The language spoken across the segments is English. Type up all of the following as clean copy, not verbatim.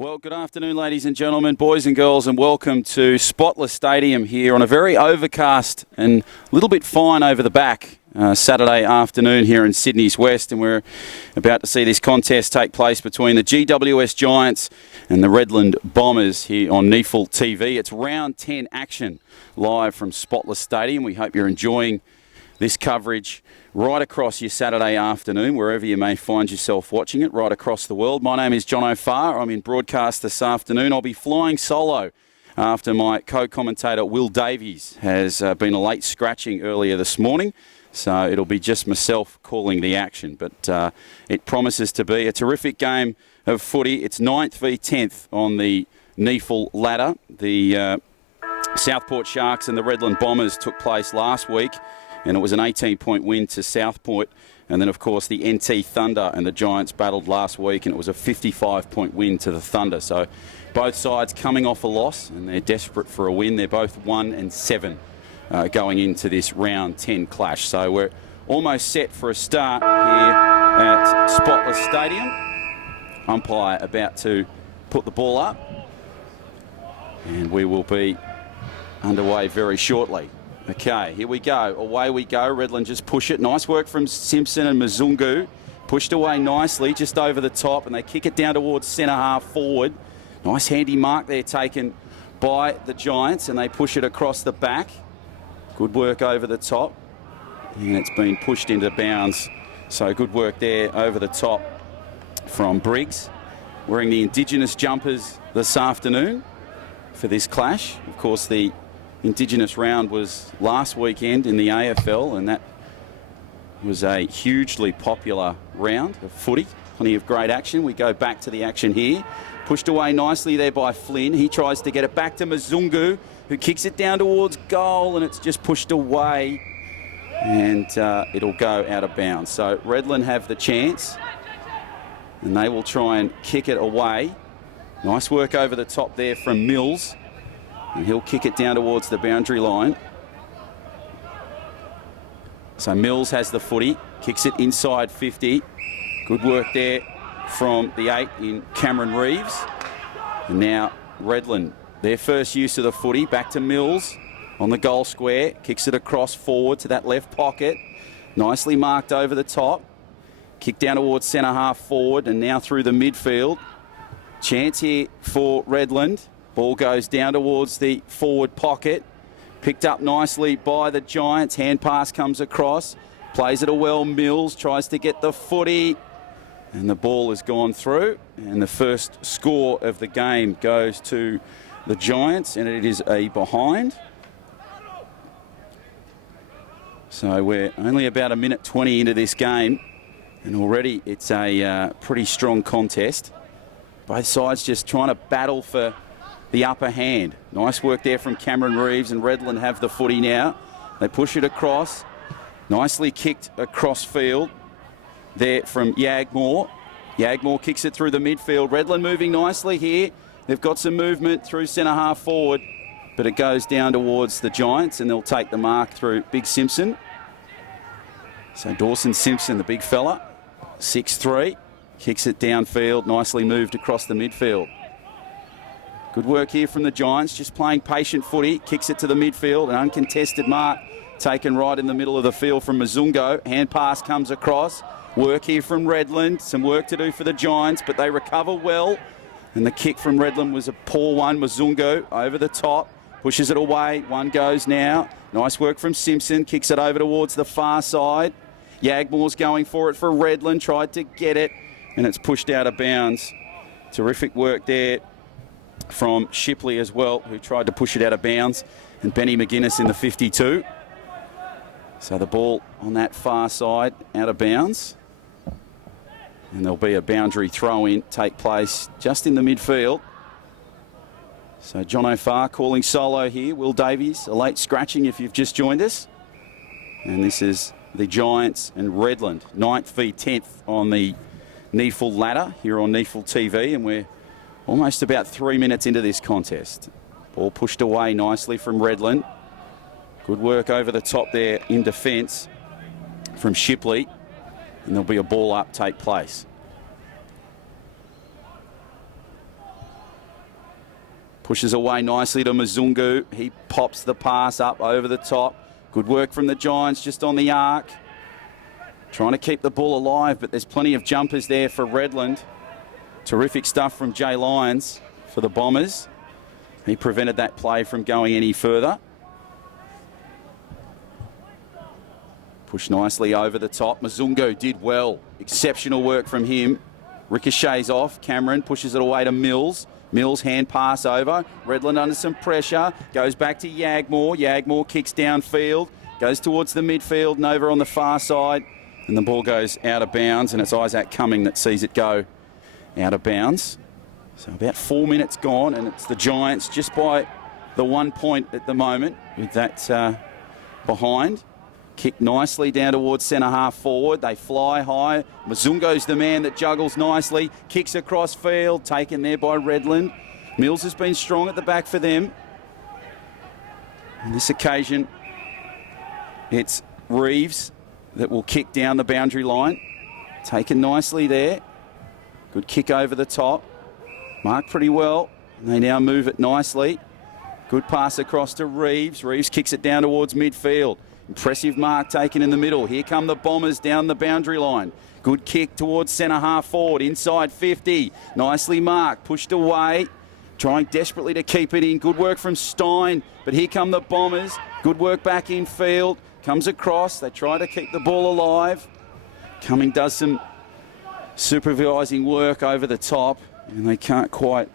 Well, good afternoon, ladies and gentlemen, boys and girls, and welcome to Spotless Stadium here on a very overcast and a little bit fine over the back Saturday afternoon here in Sydney's West. And we're about to see this contest take place between the GWS Giants and the Redland Bombers here on NEAFL TV. It's round 10 action live from Spotless Stadium. We hope you're enjoying this coverage right across your Saturday afternoon, wherever you may find yourself watching it, right across the world. My name is John O'Farr. I'm in broadcast this afternoon. I'll be flying solo after my co-commentator Will Davies has been a late scratching earlier this morning. So it'll be just myself calling the action. But it promises to be a terrific game of footy. It's 9th v 10th on the NEAFL ladder. The Southport Sharks and the Redland Bombers took place last week, and it was an 18-point win to Southport. And then, of course, the NT Thunder and the Giants battled last week, and it was a 55-point win to the Thunder. So both sides coming off a loss, and they're desperate for a win. They're both 1-7 going into this round 10 clash. So we're almost set for a start here at Spotless Stadium. Umpire about to put the ball up, and we will be underway very shortly. Okay, here we go. Away we go. Redland just push it. Nice work from Simpson and Mzungu. Pushed away nicely, just over the top, and they kick it down towards centre half forward. Nice handy mark there taken by the Giants, and they push it across the back. Good work over the top, and it's been pushed into bounds. So good work there over the top from Briggs, wearing the Indigenous jumpers this afternoon for this clash. Of course, the Indigenous round was last weekend in the AFL, and that was a hugely popular round of footy. Plenty of great action. We go back to the action here. Pushed away nicely there by Flynn. He tries to get it back to Mzungu, who kicks it down towards goal, and it's just pushed away, and it'll go out of bounds. So Redland have the chance, and they will try and kick it away. Nice work over the top there from Mills. And he'll kick it down towards the boundary line. So Mills has the footy, kicks it inside 50. Good work there from the 8 in Cameron Reeves. And now Redland, their first use of the footy, back to Mills on the goal square. Kicks it across forward to that left pocket. Nicely marked over the top. Kick down towards centre half forward, and now through the midfield. Chance here for Redland. Ball goes down towards the forward pocket. Picked up nicely by the Giants. Hand pass comes across. Plays it well. Mills tries to get the footy. And the ball has gone through. And the first score of the game goes to the Giants. And it is a behind. So we're only about 1:20 into this game. And already it's a pretty strong contest. Both sides just trying to battle for the upper hand. Nice work there from Cameron Reeves, and Redland have the footy now. They push it across. Nicely kicked across field there from Yagmore. Yagmore kicks it through the midfield. Redland moving nicely here. They've got some movement through centre half forward, but it goes down towards the Giants, and they'll take the mark through Big Simpson. So Dawson Simpson, the big fella, 6'3", kicks it downfield, nicely moved across the midfield. Good work here from the Giants, just playing patient footy. Kicks it to the midfield, an uncontested mark taken right in the middle of the field from Mzungu. Hand pass comes across. Work here from Redland. Some work to do for the Giants, but they recover well. And the kick from Redland was a poor one. Mzungu over the top, pushes it away. One goes now. Nice work from Simpson. Kicks it over towards the far side. Yagmore's going for it for Redland. Tried to get it, and it's pushed out of bounds. Terrific work there from Shipley as well, who tried to push it out of bounds, and Benny McGuinness in the 52. So the ball on that far side out of bounds, and there'll be a boundary throw-in take place just in the midfield. So John O'Farr calling solo here. Will Davies, a late scratching if you've just joined us. And this is the Giants and Redland, 9th v 10th on the NEAFL ladder here on NEAFL TV, and we're almost about 3 minutes into this contest. Ball pushed away nicely from Redland. Good work over the top there in defence from Shipley. And there'll be a ball up take place. Pushes away nicely to Mzungu. He pops the pass up over the top. Good work from the Giants just on the arc. Trying to keep the ball alive, but there's plenty of jumpers there for Redland. Terrific stuff from Jay Lyons for the Bombers. He prevented that play from going any further. Pushed nicely over the top. Mzungu did well. Exceptional work from him. Ricochets off. Cameron pushes it away to Mills. Mills hand pass over. Redland under some pressure. Goes back to Yagmore. Yagmore kicks downfield. Goes towards the midfield and over on the far side. And the ball goes out of bounds, and it's Isaac Cumming that sees it go out of bounds. So about 4 minutes gone, and it's the Giants just by the 1 point at the moment with that behind. Kick nicely down towards centre half forward. They fly high. Mzungu's the man that juggles nicely. Kicks across field, taken there by Redland. Mills has been strong at the back for them. On this occasion, it's Reeves that will kick down the boundary line. Taken nicely there. Good kick over the top. Marked pretty well. And they now move it nicely. Good pass across to Reeves. Reeves kicks it down towards midfield. Impressive mark taken in the middle. Here come the Bombers down the boundary line. Good kick towards centre half forward, inside 50. Nicely marked, pushed away. Trying desperately to keep it in. Good work from Stein. But here come the Bombers. Good work back in field. Comes across. They try to keep the ball alive. Cumming does some supervising work over the top, and they can't quite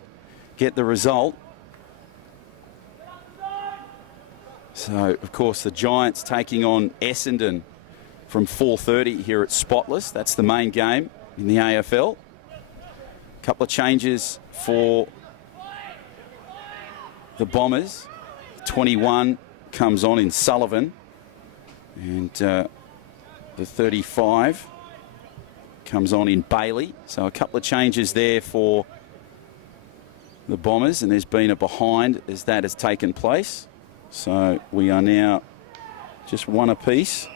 get the result. So, of course, the Giants taking on Essendon from 4:30 here at Spotless. That's the main game in the AFL. A couple of changes for the Bombers. 21 comes on in Sullivan, and the 35 comes on in Bailey. So a couple of changes there for the Bombers, and there's been a behind as that has taken place. So we are now just one apiece.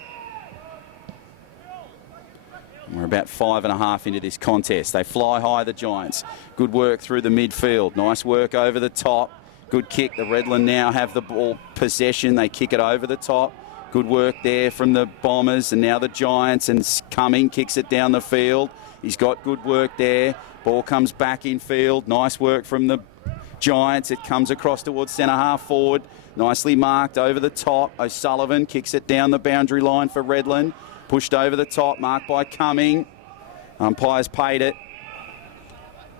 We're about 5.5 into this contest. They fly high, the Giants. Good work through the midfield. Nice work over the top. Good kick. The Redland now have the ball possession. They kick it over the top. Good work there from the Bombers, and now the Giants, and Cumming kicks it down the field. He's got good work there. Ball comes back in field. Nice work from the Giants. It comes across towards centre half forward. Nicely marked over the top. O'Sullivan kicks it down the boundary line for Redland. Pushed over the top, marked by Cumming. Umpires paid it.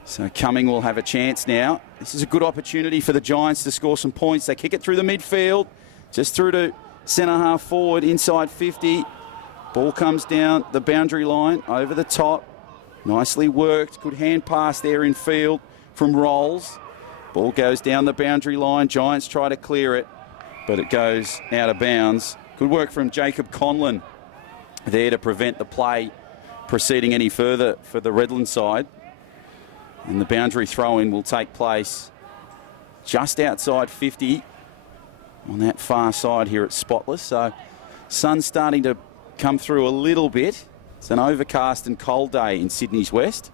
So Cumming will have a chance now. This is a good opportunity for the Giants to score some points. They kick it through the midfield, just through to centre half forward, inside 50. Ball comes down the boundary line, over the top. Nicely worked. Good hand pass there in field from Rolls. Ball goes down the boundary line. Giants try to clear it, but it goes out of bounds. Good work from Jacob Conlon there to prevent the play proceeding any further for the Redland side. And the boundary throw-in will take place just outside 50 on that far side here at Spotless. So sun's starting to come through a little bit. It's an overcast and cold day in Sydney's west.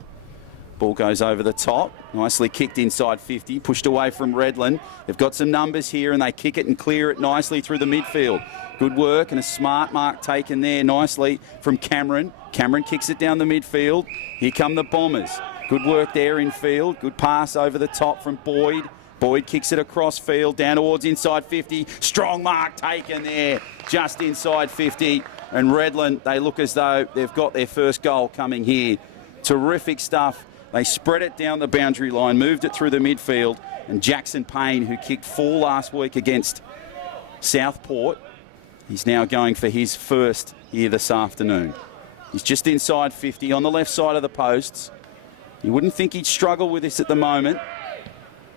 Ball goes over the top. Nicely kicked inside 50. Pushed away from Redland. They've got some numbers here, and they kick it and clear it nicely through the midfield. Good work and a smart mark taken there nicely from Cameron. Cameron kicks it down the midfield. Here come the Bombers. Good work there in field. Good pass over the top from Boyd. Boyd kicks it across field down towards inside 50. Strong mark taken there just inside 50. And Redland, they look as though they've got their first goal coming here. Terrific stuff. They spread it down the boundary line, moved it through the midfield, and Jackson Payne, who kicked 4 last week against Southport, he's now going for his first here this afternoon. He's just inside 50 on the left side of the posts. You wouldn't think he'd struggle with this at the moment.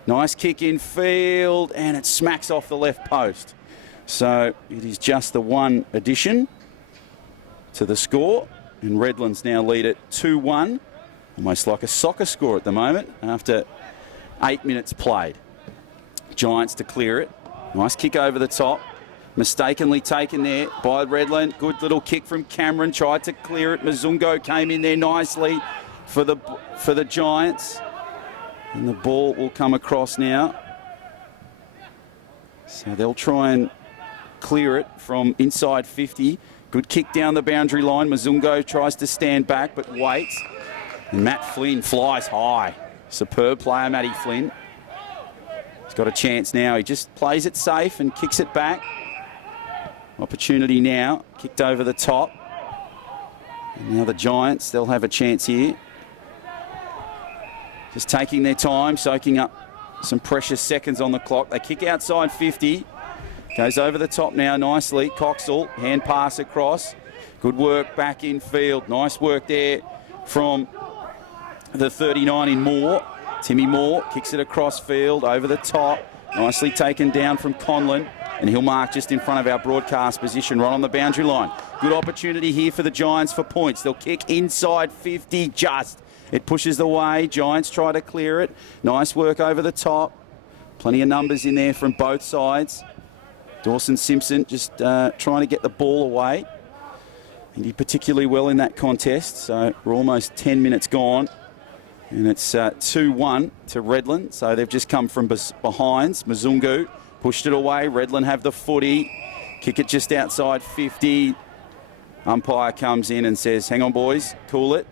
Nice kick in field, and it smacks off the left post. So it is just the one addition to the score, and Redlands now lead it 2-1. Almost like a soccer score at the moment after 8 minutes played. Giants to clear it. Nice kick over the top. Mistakenly taken there by Redland. Good little kick from Cameron. Tried to clear it. Mzungu came in there nicely for the Giants. And the ball will come across now So they'll try and clear it from inside 50. Good kick down the boundary line. Mzungu tries to stand back but waits. And Matt Flynn flies high. Superb player, Matty Flynn. He's got a chance now. He just plays it safe and kicks it back. Opportunity now. Kicked over the top. And now the Giants, they'll have a chance here. Just taking their time, soaking up some precious seconds on the clock. They kick outside 50. Goes over the top now nicely. Coxall, hand pass across. Good work back in field. Nice work there from the 39 in Moore. Timmy Moore kicks it across field, over the top. Nicely taken down from Conlon. And he'll mark just in front of our broadcast position, right on the boundary line. Good opportunity here for the Giants for points. They'll kick inside 50 just. It pushes the way. Giants try to clear it. Nice work over the top. Plenty of numbers in there from both sides. Dawson Simpson just trying to get the ball away. He did particularly well in that contest. So we're almost 10 minutes gone. And it's 2-1 to Redland. So they've just come from behind. Mzungu pushed it away. Redland have the footy. Kick it just outside 50. Umpire comes in and says, hang on, boys, cool it.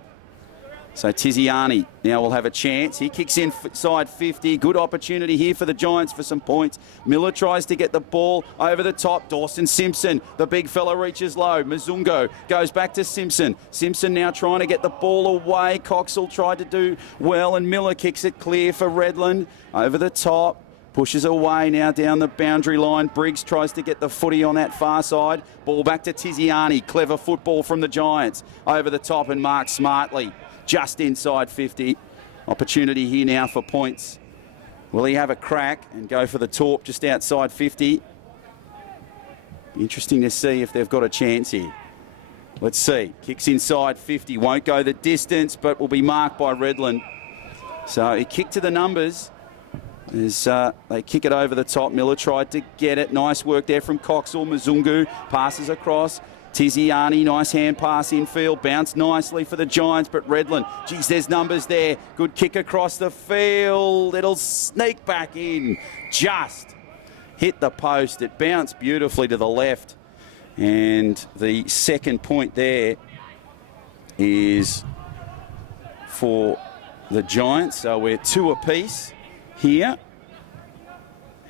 So Tiziani now will have a chance. He kicks inside 50. Good opportunity here for the Giants for some points. Miller tries to get the ball over the top. Dawson Simpson, the big fella, reaches low. Mzungu goes back to Simpson. Simpson now trying to get the ball away. Coxall tried to do well, and Miller kicks it clear for Redland. Over the top. Pushes away now down the boundary line. Briggs tries to get the footy on that far side. Ball back to Tiziani. Clever football from the Giants. Over the top and marked smartly. Just inside 50. Opportunity here now for points. Will he have a crack and go for the torp just outside 50? Interesting to see if they've got a chance here. Let's see. Kicks inside 50. Won't go the distance, but will be marked by Redland. So he kicked to the numbers. As they kick it over the top. Miller tried to get it. Nice work there from Coxall. Mzungu passes across. Tiziani, nice hand pass infield. Bounced nicely for the Giants, but Redland, geez, there's numbers there. Good kick across the field. It'll sneak back in. Just hit the post. It bounced beautifully to the left. And the second point there is for the Giants. So we're 2 apiece here.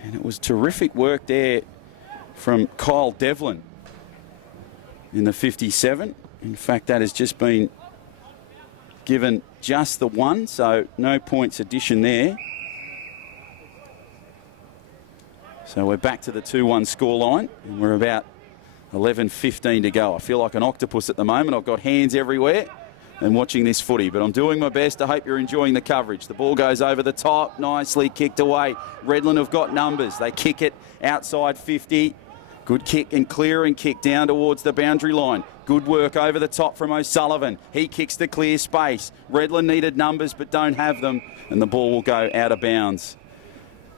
And it was terrific work there from Kyle Devlin in the 57. In fact, that has just been given just the one, so no points addition there. So we're back to the 2-1 scoreline, and we're about 11:15 to go. I feel like an octopus at the moment. I've got hands everywhere and watching this footy, but I'm doing my best. I hope you're enjoying the coverage. The ball goes over the top, nicely kicked away. Redland have got numbers. They kick it outside 50. Good kick and clear and kick down towards the boundary line. Good work over the top from O'Sullivan. He kicks the clear space. Redland needed numbers but don't have them, and the ball will go out of bounds.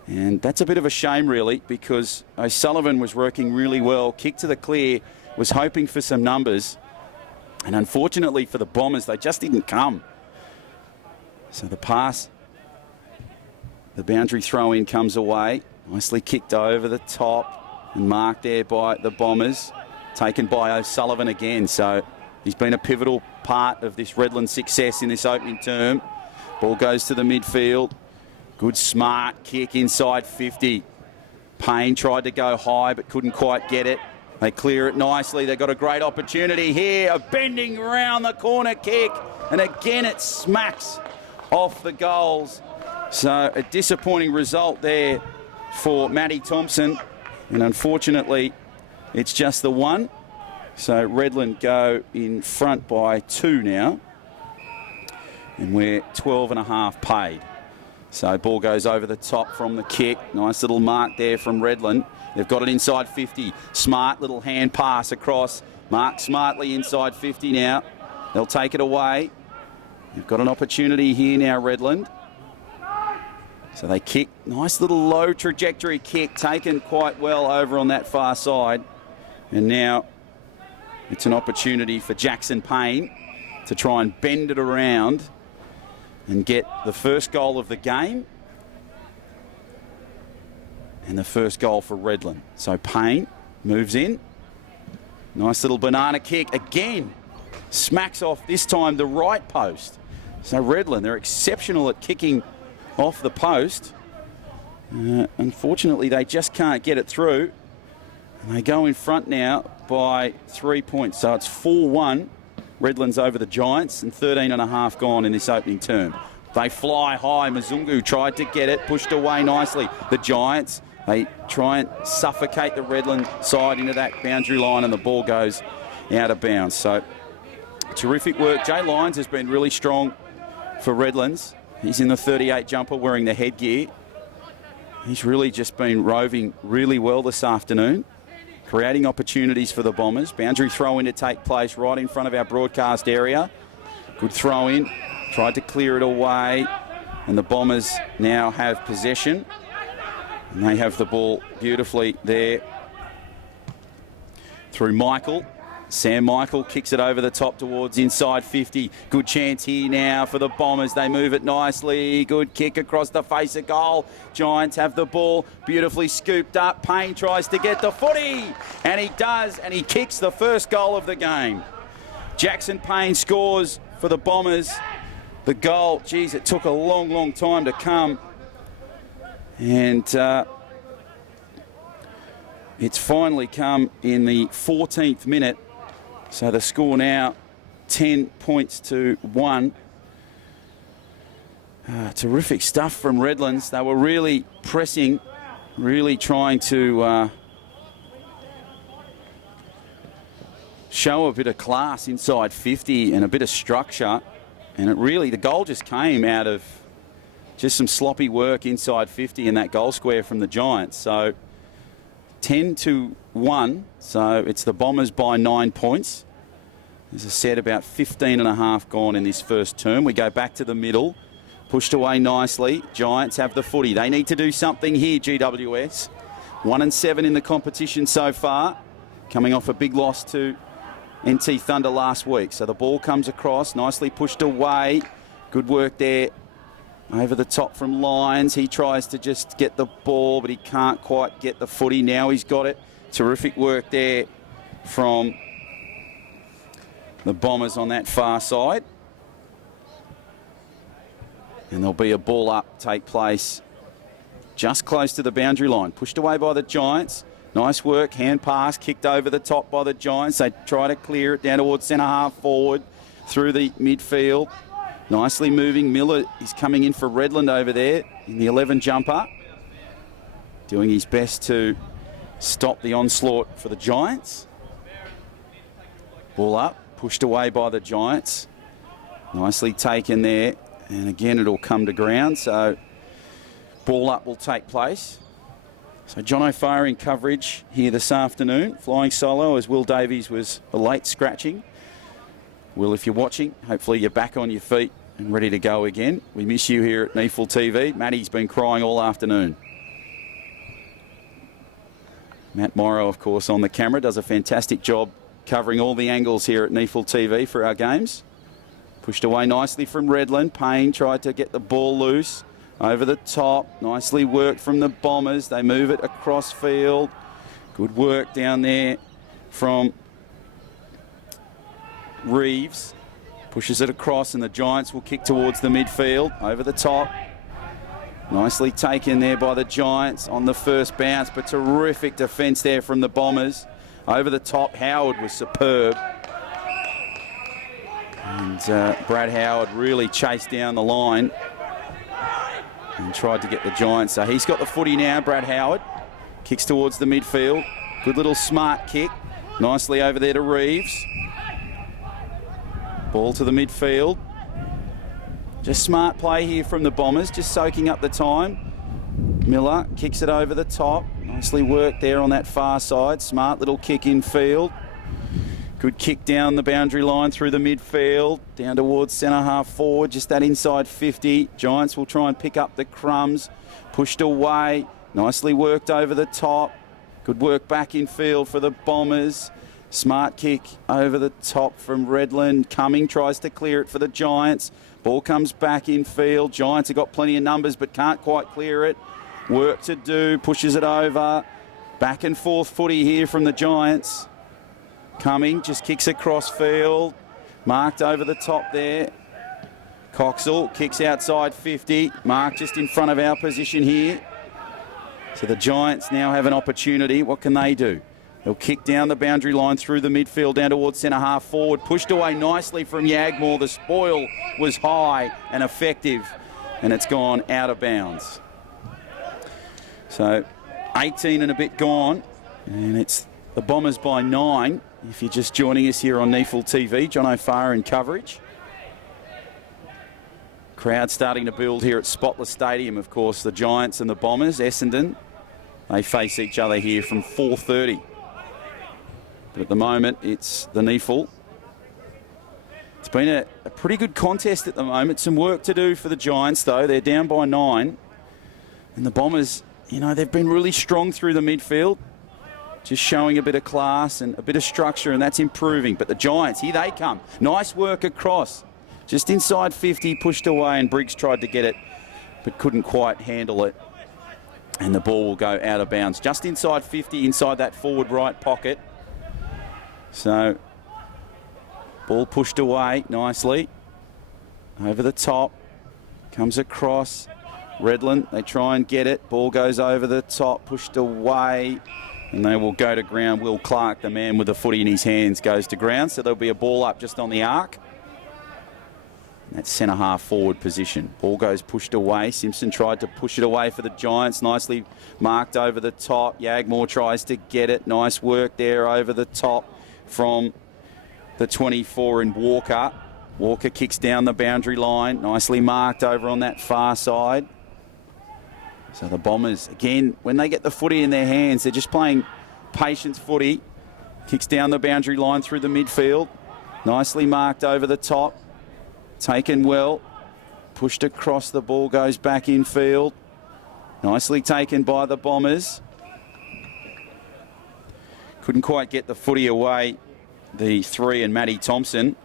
And that's a bit of a shame, really, because O'Sullivan was working really well. Kick to the clear, was hoping for some numbers. And unfortunately for the Bombers, they just didn't come. So the pass, the boundary throw-in comes away. Nicely kicked over the top and marked there by the Bombers. Taken by O'Sullivan again. So he's been a pivotal part of this Redland success in this opening term. Ball goes to the midfield. Good smart kick inside 50. Payne tried to go high but couldn't quite get it. They clear it nicely. They've got a great opportunity here. A bending around the corner kick. And again it smacks off the goals. So a disappointing result there for Matty Thompson. And unfortunately, it's just the one. So Redland go in front by 2 now. And we're 12.5 paid. So ball goes over the top from the kick. Nice little mark there from Redland. They've got it inside 50. Smart little hand pass across. Mark smartly inside 50 now. They'll take it away. They've got an opportunity here now, Redland. So they kick. Nice little low trajectory kick taken quite well over on that far side. And now it's an opportunity for Jackson Payne to try and bend it around and get the first goal of the game. And the first goal for Redland. So Payne moves in. Nice little banana kick again. Smacks off this time the right post. So Redland, they're exceptional at kicking off the post. Unfortunately, they just can't get it through. And they go in front now by 3 points. So it's 4-1. Redland's over the Giants and 13.5 gone in this opening term. They fly high. Mzungu tried to get it, pushed away nicely. The Giants, they try and suffocate the Redland side into that boundary line, and the ball goes out of bounds. So terrific work. Jay Lyons has been really strong for Redlands. He's in the 38 jumper wearing the headgear. He's really just been roving really well this afternoon, creating opportunities for the Bombers. Boundary throw in to take place right in front of our broadcast area. Good throw in. Tried to clear it away, and the Bombers now have possession. And they have the ball beautifully there through Michael. Sam Michael kicks it over the top towards inside 50. Good chance here now for the Bombers. They move it nicely. Good kick across the face of goal. Giants have the ball beautifully scooped up. Payne tries to get the footy, and he does, and he kicks the first goal of the game. Jackson Payne scores for the Bombers. The goal, geez, it took a long, long time to come. And it's finally come in the 14th minute. So the score now 10 points to 1. Terrific stuff from Redlands. They were really pressing, really trying to show a bit of class inside 50 and a bit of structure. And it really, the goal just came out of just some sloppy work inside 50 in that goal square from the Giants. So 10 to 1. So it's the Bombers by 9 points. As I said, about 15.5 gone in this first term. We go back to the middle. Pushed away nicely. Giants have the footy. They need to do something here, GWS. 1-7 in the competition so far. Coming off a big loss to NT Thunder last week. So the ball comes across, nicely pushed away. Good work there over the top from Lyons. He tries to just get the ball, but he can't quite get the footy. Now he's got it. Terrific work there from the Bombers on that far side. And there'll be a ball up take place just close to the boundary line. Pushed away by the Giants. Nice work, hand pass, kicked over the top by the Giants. They try to clear it down towards centre half forward through the midfield. Nicely moving. Miller is coming in for Redland over there in the 11 jumper. Doing his best to stop the onslaught for the Giants. Ball up, pushed away by the Giants. Nicely taken there. And again, it'll come to ground. So ball up will take place. So John O'Farr in coverage here this afternoon, flying solo as Will Davies was a late scratching. Will, if you're watching, hopefully you're back on your feet and ready to go again. We miss you here at NEAFL TV. Matty's been crying all afternoon. Matt Morrow, of course, on the camera, does a fantastic job covering all the angles here at NEAFL TV for our games. Pushed away nicely from Redland. Payne tried to get the ball loose. Over the top, nicely worked from the Bombers. They move it across field. Good work down there from Reeves. Pushes it across, and the Giants will kick towards the midfield. Over the top. Nicely taken there by the Giants on the first bounce, but terrific defence there from the Bombers. Over the top, Howard was superb. And Brad Howard really chased down the line and tried to get the Giants. So he's got the footy now, Brad Howard. Kicks towards the midfield. Good little smart kick. Nicely over there to Reeves. Ball to the midfield. Just smart play here from the Bombers, just soaking up the time. Miller kicks it over the top. Nicely worked there on that far side. Smart little kick in field. Good kick down the boundary line through the midfield, down towards centre half forward, just that inside 50. Giants will try and pick up the crumbs. Pushed away, nicely worked over the top. Good work back in field for the Bombers. Smart kick over the top from Redland. Cumming tries to clear it for the Giants. Ball comes back in field. Giants have got plenty of numbers but can't quite clear it. Work to do, pushes it over. Back and forth footy here from the Giants. Coming, just kicks across field. Marked over the top there. Coxall kicks outside 50. Mark just in front of our position here. So the Giants now have an opportunity. What can they do? They'll kick down the boundary line through the midfield down towards centre half forward. Pushed away nicely from Yagmore. The spoil was high and effective, and it's gone out of bounds. So 18 and a bit gone, and it's the Bombers by 9. If you're just joining us here on NEAFL TV, John O'Farr in coverage. Crowd starting to build here at Spotless Stadium, of course. The Giants and the Bombers, Essendon, they face each other here from 4:30. But at the moment, it's the NEAFL. It's been a pretty good contest at the moment. Some work to do for the Giants, though. They're down by 9. And the Bombers, you know, they've been really strong through the midfield. Just showing a bit of class and a bit of structure, and that's improving. But the Giants, here they come. Nice work across. Just inside 50, pushed away, and Briggs tried to get it, but couldn't quite handle it. And the ball will go out of bounds. Just inside 50, inside that forward right pocket. So, ball pushed away nicely. Over the top. Comes across. Redland, they try and get it. Ball goes over the top, pushed away. And they will go to ground. Will Clark, the man with the footy in his hands, goes to ground. So there'll be a ball up just on the arc. That's centre half forward position. Ball goes pushed away. Simpson tried to push it away for the Giants. Nicely marked over the top. Yagmore tries to get it. Nice work there over the top from the 24 in Walker. Walker kicks down the boundary line. Nicely marked over on that far side. So the Bombers, again, when they get the footy in their hands, they're just playing patience footy. Kicks down the boundary line through the midfield. Nicely marked over the top. Taken well. Pushed across, the ball goes back in field. Nicely taken by the Bombers. Couldn't quite get the footy away, the 3 and Matty Thompson.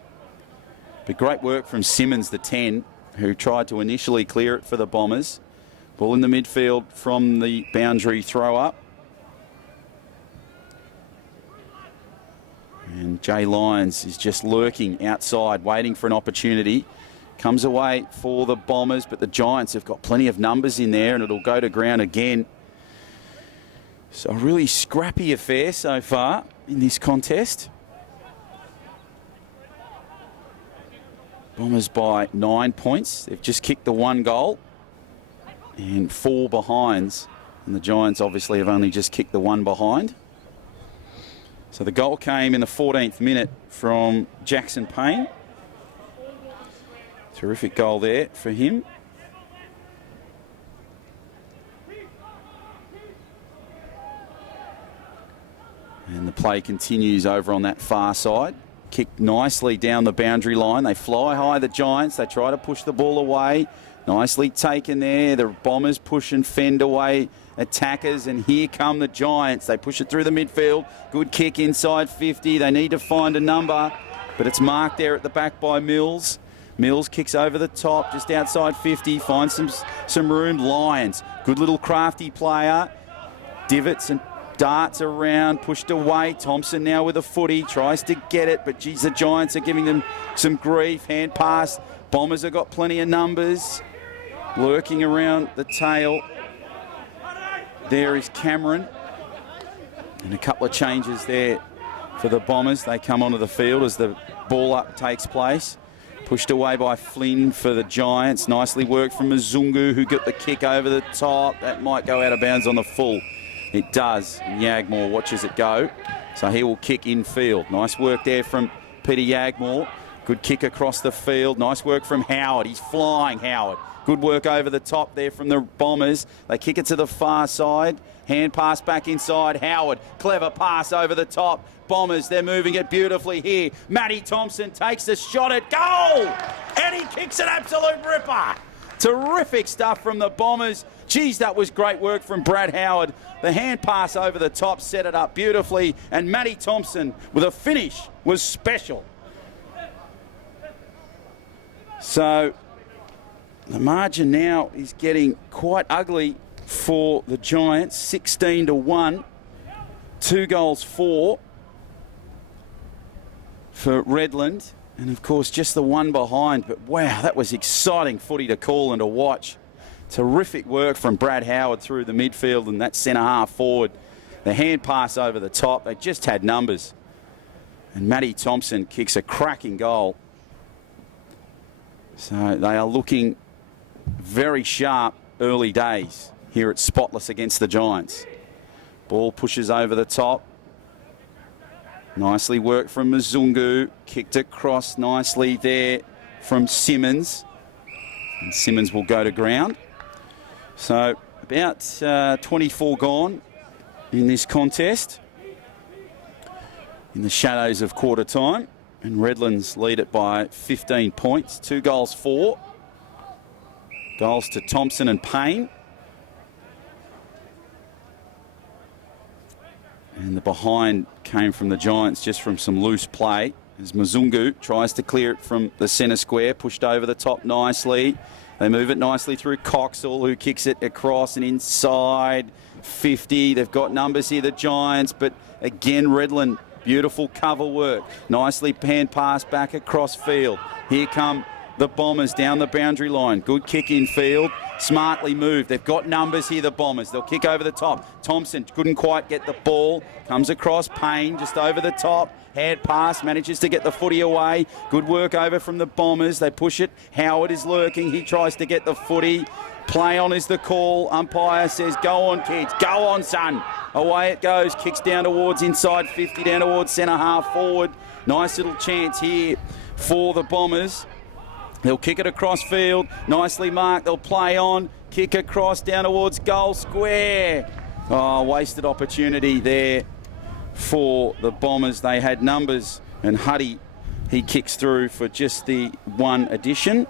But great work from Simmons, the 10, who tried to initially clear it for the Bombers. Ball in the midfield from the boundary throw up. And Jay Lyons is just lurking outside, waiting for an opportunity. Comes away for the Bombers, but the Giants have got plenty of numbers in there, and it'll go to ground again. So a really scrappy affair so far in this contest. Bombers by 9 points. They've just kicked the 1 goal. And 4 behinds, and the Giants obviously have only just kicked the 1 behind. So the goal came in the 14th minute from Jackson Payne. Terrific goal there for him. And the play continues over on that far side. Kicked nicely down the boundary line. They fly high, the Giants. They try to push the ball away. Nicely taken there. The Bombers push and fend away attackers, and here come the Giants. They push it through the midfield. Good kick inside 50. They need to find a number, but it's marked there at the back by Mills. Mills kicks over the top, just outside 50. Finds some room. Lyons, good little crafty player. Divots and darts around, pushed away. Thompson now with a footy, tries to get it, but geez, the Giants are giving them some grief. Hand pass. Bombers have got plenty of numbers. Lurking around the tail. There is Cameron. And a couple of changes there for the Bombers. They come onto the field as the ball up takes place. Pushed away by Flynn for the Giants. Nicely worked from Mzungu, who got the kick over the top. That might go out of bounds on the full. It does. Yagmore watches it go. So he will kick infield. Nice work there from Peter Yagmore. Good kick across the field. Nice work from Howard. He's flying, Howard. Good work over the top there from the Bombers. They kick it to the far side. Hand pass back inside. Howard, clever pass over the top. Bombers, they're moving it beautifully here. Matty Thompson takes the shot at goal. And he kicks an absolute ripper. Terrific stuff from the Bombers. Geez, that was great work from Brad Howard. The hand pass over the top set it up beautifully. And Matty Thompson with a finish was special. So the margin now is getting quite ugly for the Giants, 16-1. 2 goals, 4 for Redland. And, of course, just the one behind. But, wow, that was exciting footy to call and to watch. Terrific work from Brad Howard through the midfield and that centre-half forward. The hand pass over the top. They just had numbers. And Matty Thompson kicks a cracking goal. So they are looking very sharp early days here at Spotless against the Giants. Ball pushes over the top. Nicely worked from Mzungu. Kicked across nicely there from Simmons. And Simmons will go to ground. So about 24 gone in this contest. In the shadows of quarter time. And Redlands lead it by 15 points. 2 goals, 4. Goals to Thompson and Payne. And the behind came from the Giants just from some loose play. As Mzungu tries to clear it from the centre square. Pushed over the top nicely. They move it nicely through Coxall, who kicks it across and inside 50. They've got numbers here, the Giants. But again, Redland, beautiful cover work. Nicely hand pass back across field. Here come the Bombers down the boundary line. Good kick in field. Smartly moved. They've got numbers here, the Bombers. They'll kick over the top. Thompson couldn't quite get the ball. Comes across. Payne just over the top. Hand pass. Manages to get the footy away. Good work over from the Bombers. They push it. Howard is lurking. He tries to get the footy. Play on is the call. Umpire says, go on, kids. Go on, son. Away it goes. Kicks down towards inside 50. Down towards centre half forward. Nice little chance here for the Bombers. They'll kick it across field. Nicely marked. They'll play on. Kick across down towards goal square. Oh, wasted opportunity there for the Bombers. They had numbers. And Huddy, he kicks through for just the one addition.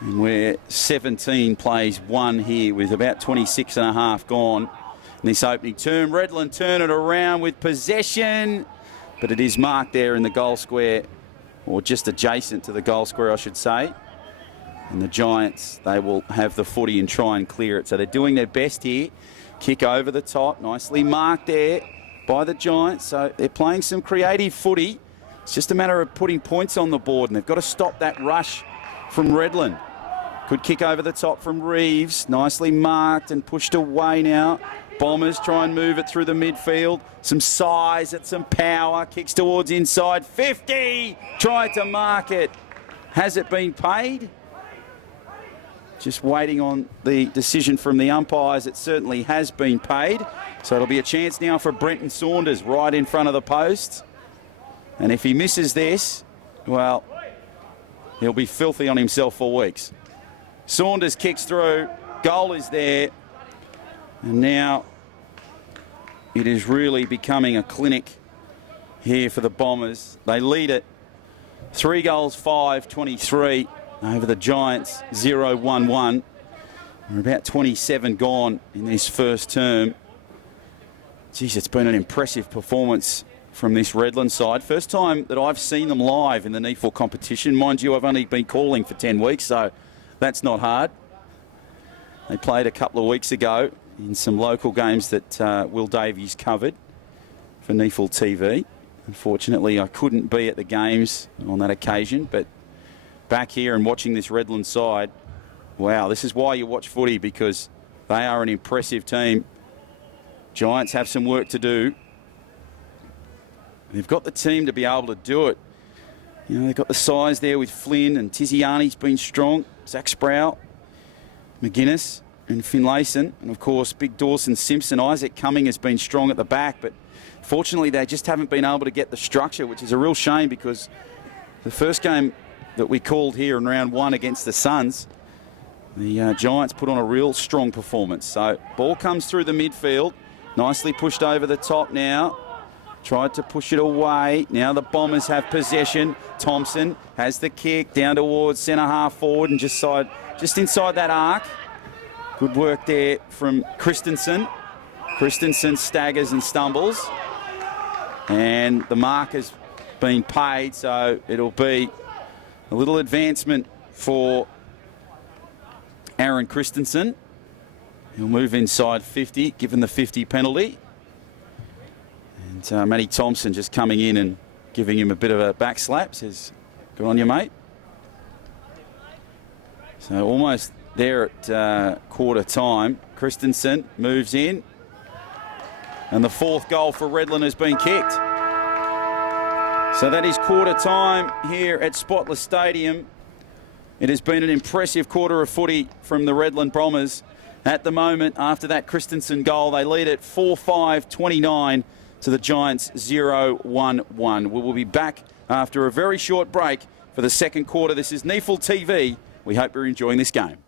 And we're 17 plays 1 here with about 26 and a half gone in this opening term. Redland turn it around with possession. But it is marked there in the goal square. Or just adjacent to the goal square, I should say. And the Giants, they will have the footy and try and clear it. So they're doing their best here. Kick over the top, nicely marked there by the Giants. So they're playing some creative footy. It's just a matter of putting points on the board, and they've got to stop that rush from Redland. Good kick over the top from Reeves. Nicely marked and pushed away now. Bombers try and move it through the midfield. Some size and some power. Kicks towards inside 50. Tried to mark it. Has it been paid? Just waiting on the decision from the umpires. It certainly has been paid. So it'll be a chance now for Brenton Saunders right in front of the post. And if he misses this, well, he'll be filthy on himself for weeks. Saunders kicks through. Goal is there. And now it is really becoming a clinic here for the Bombers. They lead it 3 goals, 5-23 over the Giants, 0-1-1. We're about 27 gone in this first term. Geez, it's been an impressive performance from this Redland side. First time that I've seen them live in the NEAFL competition. Mind you, I've only been calling for 10 weeks, so that's not hard. They played a couple of weeks ago in some local games that Will Davies covered for NEAFL TV. Unfortunately, I couldn't be at the games on that occasion, but back here and watching this Redland side, wow, this is why you watch footy, because they are an impressive team. Giants have some work to do. They've got the team to be able to do it. You know, they've got the size there with Flynn, and Tiziani's been strong. Zach Sprout, McGuinness and Finlayson, and of course big Dawson Simpson. Isaac Cumming has been strong at the back, but fortunately they just haven't been able to get the structure, which is a real shame, because the first game that we called here in round 1 against the Suns, the Giants put on a real strong performance. So ball comes through the midfield, nicely pushed over the top now. Tried to push it away. Now the Bombers have possession. Thompson has the kick down towards centre half forward and just inside that arc. Good work there from Christensen. Christensen staggers and stumbles. And the mark has been paid, so it'll be a little advancement for Aaron Christensen. He'll move inside 50, given the 50 penalty. And Matty Thompson just coming in and giving him a bit of a back slap. Says, good on you, mate. So almost there at quarter time. Christensen moves in. And the fourth goal for Redland has been kicked. So that is quarter time here at Spotless Stadium. It has been an impressive quarter of footy from the Redland Bombers. At the moment, after that Christensen goal, they lead at 4-5-29 to the Giants 0-1-1. We will be back after a very short break for the second quarter. This is NEAFL TV. We hope you're enjoying this game.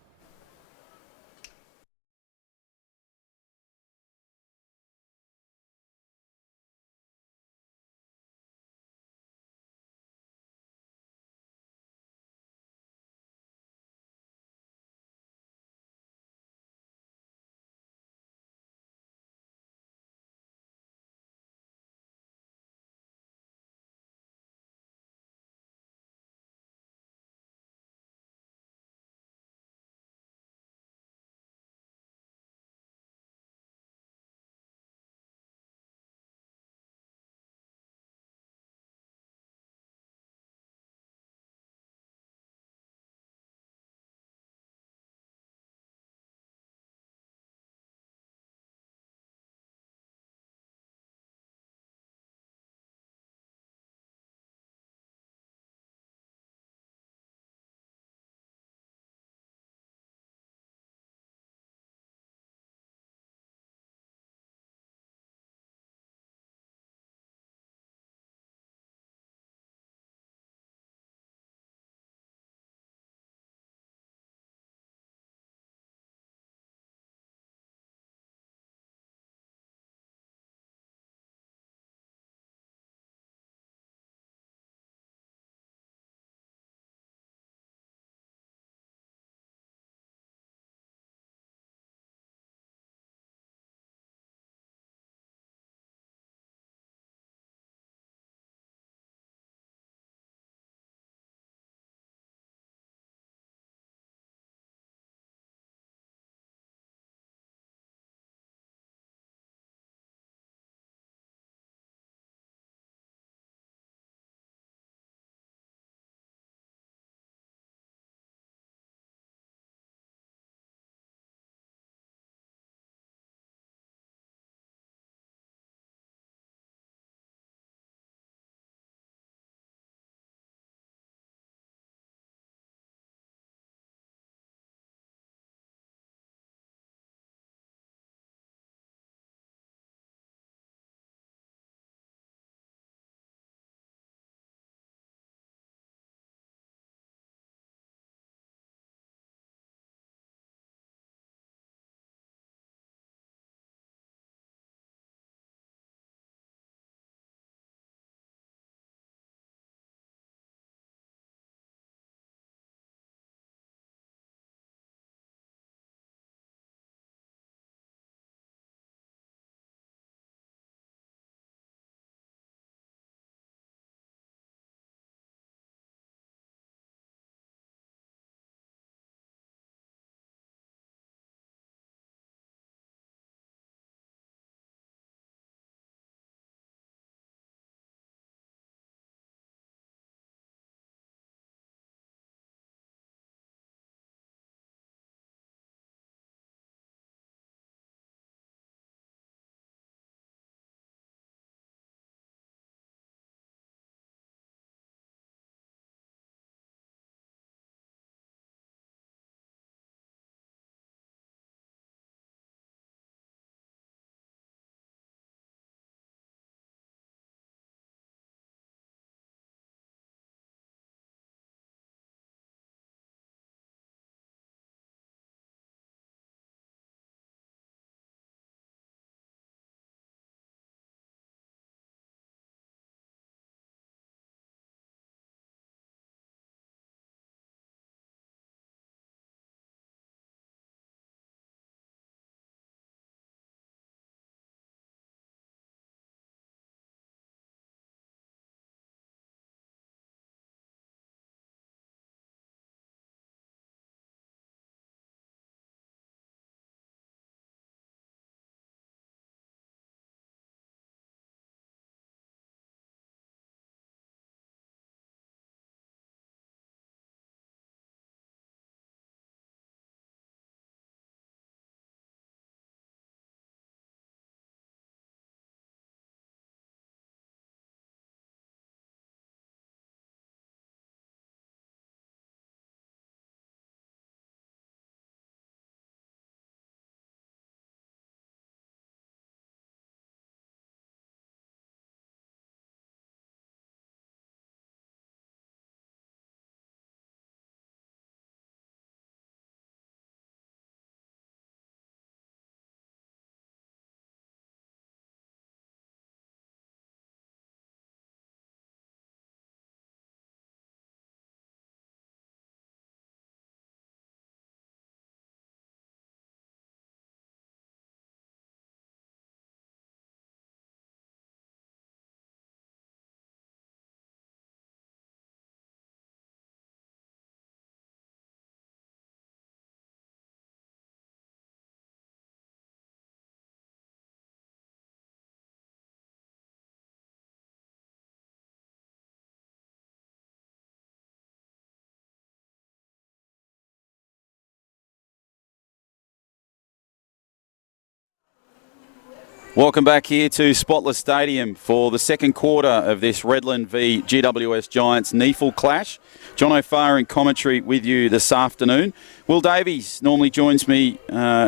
Welcome back here to Spotless Stadium for the second quarter of this Redland v GWS Giants NEAFL clash. John O'Farr in commentary with you this afternoon. Will Davies normally joins me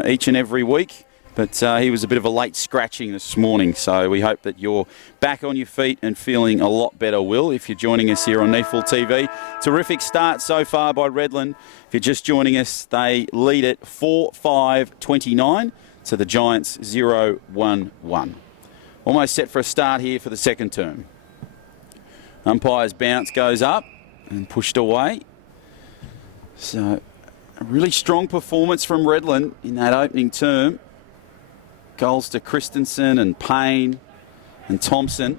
each and every week, but he was a bit of a late scratching this morning, so we hope that you're back on your feet and feeling a lot better, Will, if you're joining us here on NEAFL TV. Terrific start so far by Redland. If you're just joining us, they lead it 4-5-29 to the Giants 0-1-1. Almost set for a start here for the second term. Umpire's bounce goes up and pushed away. So a really strong performance from Redland in that opening term. Goals to Christensen and Payne and Thompson.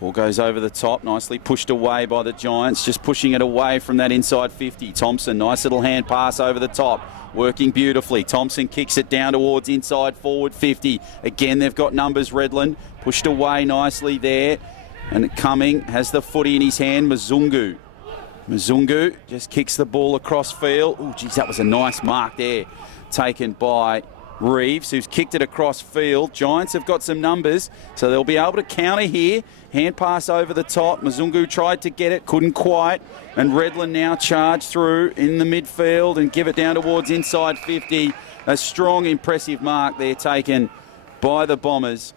Ball goes over the top, nicely pushed away by the Giants, just pushing it away from that inside 50. Thompson, nice little hand pass over the top, working beautifully. Thompson kicks it down towards inside forward 50. Again, they've got numbers, Redland. Pushed away nicely there. And coming, has the footy in his hand, Mzungu. Mzungu just kicks the ball across field. Oh, geez, that was a nice mark there, taken by Reeves, who's kicked it across field. Giants have got some numbers, so they'll be able to counter here. Hand pass over the top. Mzungu tried to get it, couldn't quite. And Redland now charge through in the midfield and give it down towards inside 50. A strong, impressive mark there taken by the Bombers.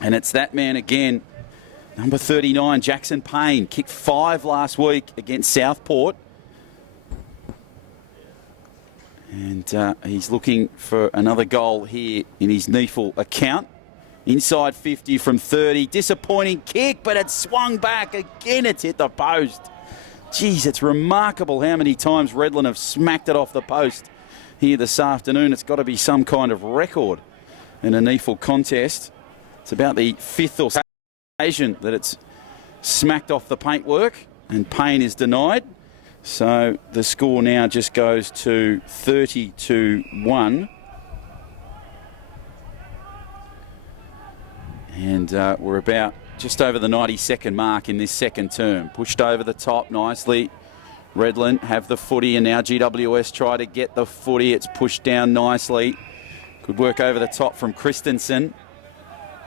And it's that man again, number 39, Jackson Payne. Kicked 5 last week against Southport. And he's looking for another goal here in his NEAFL account. Inside 50 from 30. Disappointing kick, but it's swung back. Again, it's hit the post. Geez, it's remarkable how many times Redland have smacked it off the post here this afternoon. It's got to be some kind of record in a NEAFL contest. It's about the 5th or 6th occasion that it's smacked off the paintwork, and Payne is denied. So the score now just goes to 30-1. And we're about just over the 90-second mark in this second term. Pushed over the top nicely. Redland have the footy, and now GWS try to get the footy. It's pushed down nicely. Good work over the top from Christensen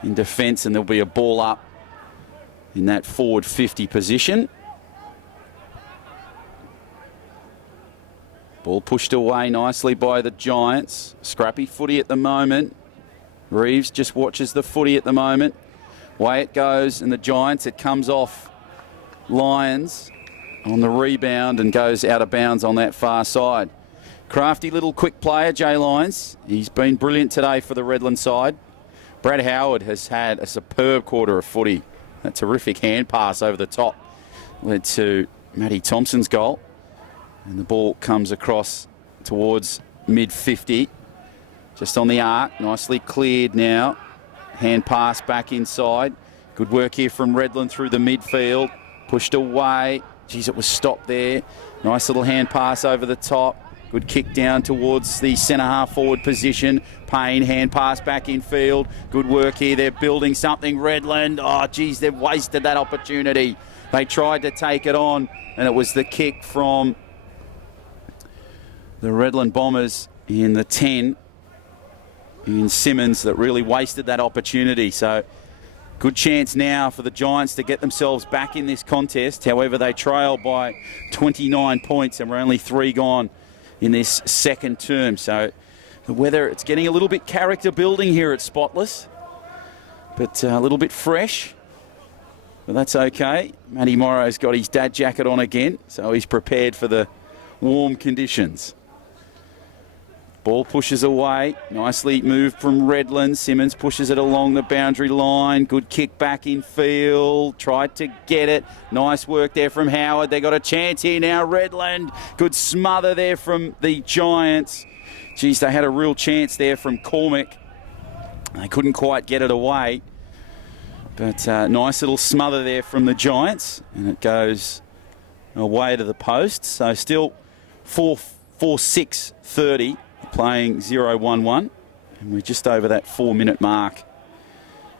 in defence, and there'll be a ball up in that forward 50 position. Ball pushed away nicely by the Giants. Scrappy footy at the moment. Reeves just watches the footy at the moment. Way it goes, and the Giants, it comes off Lions on the rebound and goes out of bounds on that far side. Crafty little quick player, Jay Lyons. He's been brilliant today for the Redland side. Brad Howard has had a superb quarter of footy. A terrific hand pass over the top led to Matty Thompson's goal. And the ball comes across towards mid-50. Just on the arc, nicely cleared now. Hand pass back inside. Good work here from Redland through the midfield. Pushed away. Geez, it was stopped there. Nice little hand pass over the top. Good kick down towards the centre-half forward position. Payne, hand pass back in field. Good work here. They're building something, Redland. Oh, geez, they've wasted that opportunity. They tried to take it on, and it was the kick from the Redland Bombers in the 10. In Simmons that really wasted that opportunity. So good chance now for the Giants to get themselves back in this contest. However, they trail by 29 points and we're only 3 gone in this second term. So the weather, it's getting a little bit character building here at Spotless, but a little bit fresh. But that's okay. Matty Morrow's got his dad jacket on again, so he's prepared for the warm conditions. Ball pushes away. Nicely moved from Redland. Simmons pushes it along the boundary line. Good kick back in field. Tried to get it. Nice work there from Howard. They got a chance here now, Redland. Good smother there from the Giants. Geez, they had a real chance there from Cormac. They couldn't quite get it away. But nice little smother there from the Giants. And it goes away to the post. So still 4-6-30. Playing 0-1-1, and we're just over that 4-minute mark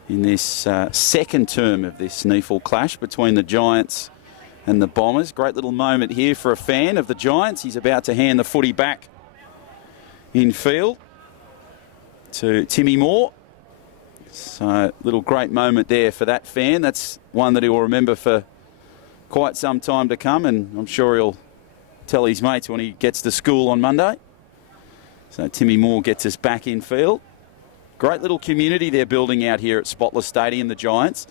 in this second term of this NEAFL clash between the Giants and the Bombers. Great little moment here for a fan of the Giants. He's about to hand the footy back in field. to Timmy Moore. So, little great moment there for that fan. That's one that he'll remember for quite some time to come, and I'm sure he'll tell his mates when he gets to school on Monday. So Timmy Moore gets us back in field. Great little community they're building out here at Spotless Stadium, the Giants.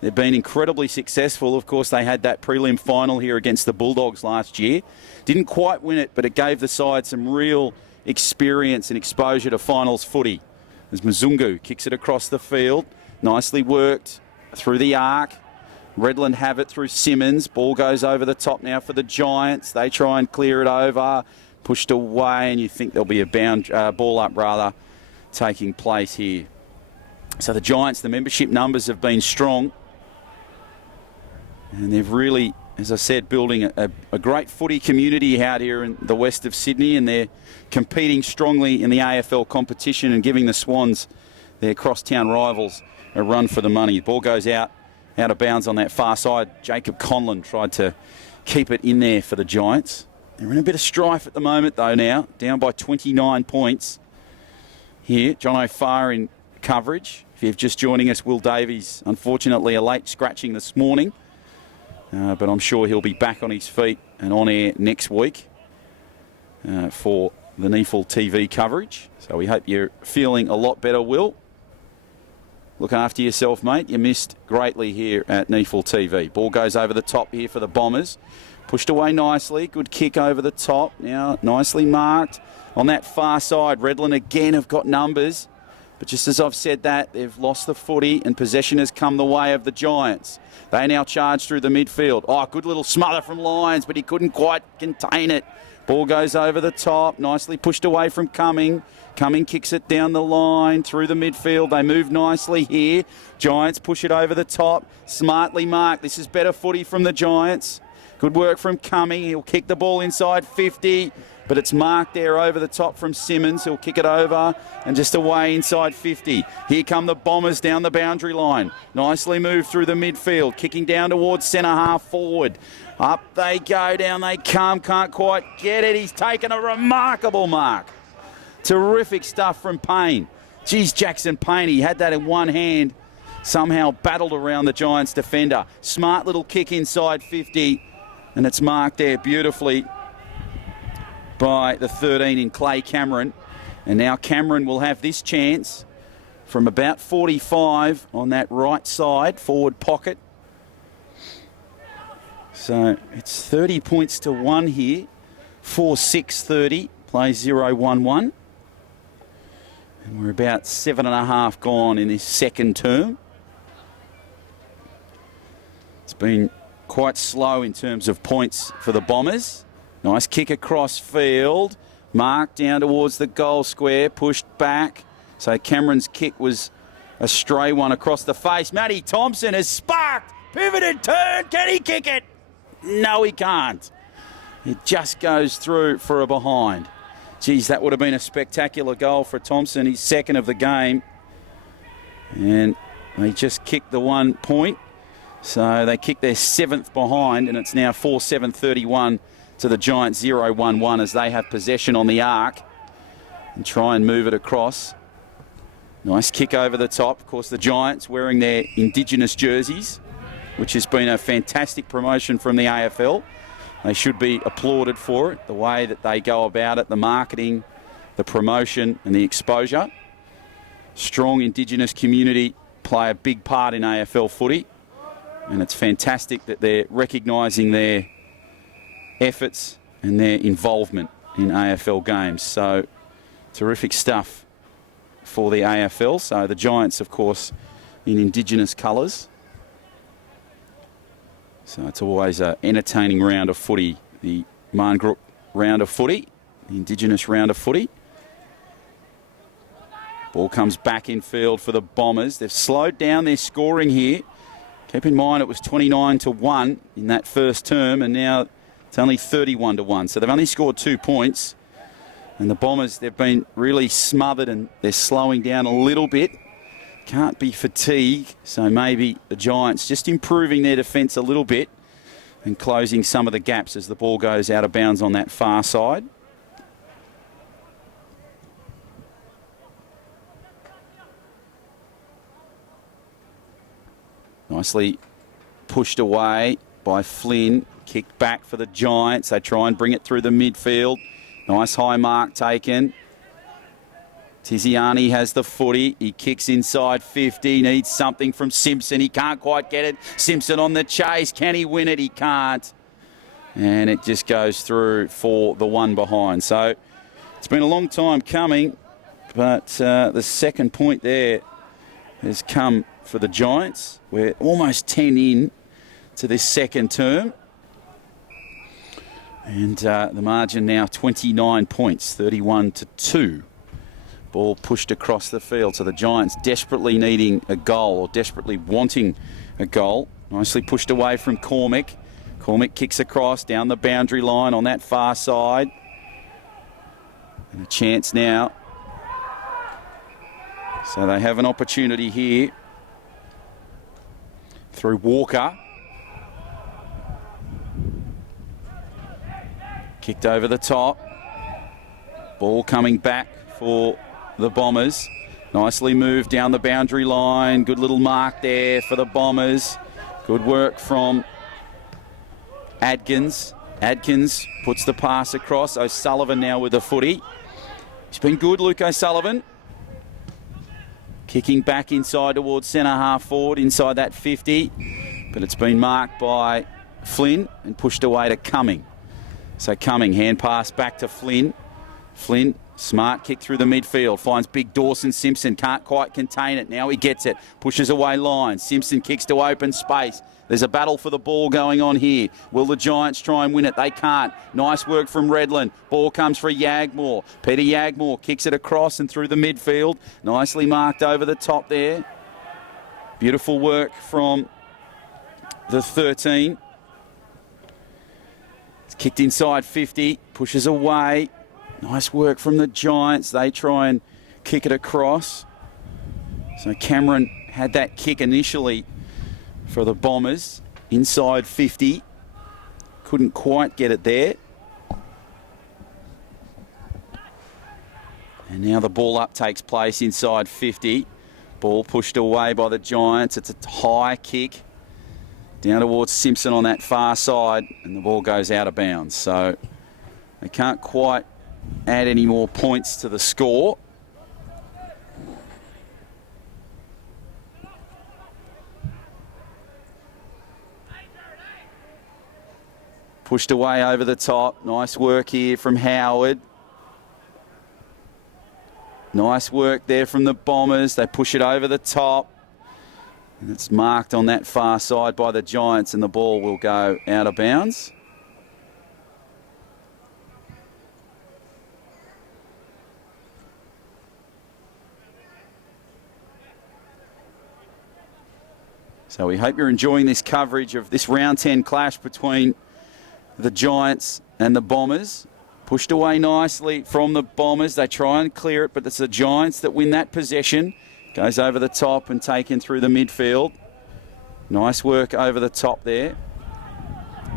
They've been incredibly successful. Of course, they had that prelim final here against the Bulldogs last year. Didn't quite win it, but it gave the side some real experience and exposure to finals footy. As Mzungu kicks it across the field. Nicely worked through the arc. Redland have it through Simmons. Ball goes over the top now for the Giants. They try and clear it over. Pushed away, and you think there'll be a ball up rather taking place here. So the Giants, the membership numbers have been strong. And they've really, as I said, building a great footy community out here in the west of Sydney, and they're competing strongly in the AFL competition and giving the Swans, their crosstown rivals, a run for the money. The ball goes out of bounds on that far side. Jacob Conlon tried to keep it in there for the Giants. They're in a bit of strife at the moment, though, now. Down by 29 points here. John O'Farr in coverage. If you're just joining us, Will Davies, unfortunately, a late scratching this morning. But I'm sure he'll be back on his feet and on air next week for the NEAFL TV coverage. So we hope you're feeling a lot better, Will. Look after yourself, mate. You missed greatly here at NEAFL TV. Ball goes over the top here for the Bombers. Pushed away nicely. Good kick over the top. Now nicely marked. On that far side, Redland again have got numbers. But just as I've said that, they've lost the footy and possession has come the way of the Giants. They now charge through the midfield. Oh, good little smother from Lyons, but he couldn't quite contain it. Ball goes over the top. Nicely pushed away from Cumming. Cumming kicks it down the line through the midfield. They move nicely here. Giants push it over the top. Smartly marked. This is better footy from the Giants. Good work from Cumming. He'll kick the ball inside 50. But it's marked there over the top from Simmons. He'll kick it over and just away inside 50. Here come the Bombers down the boundary line. Nicely moved through the midfield. Kicking down towards centre half forward. Up they go, down they come. Can't quite get it. He's taken a remarkable mark. Terrific stuff from Payne. Geez, Jackson Payne, he had that in one hand. Somehow battled around the Giants defender. Smart little kick inside 50. And it's marked there beautifully by the 13 in Clay Cameron. And now Cameron will have this chance from about 45 on that right side, forward pocket. So it's 30 points to 1 here. 4-6-30, plays 0-1-1. And we're about 7.5 gone in this second term. It's been quite slow in terms of points for the Bombers. Nice kick across field. Marked down towards the goal square. Pushed back. So Cameron's kick was a stray one across the face. Matty Thompson has sparked. Pivoted turn. Can he kick it? No, he can't. It just goes through for a behind. Geez, that would have been a spectacular goal for Thompson. His second of the game. And they just kicked the 1 point. So they kicked their 7th behind, and it's now 4-7-31 to the Giants 0-1-1 as they have possession on the arc and try and move it across. Nice kick over the top. Of course, the Giants wearing their Indigenous jerseys, which has been a fantastic promotion from the AFL. They should be applauded for it, the way that they go about it, the marketing, the promotion and the exposure. Strong Indigenous community play a big part in AFL footy, and it's fantastic that they're recognising their efforts and their involvement in AFL games. So terrific stuff for the AFL. So the Giants, of course, in Indigenous colours. So it's always an entertaining round of footy, the Marngroup round of footy, the Indigenous round of footy. Ball comes back in field for the Bombers. They've slowed down their scoring here. Keep in mind it was 29-1 in that first term, and now it's only 31-1. So they've only scored 2 points. And the Bombers, they've been really smothered and they're slowing down a little bit. Can't be fatigue. So maybe the Giants just improving their defence a little bit and closing some of the gaps as the ball goes out of bounds on that far side. Nicely pushed away by Flynn. Kicked back for the Giants. They try and bring it through the midfield. Nice high mark taken. Tiziani has the footy. He kicks inside 50. Needs something from Simpson. He can't quite get it. Simpson on the chase. Can he win it? He can't. And it just goes through for the one behind. So it's been a long time coming, but the second point there has come for the Giants. We're almost 10 in to this second term. And the margin now 29 points, 31-2. Ball pushed across the field. So the Giants desperately needing a goal, or desperately wanting a goal. Nicely pushed away from Cormick. Cormick kicks across down the boundary line on that far side. And a chance now. So they have an opportunity here through Walker. Kicked over the top. Ball coming back for the Bombers. Nicely moved down the boundary line. Good little mark there for the Bombers. Good work from Adkins. Adkins puts the pass across. O'Sullivan now with the footy. He's been good, Luke O'Sullivan. Kicking back inside towards centre half forward, inside that 50. But it's been marked by Flynn and pushed away to Cumming. So Cumming, hand pass back to Flynn. Flynn, smart kick through the midfield. Finds big Dawson Simpson. Can't quite contain it. Now he gets it. Pushes away line. Simpson kicks to open space. There's a battle for the ball going on here. Will the Giants try and win it? They can't. Nice work from Redland. Ball comes for Yagmore. Peter Yagmore kicks it across and through the midfield. Nicely marked over the top there. Beautiful work from the 13. It's kicked inside 50. Pushes away. Nice work from the Giants. They try and kick it across. So Cameron had that kick initially for the Bombers. Inside 50. Couldn't quite get it there. And now the ball up takes place inside 50. Ball pushed away by the Giants. It's a high kick down towards Simpson on that far side, and the ball goes out of bounds. So they can't quite add any more points to the score. Pushed away over the top. Nice work here from Howard. Nice work there from the Bombers. They push it over the top. And it's marked on that far side by the Giants, and the ball will go out of bounds. So we hope you're enjoying this coverage of this round 10 clash between the Giants and the Bombers. Pushed away nicely from the Bombers. They try and clear it, but it's the Giants that win that possession. Goes over the top and taken through the midfield. Nice work over the top there.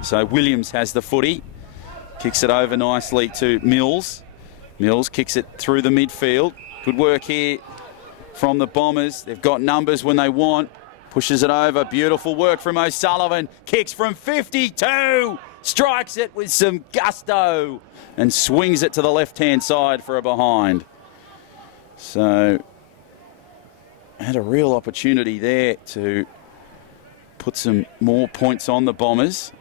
So Williams has the footy. Kicks it over nicely to Mills. Mills kicks it through the midfield. Good work here from the Bombers. They've got numbers when they want. Pushes it over. Beautiful work from O'Sullivan. Kicks from 52. Strikes it with some gusto and swings it to the left-hand side for a behind. So had a real opportunity there to put some more points on the Bombers.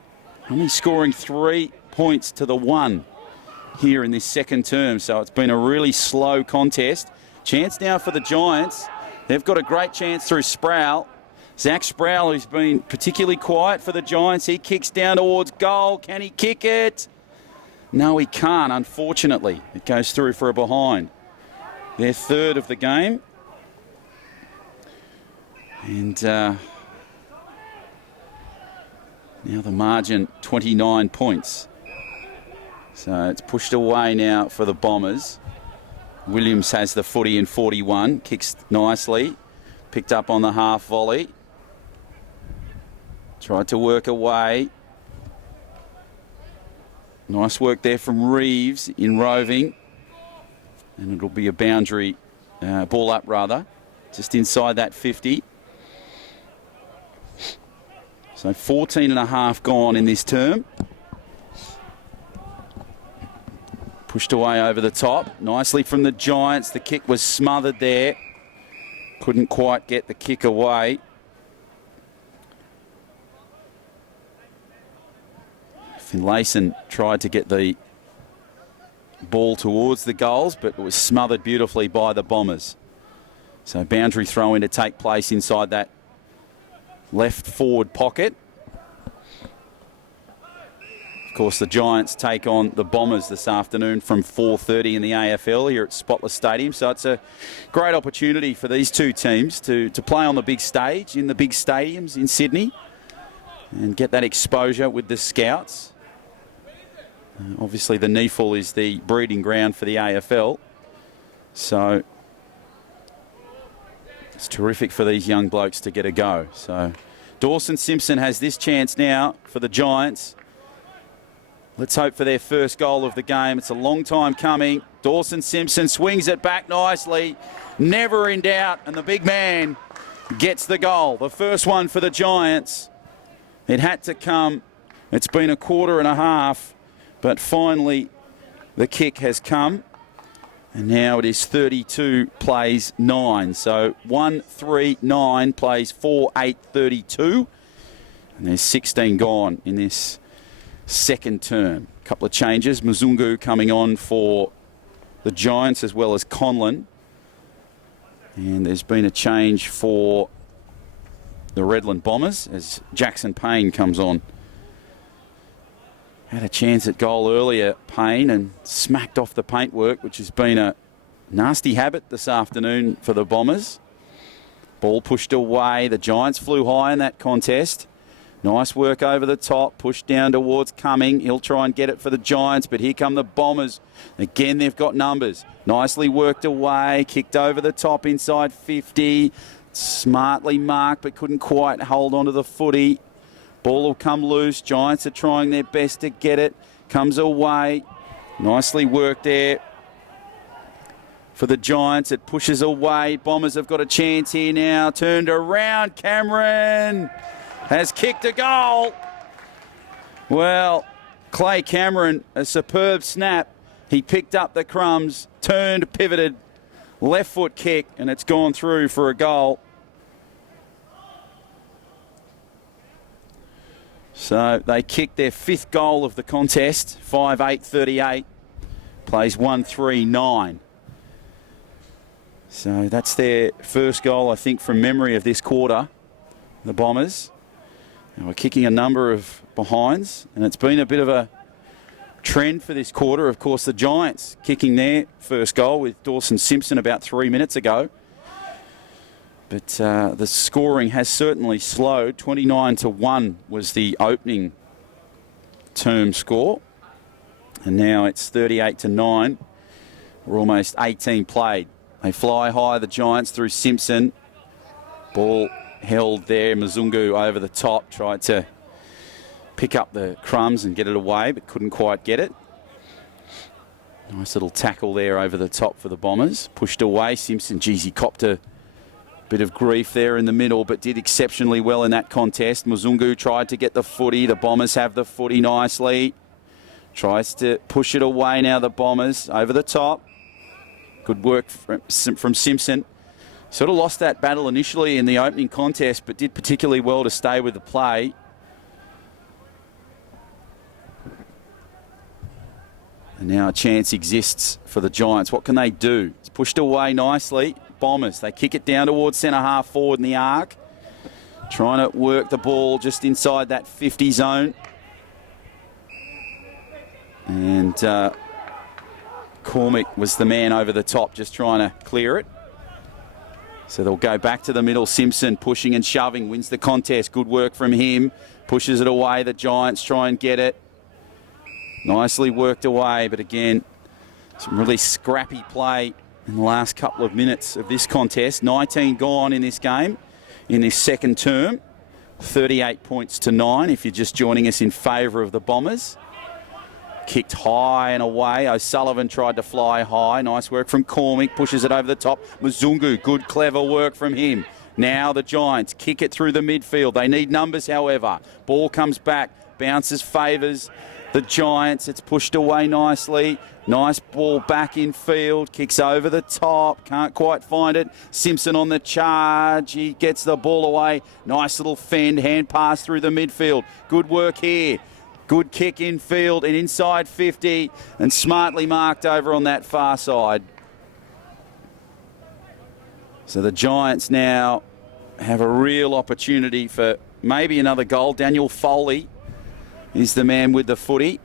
Only scoring 3 points to the 1 here in this second term. So it's been a really slow contest. Chance now for the Giants. They've got a great chance through Sproul. Zach Sproul, who's been particularly quiet for the Giants. He kicks down towards goal. Can he kick it? No, he can't, unfortunately. It goes through for a behind. Their third of the game. And now the margin, 29 points. So it's pushed away now for the Bombers. Williams has the footy in 41. Kicks nicely. Picked up on the half volley. Tried to work away. Nice work there from Reeves in roving. And it'll be a boundary, ball up rather, just inside that 50. So 14 and a half gone in this term. Pushed away over the top. Nicely from the Giants. The kick was smothered there. Couldn't quite get the kick away. Finlayson tried to get the ball towards the goals, but it was smothered beautifully by the Bombers. So boundary throw in to take place inside that left forward pocket. Of course, the Giants take on the Bombers this afternoon from 4:30 in the AFL here at Spotless Stadium. So it's a great opportunity for these two teams to play on the big stage in the big stadiums in Sydney and get that exposure with the Scouts. Obviously, the NEAFL is the breeding ground for the AFL. So it's terrific for these young blokes to get a go. So Dawson Simpson has this chance now for the Giants. Let's hope for their first goal of the game. It's a long time coming. Dawson Simpson swings it back nicely. Never in doubt. And the big man gets the goal. The first one for the Giants. It had to come. It's been a quarter and a half. But finally, the kick has come. And now it is 32 plays 9. So 1-3-9 plays 4-8-32. And there's 16 gone in this second term. A couple of changes. Mzungu coming on for the Giants as well as Conlon. And there's been a change for the Redland Bombers as Jackson Payne comes on. Had a chance at goal earlier, Payne, and smacked off the paintwork, which has been a nasty habit this afternoon for the Bombers. Ball pushed away. The Giants flew high in that contest. Nice work over the top, pushed down towards Cumming. He'll try and get it for the Giants, but here come the Bombers. Again, they've got numbers. Nicely worked away, kicked over the top inside 50. Smartly marked, but couldn't quite hold onto the footy. Ball will come loose. Giants are trying their best to get it. Comes away. Nicely worked there for the Giants. It pushes away. Bombers have got a chance here now. Turned around. Cameron has kicked a goal. Well, Clay Cameron, a superb snap. He picked up the crumbs, turned, pivoted, left foot kick, and it's gone through for a goal. So they kicked their fifth goal of the contest, 5-8-38, plays 1-3-9. So that's their first goal, I think, from memory of this quarter, the Bombers. And we're kicking a number of behinds, and it's been a bit of a trend for this quarter. Of course, the Giants kicking their first goal with Dawson Simpson about 3 minutes ago. But the scoring has certainly slowed. 29-1 was the opening term score. And now it's 38-9. We're almost 18 played. They fly high, the Giants, through Simpson. Ball held there. Mzungu over the top. Tried to pick up the crumbs and get it away, but couldn't quite get it. Nice little tackle there over the top for the Bombers. Pushed away. Simpson, geez, he copped a bit of grief there in the middle, but did exceptionally well in that contest. Mzungu tried to get the footy. The Bombers have the footy nicely. Tries to push it away now, the Bombers. Over the top. Good work from Simpson. Sort of lost that battle initially in the opening contest, but did particularly well to stay with the play. And now a chance exists for the Giants. What can they do? It's pushed away nicely. Bombers, they kick it down towards centre half forward in the arc. Trying to work the ball just inside that 50 zone. And Cormick was the man over the top, just trying to clear it. So they'll go back to the middle. Simpson pushing and shoving, wins the contest. Good work from him. Pushes it away. The Giants try and get it. Nicely worked away, but again, some really scrappy play in the last couple of minutes of this contest. 19 gone in this game, in this second term. 38 points to 9 if you're just joining us in favour of the Bombers. Kicked high and away. O'Sullivan tried to fly high. Nice work from Cormick. Pushes it over the top. Mzungu, good clever work from him. Now the Giants kick it through the midfield. They need numbers, however. Ball comes back, bounces, favours the Giants. It's pushed away nicely. Nice ball back in field. Kicks over the top. Can't quite find it. Simpson on the charge. He gets the ball away. Nice little fend. Hand pass through the midfield. Good work here. Good kick in field and inside 50 and smartly marked over on that far side. So the Giants now have a real opportunity for maybe another goal. Daniel Foley is the man with the footy.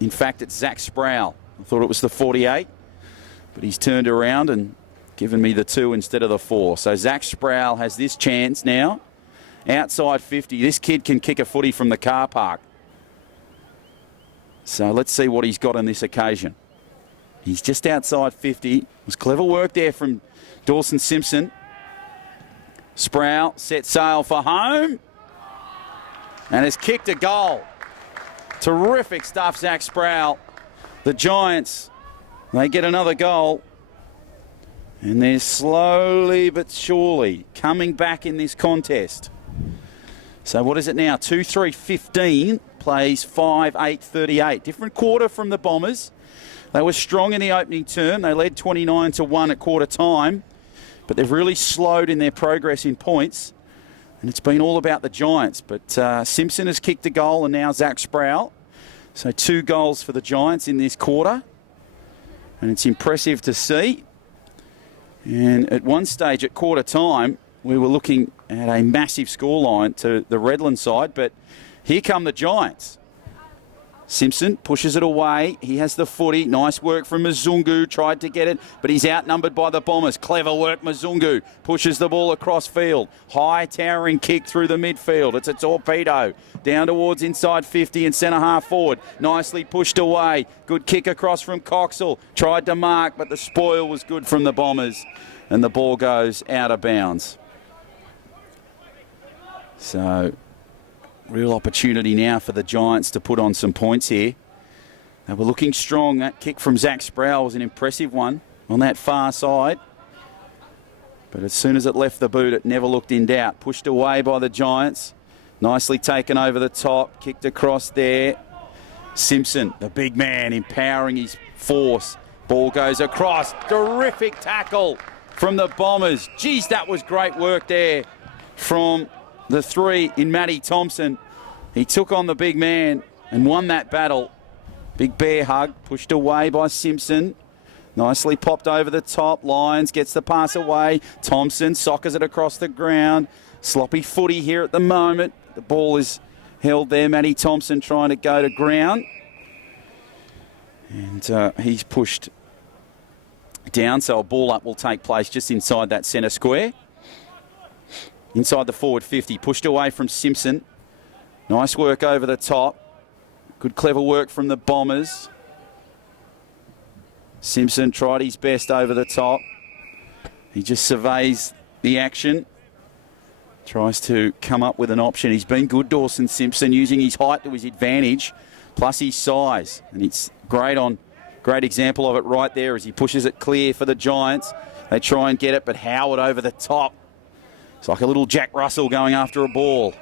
In fact, it's Zach Sproul. I thought it was the 48, but he's turned around and given me the 2 instead of the 4. So Zach Sproul has this chance now. Outside 50. This kid can kick a footy from the car park. So let's see what he's got on this occasion. He's just outside 50. It was clever work there from Dawson Simpson. Sproul set sail for home and has kicked a goal. Terrific stuff, Zach Sproul. The Giants, they get another goal. And they're slowly but surely coming back in this contest. So what is it now? 2-3-15 plays 5-8-38. Different quarter from the Bombers. They were strong in the opening term. They led 29-1 at quarter time. But they've really slowed in their progress in points. And it's been all about the Giants. But Simpson has kicked a goal and now Zach Sproul. So 2 goals for the Giants in this quarter. And it's impressive to see. And at one stage at quarter time, we were looking at a massive scoreline to the Redland side. But here come the Giants. Simpson pushes it away. He has the footy. Nice work from Mzungu. Tried to get it, but he's outnumbered by the Bombers. Clever work, Mzungu. Pushes the ball across field. High towering kick through the midfield. It's a torpedo. Down towards inside 50 and centre half forward. Nicely pushed away. Good kick across from Coxall. Tried to mark, but the spoil was good from the Bombers. And the ball goes out of bounds. So real opportunity now for the Giants to put on some points here. They were looking strong. That kick from Zach Sproul was an impressive one on that far side. But as soon as it left the boot, it never looked in doubt. Pushed away by the Giants. Nicely taken over the top. Kicked across there. Simpson, the big man, empowering his force. Ball goes across. Terrific tackle from the Bombers. Geez, that was great work there from the 3 in Matty Thompson. He took on the big man and won that battle. Big bear hug, pushed away by Simpson. Nicely popped over the top. Lyons gets the pass away. Thompson soccers it across the ground. Sloppy footy here at the moment. The ball is held there. Matty Thompson trying to go to ground. And he's pushed down, so a ball up will take place just inside that centre square. Inside the forward 50, pushed away from Simpson. Nice work over the top. Good clever work from the Bombers. Simpson tried his best over the top. He just surveys the action. Tries to come up with an option. He's been good, Dawson Simpson, using his height to his advantage, plus his size. And it's great example of it right there as he pushes it clear for the Giants. They try and get it, but Howard over the top. It's like a little Jack Russell going after a ball.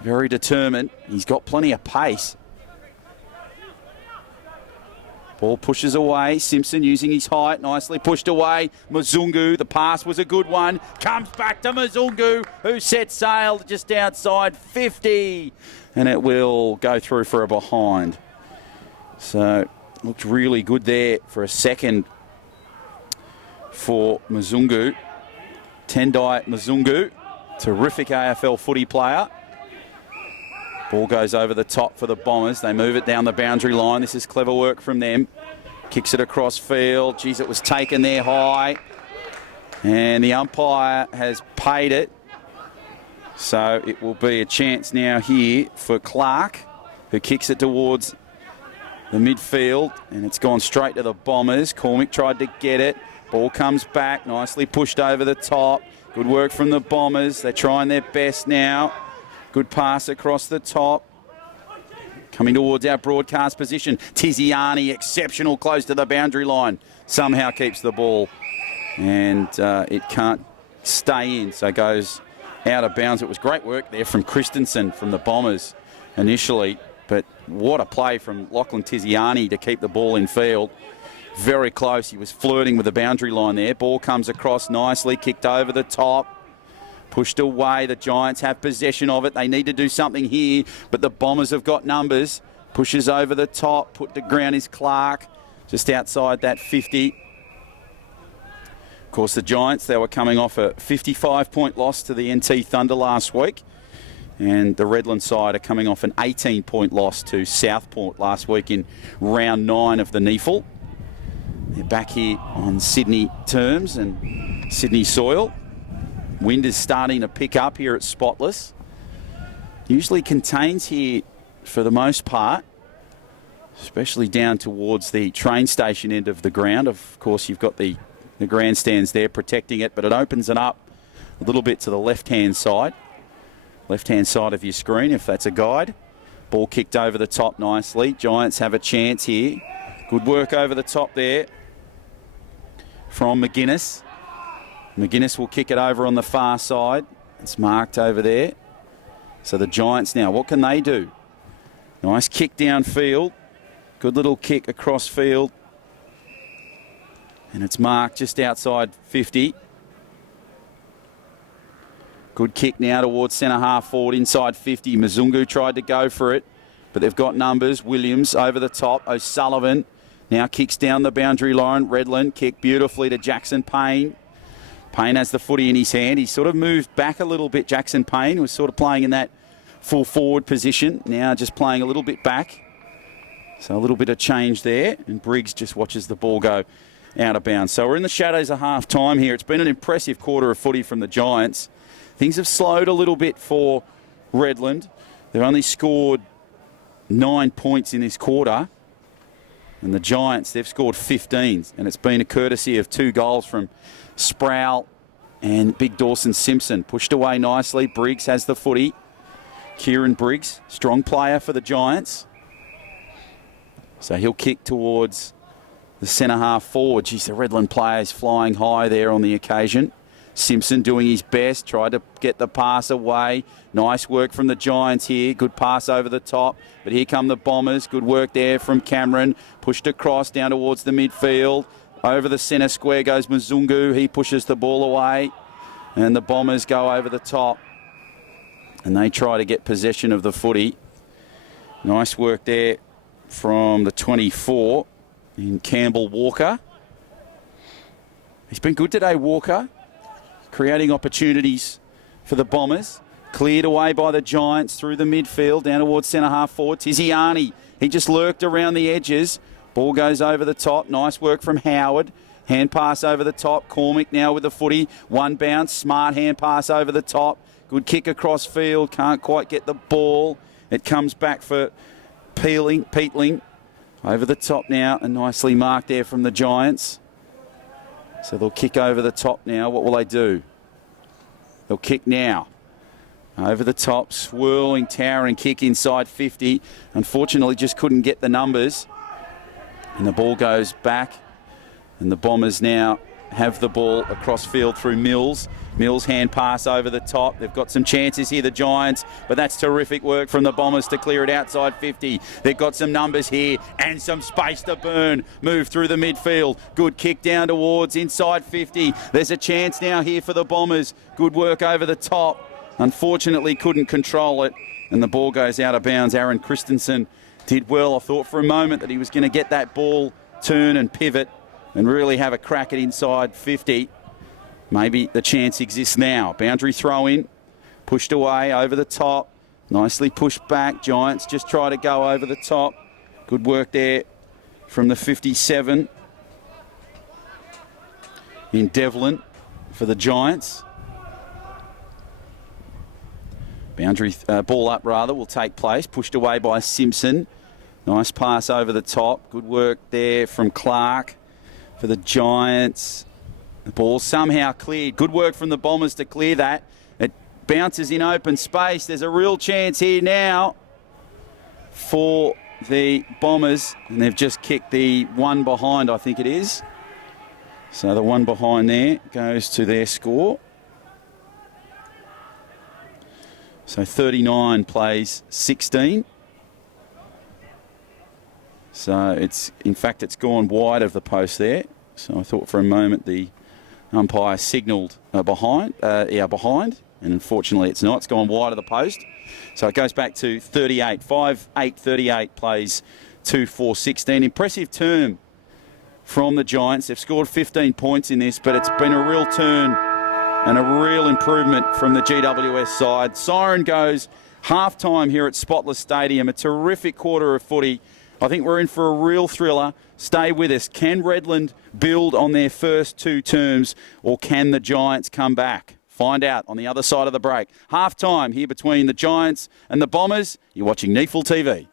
Very determined. He's got plenty of pace. Ball pushes away. Simpson using his height. Nicely pushed away. Mzungu, the pass was a good one. Comes back to Mzungu, who set sail just outside 50. And it will go through for a behind. So, looked really good there for a second for Mzungu. Tendai Mzungu, terrific AFL footy player. Ball goes over the top for the Bombers. They move it down the boundary line. This is clever work from them. Kicks it across field. Geez, it was taken there high. And the umpire has paid it. So it will be a chance now here for Clark, who kicks it towards the midfield. And it's gone straight to the Bombers. Cormick tried to get it. Ball comes back, nicely pushed over the top. Good work from the Bombers. They're trying their best now. Good pass across the top. Coming towards our broadcast position. Tiziani, exceptional close to the boundary line. Somehow keeps the ball. And it can't stay in. So it goes out of bounds. It was great work there from Christensen from the Bombers initially. But what a play from Lachlan Tiziani to keep the ball in field. Very close. He was flirting with the boundary line there. Ball comes across nicely, kicked over the top. Pushed away. The Giants have possession of it. They need to do something here, but the Bombers have got numbers. Pushes over the top. Put to ground is Clark, just outside that 50. Of course, the Giants, they were coming off a 55-point loss to the NT Thunder last week. And the Redland side are coming off an 18-point loss to Southport last week in round 9 of the NEAFL. They're back here on Sydney terms and Sydney soil. Wind is starting to pick up here at Spotless. Usually contains here for the most part, especially down towards the train station end of the ground. Of course, you've got the grandstands there protecting it, but it opens it up a little bit to the left-hand side of your screen, if that's a guide. Ball kicked over the top nicely. Giants have a chance here. Good work over the top there from McGuinness. McGuinness will kick it over on the far side. It's marked over there. So the Giants now, what can they do? Nice kick downfield. Good little kick across field. And it's marked just outside 50. Good kick now towards centre half forward inside 50. Mzungu tried to go for it, but they've got numbers. Williams over the top. O'Sullivan now kicks down the boundary line. Redland kick beautifully to Jackson Payne. Payne has the footy in his hand. He sort of moved back a little bit. Jackson Payne was sort of playing in that full forward position. Now just playing a little bit back. So a little bit of change there. And Briggs just watches the ball go out of bounds. So we're in the shadows of half time here. It's been an impressive quarter of footy from the Giants. Things have slowed a little bit for Redland. They've only scored 9 points in this quarter. And the Giants, they've scored 15. And it's been a courtesy of 2 goals from Sproul and Big Dawson Simpson. Pushed away nicely. Briggs has the footy. Kieran Briggs, strong player for the Giants. So he'll kick towards the centre half forward. Geez, the Redland players flying high there on the occasion. Simpson doing his best, tried to get the pass away. Nice work from the Giants here. Good pass over the top. But here come the Bombers. Good work there from Cameron. Pushed across down towards the midfield. Over the centre square goes Mzungu. He pushes the ball away. And the Bombers go over the top. And they try to get possession of the footy. Nice work there from the 24 in Campbell Walker. He's been good today, Walker. Creating opportunities for the Bombers. Cleared away by the Giants through the midfield, down towards centre half forward. Tiziani, he just lurked around the edges. Ball goes over the top. Nice work from Howard. Hand pass over the top. Cormick now with the footy. One bounce. Smart hand pass over the top. Good kick across field. Can't quite get the ball. It comes back for Peatling. Over the top now. And nicely marked there from the Giants. So they'll kick over the top now. What will they do? They'll kick now. Over the top, swirling, towering kick inside 50. Unfortunately, just couldn't get the numbers. And the ball goes back. And the Bombers now have the ball across field through Mills. Mills hand pass over the top. They've got some chances here, the Giants, but that's terrific work from the Bombers to clear it outside 50. They've got some numbers here and some space to burn. Move through the midfield. Good kick down towards inside 50. There's a chance now here for the Bombers. Good work over the top. Unfortunately, couldn't control it, and the ball goes out of bounds. Aaron Christensen did well. I thought for a moment that he was going to get that ball, turn and pivot, and really have a crack at inside 50. Maybe the chance exists now. Boundary throw in, pushed away over the top. Nicely pushed back. Giants just try to go over the top. Good work there from the 57 in Devlin for the Giants. Boundary ball up rather will take place. Pushed away by Simpson. Nice pass over the top. Good work there from Clark for the Giants. The ball somehow cleared. Good work from the Bombers to clear that. It bounces in open space. There's a real chance here now for the Bombers. And they've just kicked the one behind, I think it is. So the one behind there goes to their score. So 39 plays 16. So in fact, it's gone wide of the post there. So I thought for a moment the umpire signalled behind, and unfortunately it's not. It's gone wide of the post. So it goes back to 38. 5-8-38 plays 2-4-16. Impressive term from the Giants. They've scored 15 points in this, but it's been a real turn and a real improvement from the GWS side. Siren goes, half-time here at Spotless Stadium. A terrific quarter of footy. I think we're in for a real thriller. Stay with us. Can Redland build on their first two terms, or can the Giants come back? Find out on the other side of the break. Half-time here between the Giants and the Bombers. You're watching NEAFL TV.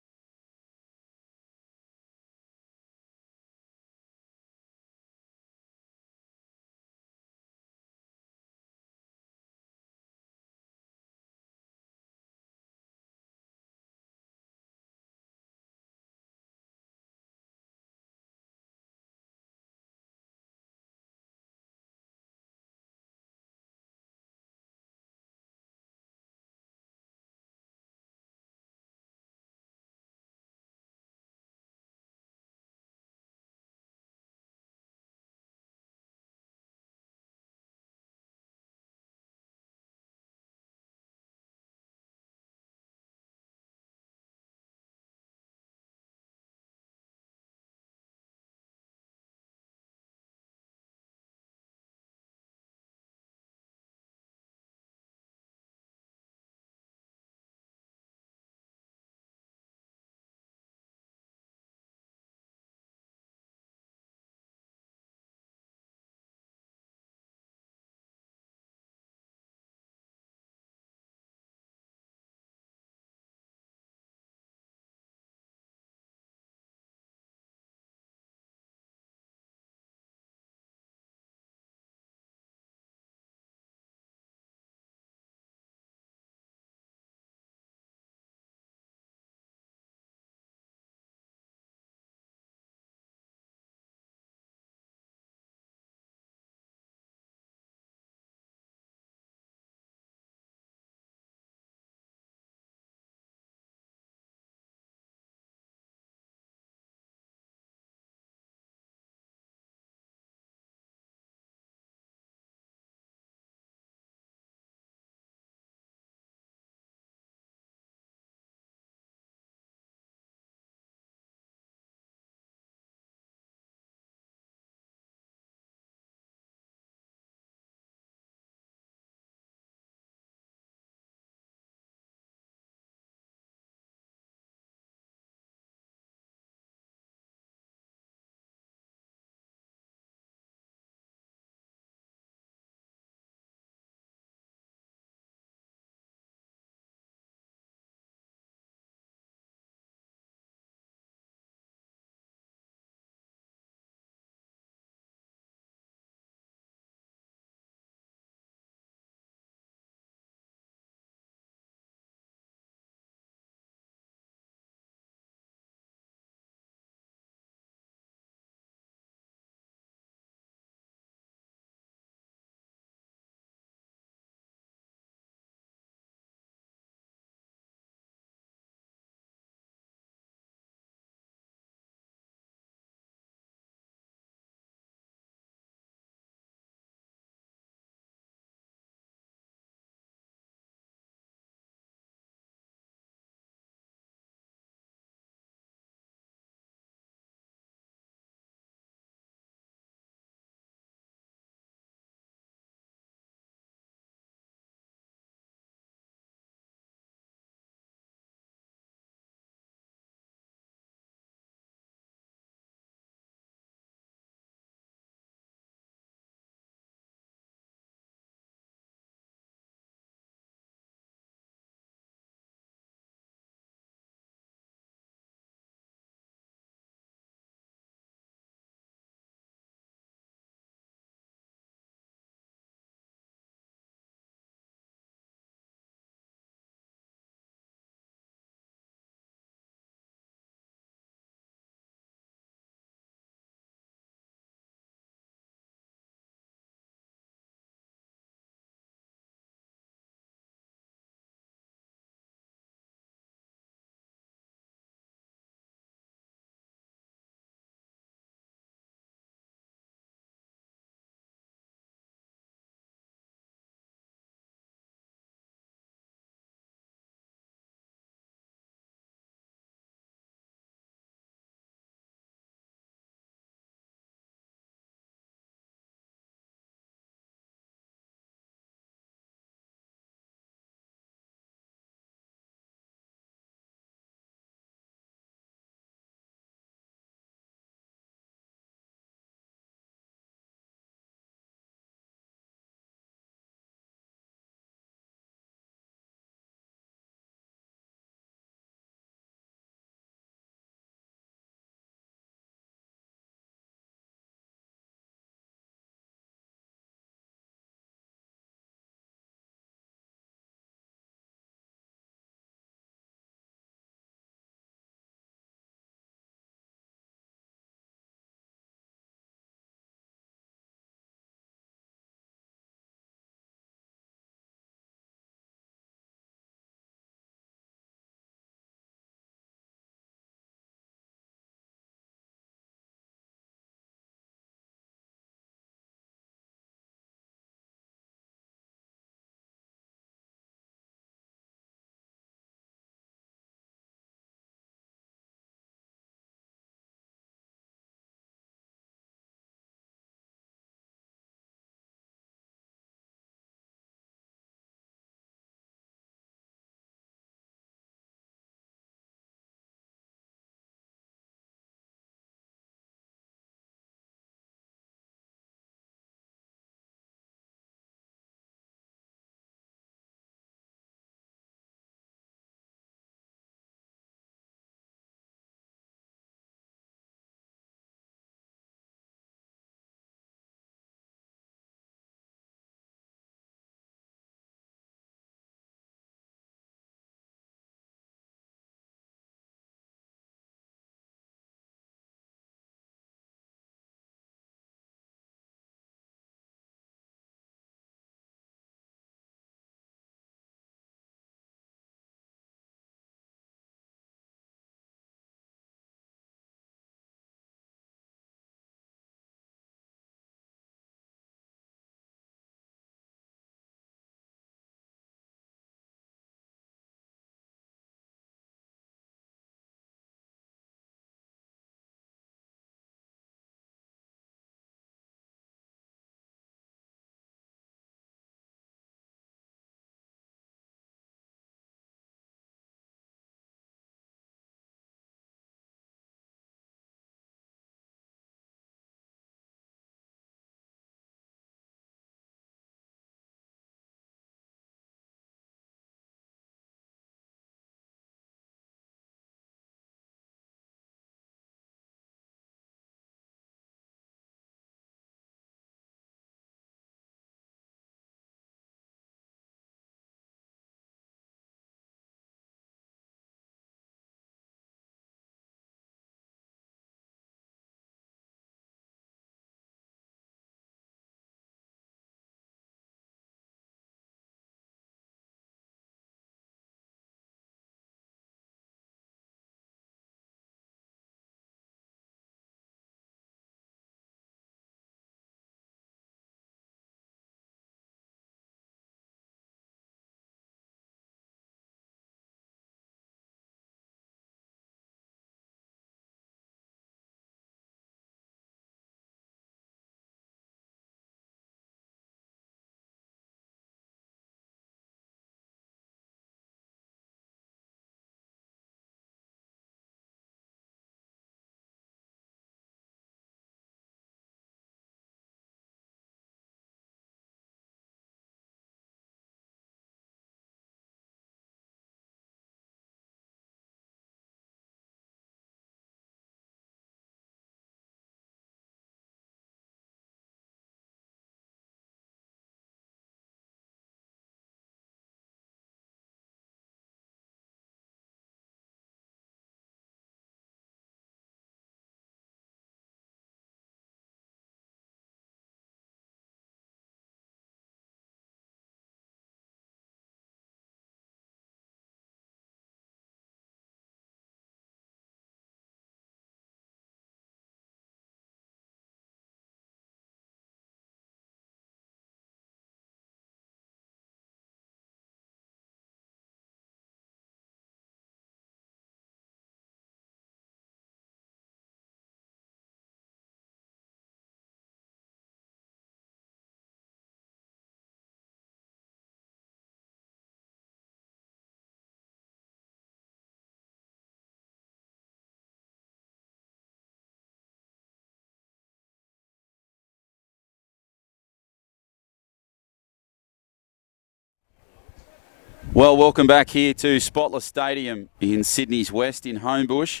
Well, welcome back here to Spotless Stadium in Sydney's West in Homebush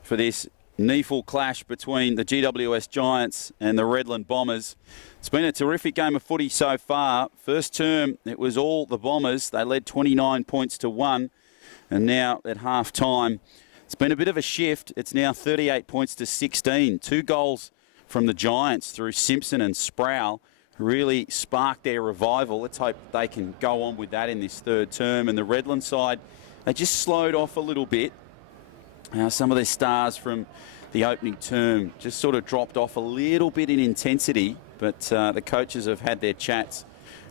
for this NEAFL clash between the GWS Giants and the Redland Bombers. It's been a terrific game of footy so far. First term, it was all the Bombers. They led 29 points to 1. And now at half-time, it's been a bit of a shift. It's now 38 points to 16. 2 goals from the Giants through Simpson and Sproul really sparked their revival. Let's hope they can go on with that in this third term. And the Redland side, they just slowed off a little bit. Some of their stars from the opening term just sort of dropped off a little bit in intensity, but the coaches have had their chats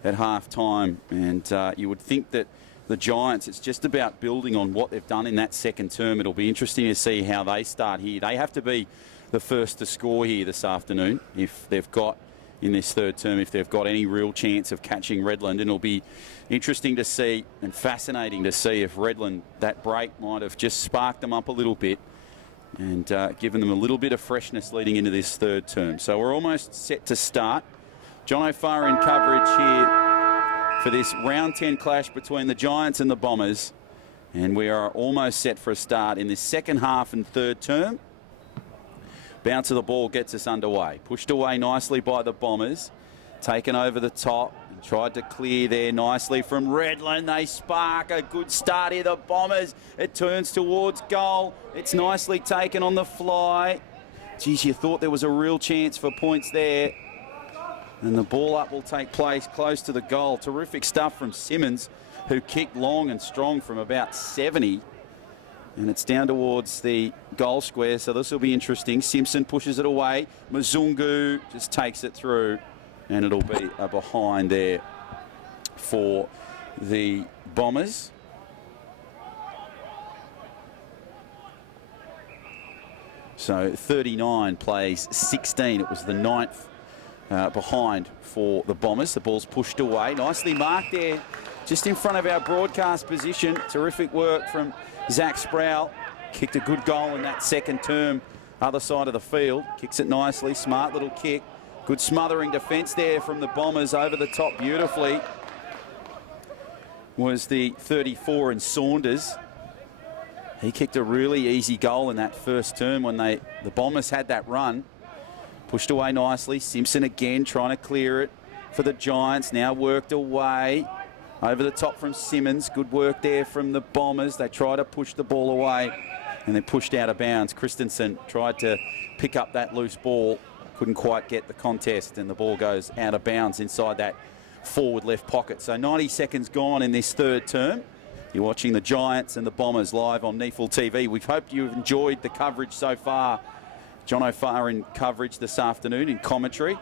at half-time, and you would think that the Giants, it's just about building on what they've done in that second term. It'll be interesting to see how they start here. They have to be the first to score here this afternoon if they've got, in this third term, if they've got any real chance of catching Redland. And it'll be interesting to see and fascinating to see if Redland, that break might have just sparked them up a little bit and given them a little bit of freshness leading into this third term. So we're almost set to start. John O'Farr in coverage here for this round 10 clash between the Giants and the Bombers. And we are almost set for a start in this second half and third term. Bounce of the ball gets us underway. Pushed away nicely by the Bombers. Taken over the top. And tried to clear there nicely from Redland. They spark a good start here, the Bombers. It turns towards goal. It's nicely taken on the fly. Geez, you thought there was a real chance for points there. And the ball up will take place close to the goal. Terrific stuff from Simmons, who kicked long and strong from about 70. And it's down towards the goal square, so this will be interesting. Simpson pushes it away. Mzungu just takes it through, and it'll be a behind there for the Bombers. So 39 plays 16. It was the 9th behind for the Bombers. The ball's pushed away. Nicely marked there, just in front of our broadcast position. Terrific work from Zach Sproul. Kicked a good goal in that second term, other side of the field. Kicks it nicely, smart little kick. Good smothering defence there from the Bombers over the top beautifully. Was the 34 in Saunders. He kicked a really easy goal in that first term when the Bombers had that run. Pushed away nicely. Simpson again trying to clear it for the Giants. Now worked away. Over the top from Simmons. Good work there from the Bombers. They try to push the ball away and they're pushed out of bounds. Christensen tried to pick up that loose ball. Couldn't quite get the contest, and the ball goes out of bounds inside that forward left pocket. So 90 seconds gone in this third term. You're watching the Giants and the Bombers live on NEAFL TV. We hope you've enjoyed the coverage so far. John O'Farr in coverage this afternoon in commentary.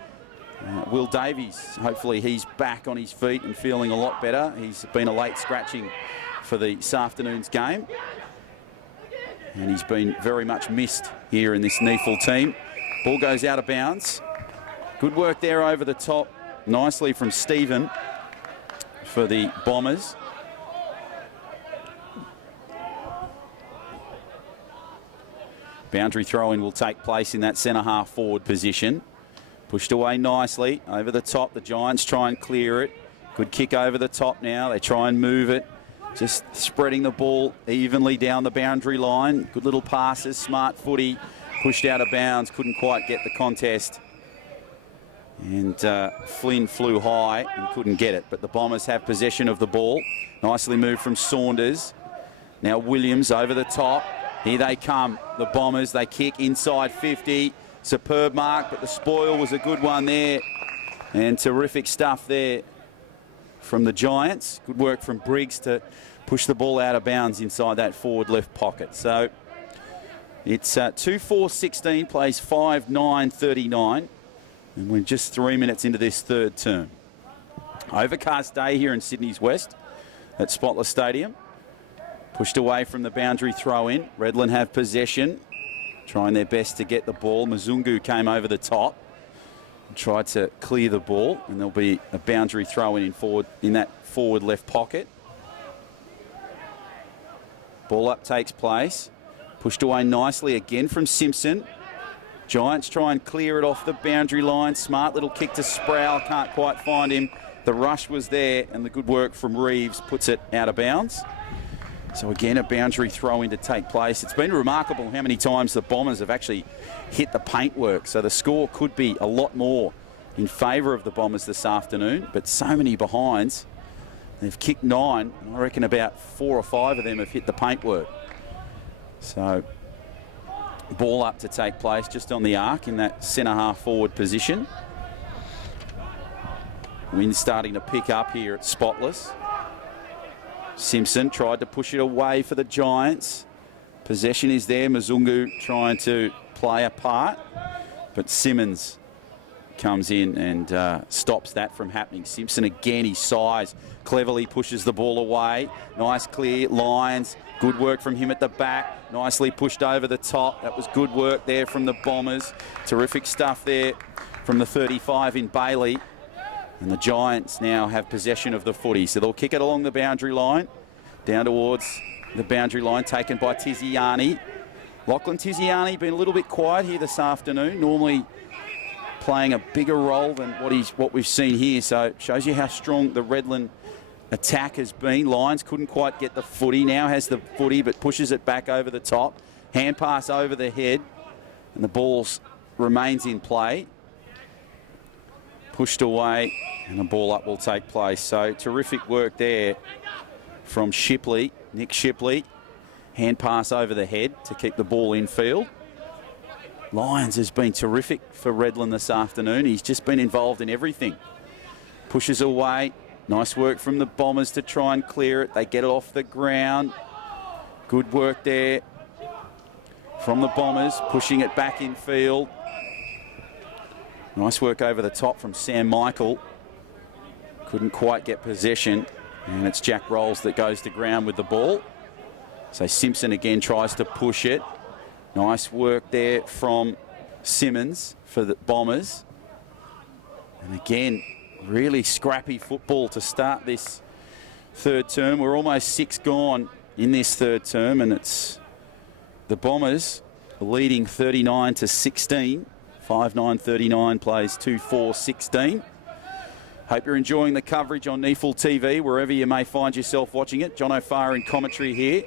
Will Davies, hopefully he's back on his feet and feeling a lot better. He's been a late scratching for this afternoon's game. And he's been very much missed here in this NEAFL team. Ball goes out of bounds. Good work there over the top. Nicely from Stephen for the Bombers. Boundary throw-in will take place in that centre-half forward position. Pushed away nicely over the top. The Giants try and clear it. Good kick over the top now. They try and move it. Just spreading the ball evenly down the boundary line. Good little passes, smart footy. Pushed out of bounds. Couldn't quite get the contest. And Flynn flew high and couldn't get it. But the Bombers have possession of the ball. Nicely moved from Saunders. Now Williams over the top. Here they come. The Bombers, they kick inside 50. Superb mark, but the spoil was a good one there. And terrific stuff there from the Giants. Good work from Briggs to push the ball out of bounds inside that forward left pocket. So it's 2-4-16, plays 5-9-39. And we're just 3 minutes into this third term. Overcast day here in Sydney's West at Spotless Stadium. Pushed away from the boundary throw-in. Redland have possession. Trying their best to get the ball. Mzungu came over the top and tried to clear the ball, and there'll be a boundary throw-in in that forward left pocket. Ball up takes place. Pushed away nicely again from Simpson. Giants try and clear it off the boundary line. Smart little kick to Sproul. Can't quite find him. The rush was there, and the good work from Reeves puts it out of bounds. So again, a boundary throw-in to take place. It's been remarkable how many times the Bombers have actually hit the paintwork. So the score could be a lot more in favour of the Bombers this afternoon, but so many behinds. They've kicked 9, and I reckon about 4 or 5 of them have hit the paintwork. So ball up to take place just on the arc in that centre-half forward position. Wind starting to pick up here at Spotless. Simpson tried to push it away for the Giants. Possession is there. Mzungu trying to play a part, but Simmons comes in and stops that from happening. Simpson again, his size, cleverly pushes the ball away. Nice clear lines. Good work from him at the back. Nicely pushed over the top. That was good work there from the Bombers. Terrific stuff there from the 35 in Bailey. And the Giants now have possession of the footy. So they'll kick it along the boundary line, down towards the boundary line, taken by Tiziani. Lachlan Tiziani been a little bit quiet here this afternoon, normally playing a bigger role than what we've seen here. So it shows you how strong the Redland attack has been. Lyons couldn't quite get the footy, now has the footy but pushes it back over the top. Hand pass over the head, and the ball remains in play. Pushed away, and a ball up will take place. So terrific work there from Shipley, Nick Shipley. Hand pass over the head to keep the ball in field. Lyons has been terrific for Redland this afternoon. He's just been involved in everything. Pushes away. Nice work from the Bombers to try and clear it. They get it off the ground. Good work there from the Bombers, pushing it back in field. Nice work over the top from Sam Michael. Couldn't quite get possession, and it's Jack Rolls that goes to ground with the ball. So Simpson again tries to push it. Nice work there from Simmons for the Bombers. And again, really scrappy football to start this third term. We're almost 6 gone in this third term, and it's the Bombers leading 39-16. 5-9-39 plays 2-4-16. Hope you're enjoying the coverage on NEAFL TV, wherever you may find yourself watching it. John O'Farr in commentary here.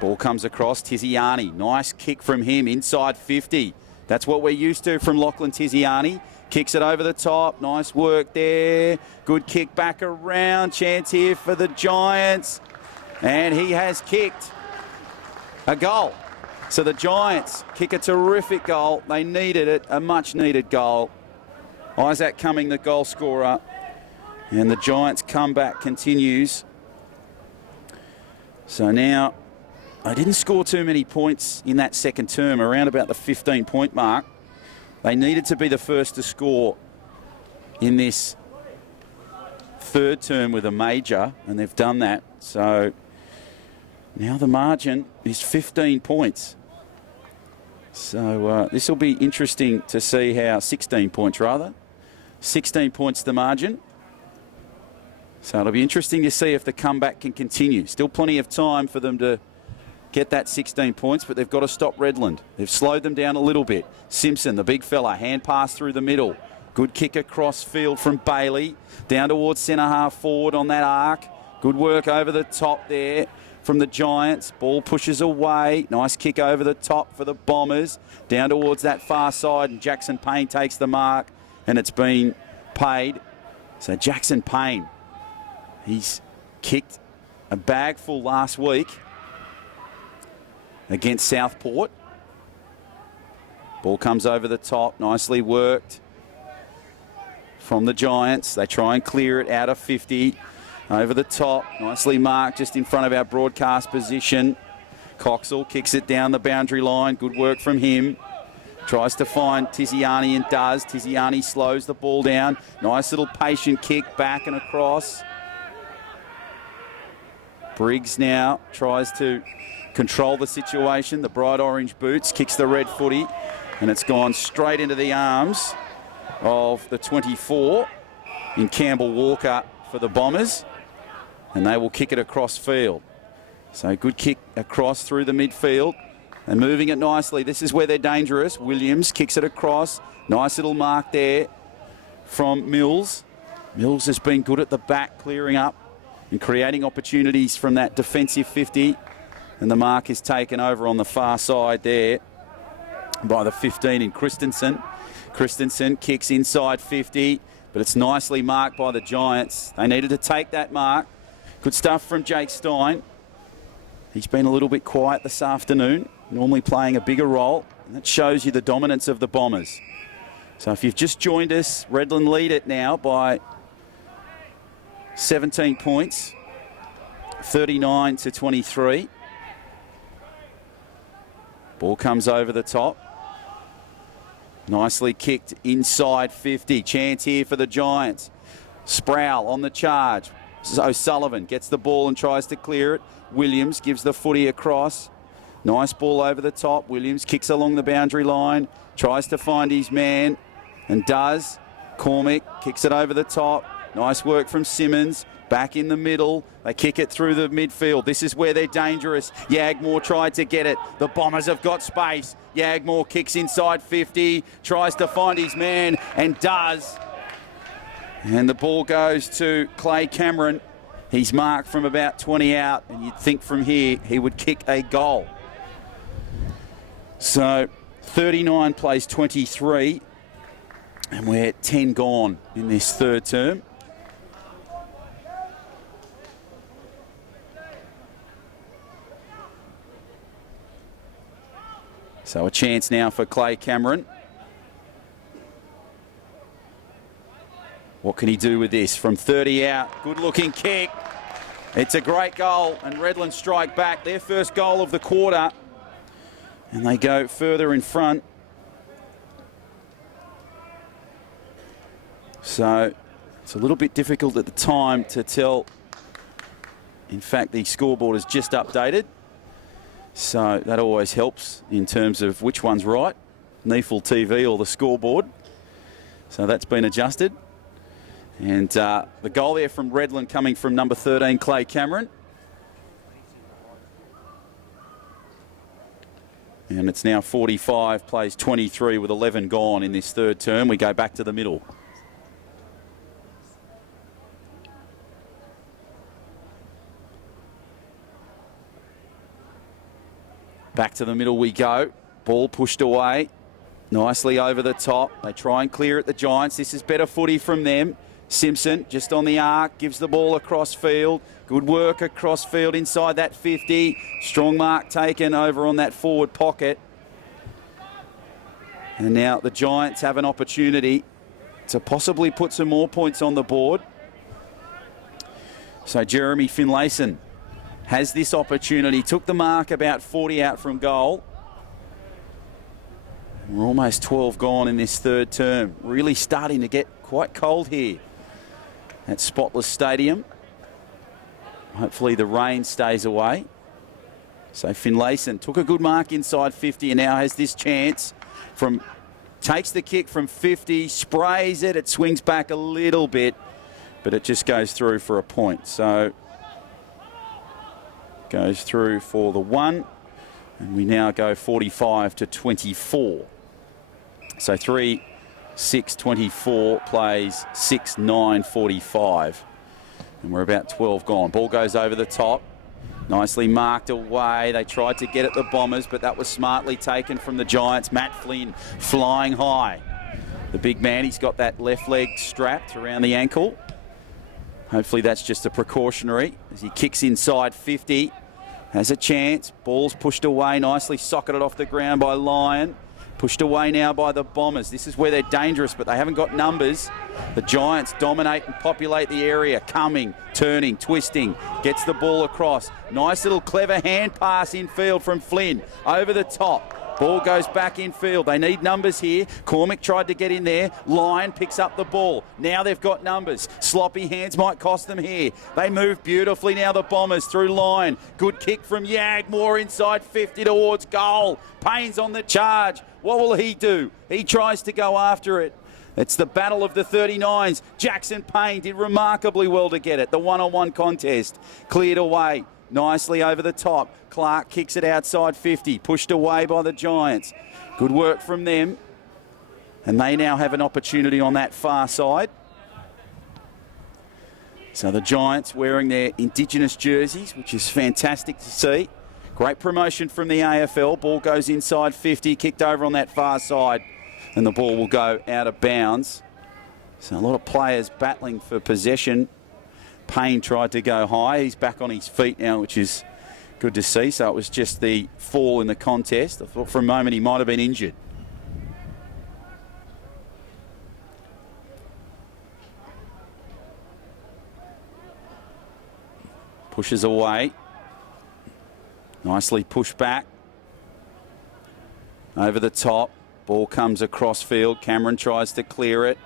Ball comes across. Tiziani, nice kick from him, inside 50. That's what we're used to from Lachlan Tiziani. Kicks it over the top. Nice work there. Good kick back around. Chance here for the Giants. And he has kicked a goal. So the Giants kick a terrific goal. They needed it, a much-needed goal. Isaac Cumming, the goal scorer. And the Giants' comeback continues. So now, they didn't score too many points in that second term, around about the 15-point mark. They needed to be the first to score in this third term with a major, and they've done that. So now the margin is 15 points. So this will be interesting to see how 16 points rather. 16 points the margin. So it'll be interesting to see if the comeback can continue. Still plenty of time for them to get that 16 points, but they've got to stop Redland. They've slowed them down a little bit. Simpson, the big fella, hand pass through the middle. Good kick across field from Bailey. Down towards centre-half forward on that arc. Good work over the top there from the Giants. Ball pushes away. Nice kick over the top for the Bombers. Down towards that far side, and Jackson Payne takes the mark, and it's been paid. So Jackson Payne, he's kicked a bag full last week against Southport. Ball comes over the top. Nicely worked from the Giants. They try and clear it out of 50. Over the top, nicely marked just in front of our broadcast position. Coxall kicks it down the boundary line. Good work from him. Tries to find Tiziani and does. Tiziani slows the ball down. Nice little patient kick back and across. Briggs now tries to control the situation. The bright orange boots, kicks the red footy, and it's gone straight into the arms of the 24 in Campbell Walker for the Bombers. And they will kick it across field. So good kick across through the midfield. They're moving it nicely. This is where they're dangerous. Williams kicks it across. Nice little mark there from Mills. Mills has been good at the back, clearing up and creating opportunities from that defensive 50. And the mark is taken over on the far side there by the 15 in Christensen. Christensen kicks inside 50, but it's nicely marked by the Giants. They needed to take that mark. Good stuff from Jake Stein. He's been a little bit quiet this afternoon, normally playing a bigger role. And that shows you the dominance of the Bombers. So if you've just joined us, Redland lead it now by 17 points, 39-23. Ball comes over the top. Nicely kicked inside 50. Chance here for the Giants. Sproul on the charge. O'Sullivan gets the ball and tries to clear it. Williams gives the footy across. Nice ball over the top. Williams kicks along the boundary line. Tries to find his man and does. Cormick kicks it over the top. Nice work from Simmons. Back in the middle. They kick it through the midfield. This is where they're dangerous. Yagmore tried to get it. The Bombers have got space. Yagmore kicks inside 50. Tries to find his man and does. And the ball goes to Clay Cameron. He's marked from about 20 out, and you'd think from here he would kick a goal. So 39 plays 23, and we're 10 gone in this third term. So a chance now for Clay Cameron. What can he do with this? From 30 out, good looking kick. It's a great goal, and Redland strike back. Their first goal of the quarter. And they go further in front. So it's a little bit difficult at the time to tell. In fact, the scoreboard is just updated. So that always helps in terms of which one's right, NEAFL TV or the scoreboard. So that's been adjusted. And the goal there from Redland coming from number 13, Clay Cameron. And it's now 45, plays 23 with 11 gone in this third term. We go back to the middle. Back to the middle we go. Ball pushed away. Nicely over the top. They try and clear it, the Giants. This is better footy from them. Simpson just on the arc, gives the ball across field. Good work across field inside that 50. Strong mark taken over on that forward pocket. And now the Giants have an opportunity to possibly put some more points on the board. So Jeremy Finlayson has this opportunity. Took the mark about 40 out from goal. We're almost 12 gone in this third term. Really starting to get quite cold here at Spotless Stadium. Hopefully the rain stays away. So Finlayson took a good mark inside 50 and now has this chance from, takes the kick from 50, sprays it, it swings back a little bit, but it just goes through for a point. So goes through for the one, and we now go 45-24. So 3-6-24 plays 6-9-45. And we're about 12 gone. Ball goes over the top. Nicely marked away. They tried to get at the Bombers, but that was smartly taken from the Giants. Matt Flynn flying high. The big man, he's got that left leg strapped around the ankle. Hopefully that's just a precautionary as he kicks inside 50. Has a chance. Ball's pushed away nicely. Socketed off the ground by Lyon. Pushed away now by the Bombers. This is where they're dangerous, but they haven't got numbers. The Giants dominate and populate the area. Coming, turning, twisting. Gets the ball across. Nice little clever hand pass infield from Flynn. Over the top. Ball goes back infield. They need numbers here. Cormick tried to get in there. Lyon picks up the ball. Now they've got numbers. Sloppy hands might cost them here. They move beautifully now, the Bombers, through Lyon. Good kick from Yagmore inside 50 towards goal. Payne's on the charge. What will he do? He tries to go after it. It's the battle of the 39s. Jackson Payne did remarkably well to get it. The one-on-one contest cleared away. Nicely over the top. Clark kicks it outside 50. Pushed away by the Giants. Good work from them. And they now have an opportunity on that far side. So the Giants wearing their Indigenous jerseys, which is fantastic to see. Great promotion from the AFL. Ball goes inside 50, kicked over on that far side, and the ball will go out of bounds. So a lot of players battling for possession. Payne tried to go high. He's back on his feet now, which is good to see. So it was just the fall in the contest. I thought for a moment he might have been injured. Pushes away. Nicely pushed back. Over the top. Ball comes across field. Cameron tries to clear it.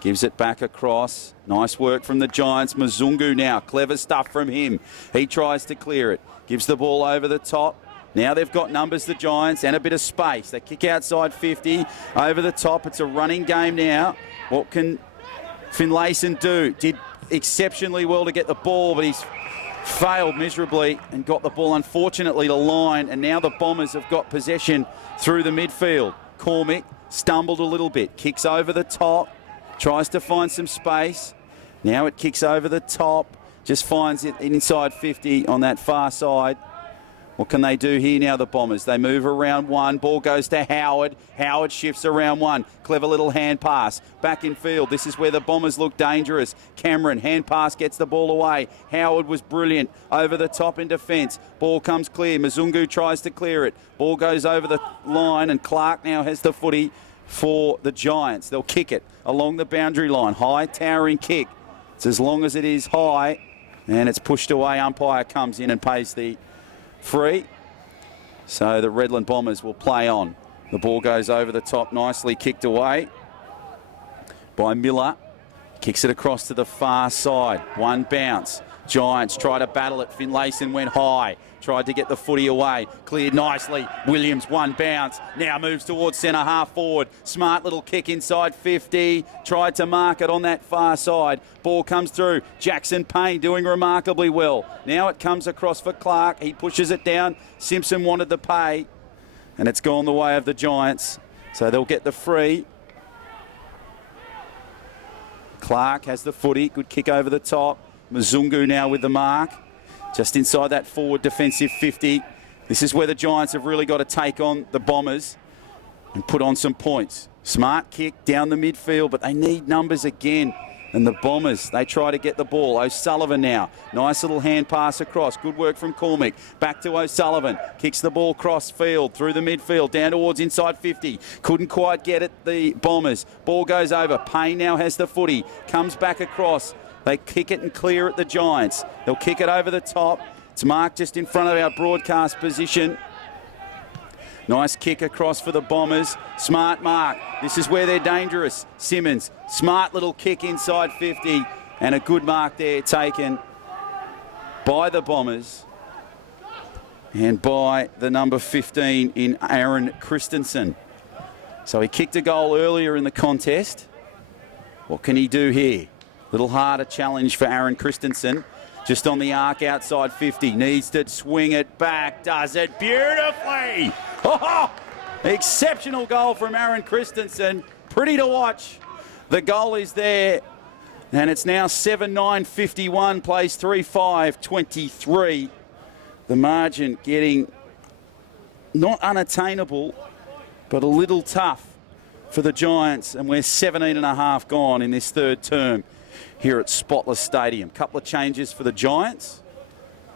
Gives it back across. Nice work from the Giants. Mzungu now. Clever stuff from him. He tries to clear it. Gives the ball over the top. Now they've got numbers, the Giants, and a bit of space. They kick outside 50. Over the top. It's a running game now. What can Finlayson do? Did exceptionally well to get the ball, but he's failed miserably and got the ball, unfortunately, to line. And now the Bombers have got possession through the midfield. Cormick stumbled a little bit. Kicks over the top. Tries to find some space. Now it kicks over the top. Just finds it inside 50 on that far side. What can they do here now, the Bombers? They move around one. Ball goes to Howard. Howard shifts around one. Clever little hand pass. Back in field. This is where the Bombers look dangerous. Cameron, hand pass, gets the ball away. Howard was brilliant. Over the top in defence. Ball comes clear. Mzungu tries to clear it. Ball goes over the line, and Clark now has the footy for the Giants. They'll kick it along the boundary line. High towering kick. It's as long as it is high, and it's pushed away. Umpire comes in and pays the free. So the Redland Bombers will play on. The ball goes over the top, nicely kicked away by Miller. Kicks it across to the far side. One bounce. Giants try to battle it. Finlayson went high. Tried to get the footy away. Cleared nicely. Williams, one bounce. Now moves towards centre half forward. Smart little kick inside 50. Tried to mark it on that far side. Ball comes through. Jackson Payne doing remarkably well. Now it comes across for Clark. He pushes it down. Simpson wanted the pay. And it's gone the way of the Giants. So they'll get the free. Clark has the footy. Good kick over the top. Mzungu now with the mark. Just inside that forward defensive 50. This is where the Giants have really got to take on the Bombers and put on some points. Smart kick down the midfield, but they need numbers again. And the Bombers, they try to get the ball. O'Sullivan now. Nice little hand pass across. Good work from Cormick. Back to O'Sullivan. Kicks the ball cross field, through the midfield, down towards inside 50. Couldn't quite get it, the Bombers. Ball goes over. Payne now has the footy. Comes back across. They kick it and clear at the Giants. They'll kick it over the top. It's marked just in front of our broadcast position. Nice kick across for the Bombers. Smart mark. This is where they're dangerous. Simmons, smart little kick inside 50. And a good mark there taken by the Bombers. And by the number 15 in Aaron Christensen. So he kicked a goal earlier in the contest. What can he do here? Little harder challenge for Aaron Christensen. Just on the arc outside 50. Needs to swing it back. Does it beautifully. Oh, exceptional goal from Aaron Christensen. Pretty to watch. The goal is there. And it's now 7-9-51. Plays 3-5-23. The margin getting not unattainable, but a little tough for the Giants. And we're 17.5 gone in this third term here at Spotless Stadium. Couple of changes for the Giants.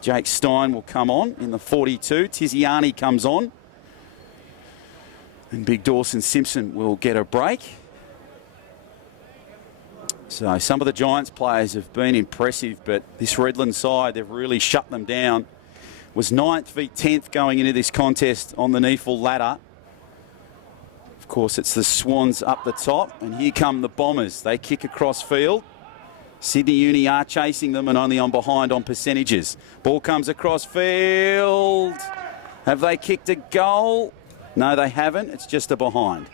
Jake Stein will come on in the 42. Tiziani comes on. And Big Dawson Simpson will get a break. So some of the Giants players have been impressive, but this Redland side, they've really shut them down. Was 9th v 10th going into this contest on the NEAFL ladder. Of course, it's the Swans up the top, and here come the Bombers. They kick across field. Sydney Uni are chasing them and only on behind on percentages. Ball comes across field. Have they kicked a goal? No, they haven't. It's just a behind.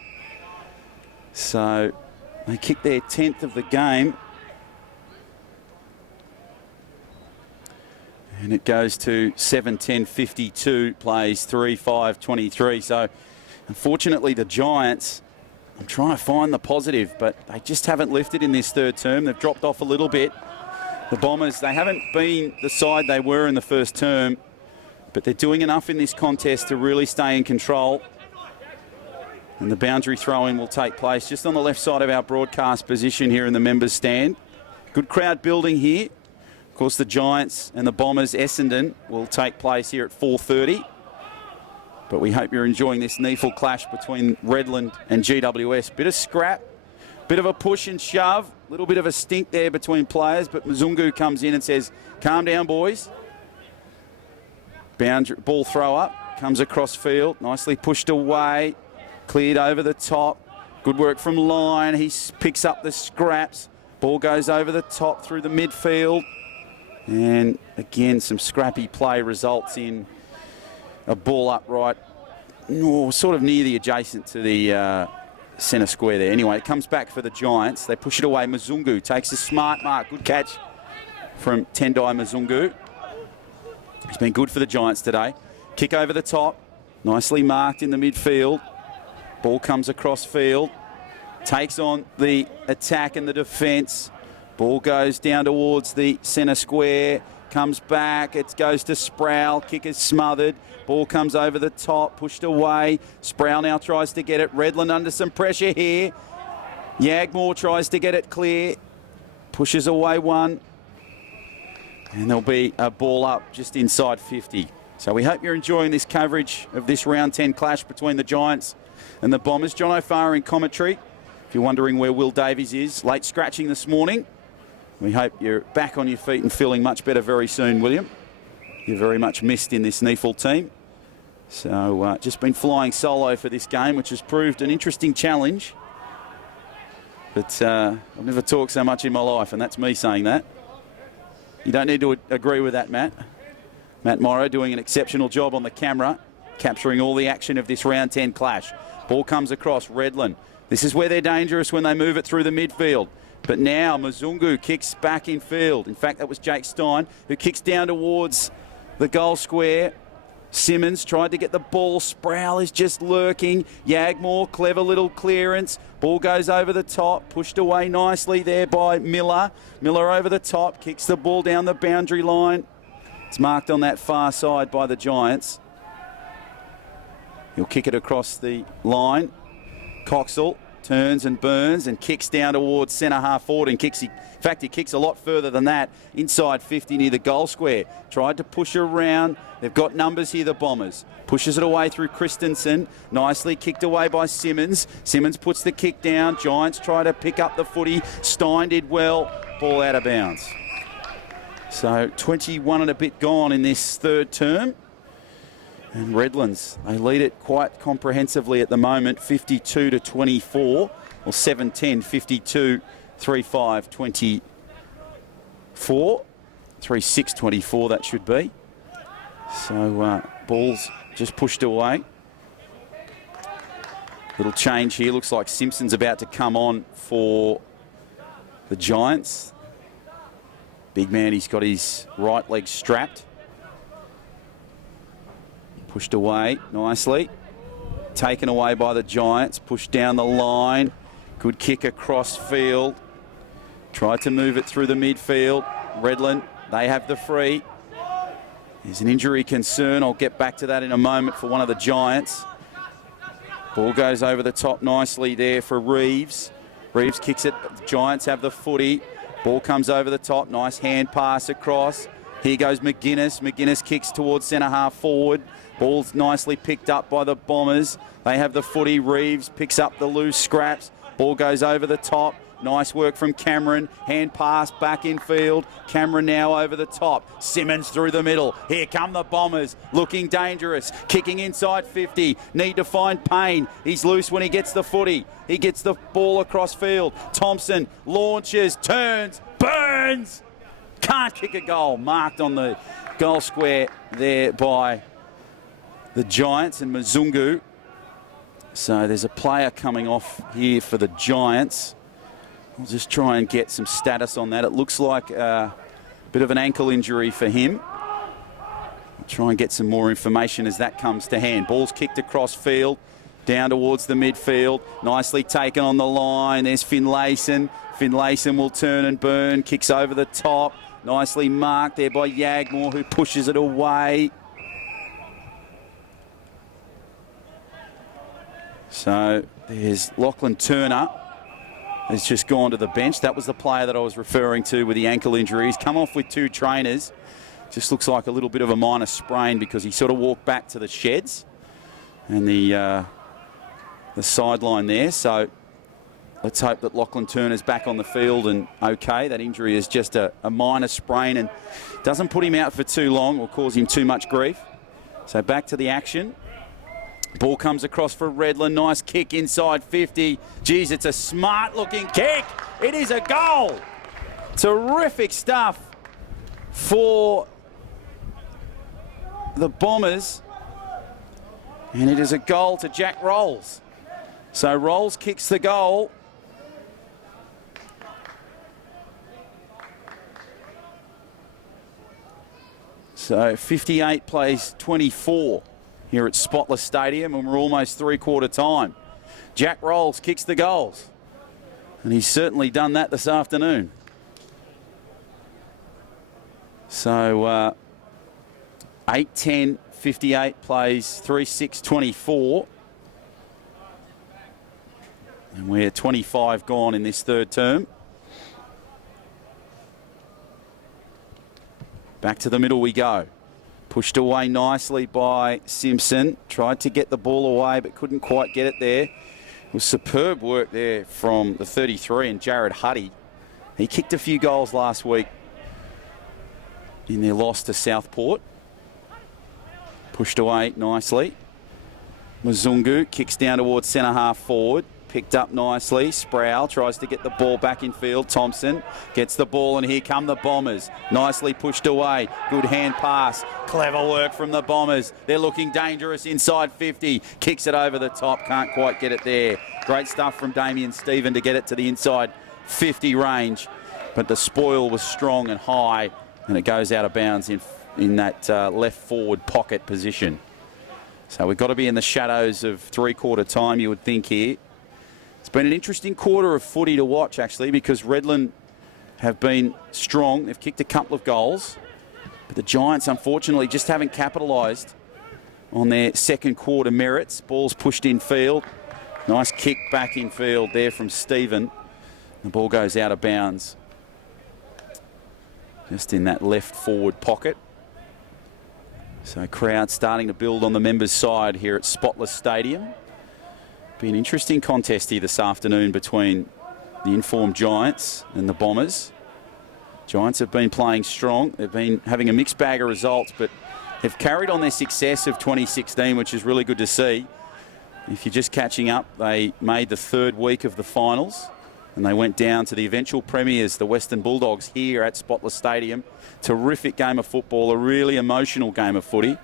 So they kicked their 10th of the game. And it goes to 7-10-52, plays 3-5-23. So unfortunately, the Giants, I'm trying to find the positive, but they just haven't lifted in this third term. They've dropped off a little bit. The Bombers, they haven't been the side they were in the first term, but they're doing enough in this contest to really stay in control. And the boundary throw-in will take place just on the left side of our broadcast position here in the members' stand. Good crowd building here. Of course, the Giants and the Bombers, Essendon, will take place here at 4:30. But we hope you're enjoying this NEAFL clash between Redland and GWS. Bit of scrap, bit of a push and shove, a little bit of a stink there between players, but Mzungu comes in and says, calm down, boys. Boundary, ball throw up, comes across field, nicely pushed away, cleared over the top. Good work from Lyon. He picks up the scraps. Ball goes over the top through the midfield. And again, some scrappy play results in a ball upright, sort of near the adjacent to the centre square there. Anyway, it comes back for the Giants. They push it away. Mzungu takes a smart mark. Good catch from Tendai Mzungu. He's been good for the Giants today. Kick over the top. Nicely marked in the midfield. Ball comes across field. Takes on the attack and the defence. Ball goes down towards the centre square. Comes back. It goes to Sproul. Kick is smothered. Ball comes over the top. Pushed away. Sproul now tries to get it. Redland under some pressure here. Yagmore tries to get it clear. Pushes away one. And there'll be a ball up just inside 50. So we hope you're enjoying this coverage of this round 10 clash between the Giants and the Bombers. John O'Farr in commentary. If you're wondering where Will Davies is, late scratching this morning. We hope you're back on your feet and feeling much better very soon, William. You're very much missed in this NEAFL team. So just been flying solo for this game, which has proved an interesting challenge. But I've never talked so much in my life, and that's me saying that. You don't need to agree with that, Matt. Matt Morrow doing an exceptional job on the camera, capturing all the action of this round 10 clash. Ball comes across, Redland. This is where they're dangerous when they move it through the midfield. But now Mzungu kicks back in field. In fact, that was Jake Stein who kicks down towards the goal square. Simmons tried to get the ball. Sproul is just lurking. Yagmore, clever little clearance. Ball goes over the top. Pushed away nicely there by Miller. Miller over the top. Kicks the ball down the boundary line. It's marked on that far side by the Giants. He'll kick it across the line. Coxall turns and burns and kicks down towards centre half forward and kicks. In fact, he kicks a lot further than that, inside 50 near the goal square. Tried to push around. They've got numbers here, the Bombers. Pushes it away through Christensen. Nicely kicked away by Simmons. Simmons puts the kick down. Giants try to pick up the footy. Stein did well. Ball out of bounds. So 21 and a bit gone in this third term. And Redlands, they lead it quite comprehensively at the moment, 52-24, or 7-10, 52, 3-5, 24, 3-6, 24 that should be. So ball's just pushed away. Little change here, looks like Simpson's about to come on for the Giants. Big man, he's got his right leg strapped. Pushed away nicely. Taken away by the Giants. Pushed down the line. Good kick across field. Tried to move it through the midfield. Redland, they have the free. There's an injury concern. I'll get back to that in a moment for one of the Giants. Ball goes over the top nicely there for Reeves. Reeves kicks it. The Giants have the footy. Ball comes over the top. Nice hand pass across. Here goes McGuinness. McGuinness kicks towards centre half forward. Ball's nicely picked up by the Bombers. They have the footy. Reeves picks up the loose scraps. Ball goes over the top. Nice work from Cameron. Hand pass back in field. Cameron now over the top. Simmons through the middle. Here come the Bombers. Looking dangerous. Kicking inside 50. Need to find Payne. He's loose when he gets the footy. He gets the ball across field. Thompson launches, turns, burns. Can't kick a goal. Marked on the goal square there by the Giants and Mzungu. So there's a player coming off here for the Giants. We'll just try and get some status on that. It looks like a bit of an ankle injury for him. We'll try and get some more information as that comes to hand. Ball's kicked across field, down towards the midfield. Nicely taken on the line. There's Finlayson. Finlayson will turn and burn. Kicks over the top. Nicely marked there by Yagmore, who pushes it away. So there's Lachlan Turner has just gone to the bench. That was the player that I was referring to with the ankle injury. He's come off with 2 trainers. Just looks like a little bit of a minor sprain because he sort of walked back to the sheds and the sideline there. So let's hope that Lachlan Turner's back on the field and okay. That injury is just a minor sprain and doesn't put him out for too long or cause him too much grief. So back to the action. Ball comes across for Redland. Nice kick inside 50. Geez, it's a smart-looking kick. It is a goal. Terrific stuff for the Bombers. And it is a goal to Jack Rolls. So Rolls kicks the goal. So 58 plays 24 here at Spotless Stadium, and we're almost three-quarter time. Jack Rolls kicks the goals, and he's certainly done that this afternoon. So 8-10, 58 plays 3-6, 24. And we're 25 gone in this third term. Back to the middle we go. Pushed away nicely by Simpson. Tried to get the ball away but couldn't quite get it there. It was superb work there from the 33 and Jared Huddy. He kicked a few goals last week in their loss to Southport. Pushed away nicely. Mzungu kicks down towards centre half forward. Picked up nicely. Sproul tries to get the ball back in field. Thompson gets the ball, and here come the Bombers. Nicely pushed away. Good hand pass. Clever work from the Bombers. They're looking dangerous inside 50. Kicks it over the top. Can't quite get it there. Great stuff from Damien Stephen to get it to the inside 50 range. But the spoil was strong and high, and it goes out of bounds in that left forward pocket position. So we've got to be in the shadows of three-quarter time, you would think, here. It's been an interesting quarter of footy to watch, actually, because Redland have been strong. They've kicked a couple of goals. But the Giants, unfortunately, just haven't capitalised on their second quarter merits. Ball's pushed in field. Nice kick back in field there from Stephen. The ball goes out of bounds. Just in that left forward pocket. So crowd starting to build on the members' side here at Spotless Stadium. Be an interesting contest here this afternoon between the informed Giants and the Bombers. Giants have been playing strong. They've been having a mixed bag of results, but they've carried on their success of 2016, which is really good to see. If you're just catching up, they made the third week of the finals, and they went down to the eventual premiers, the Western Bulldogs, here at Spotless Stadium. Terrific game of football, a really emotional game of footy.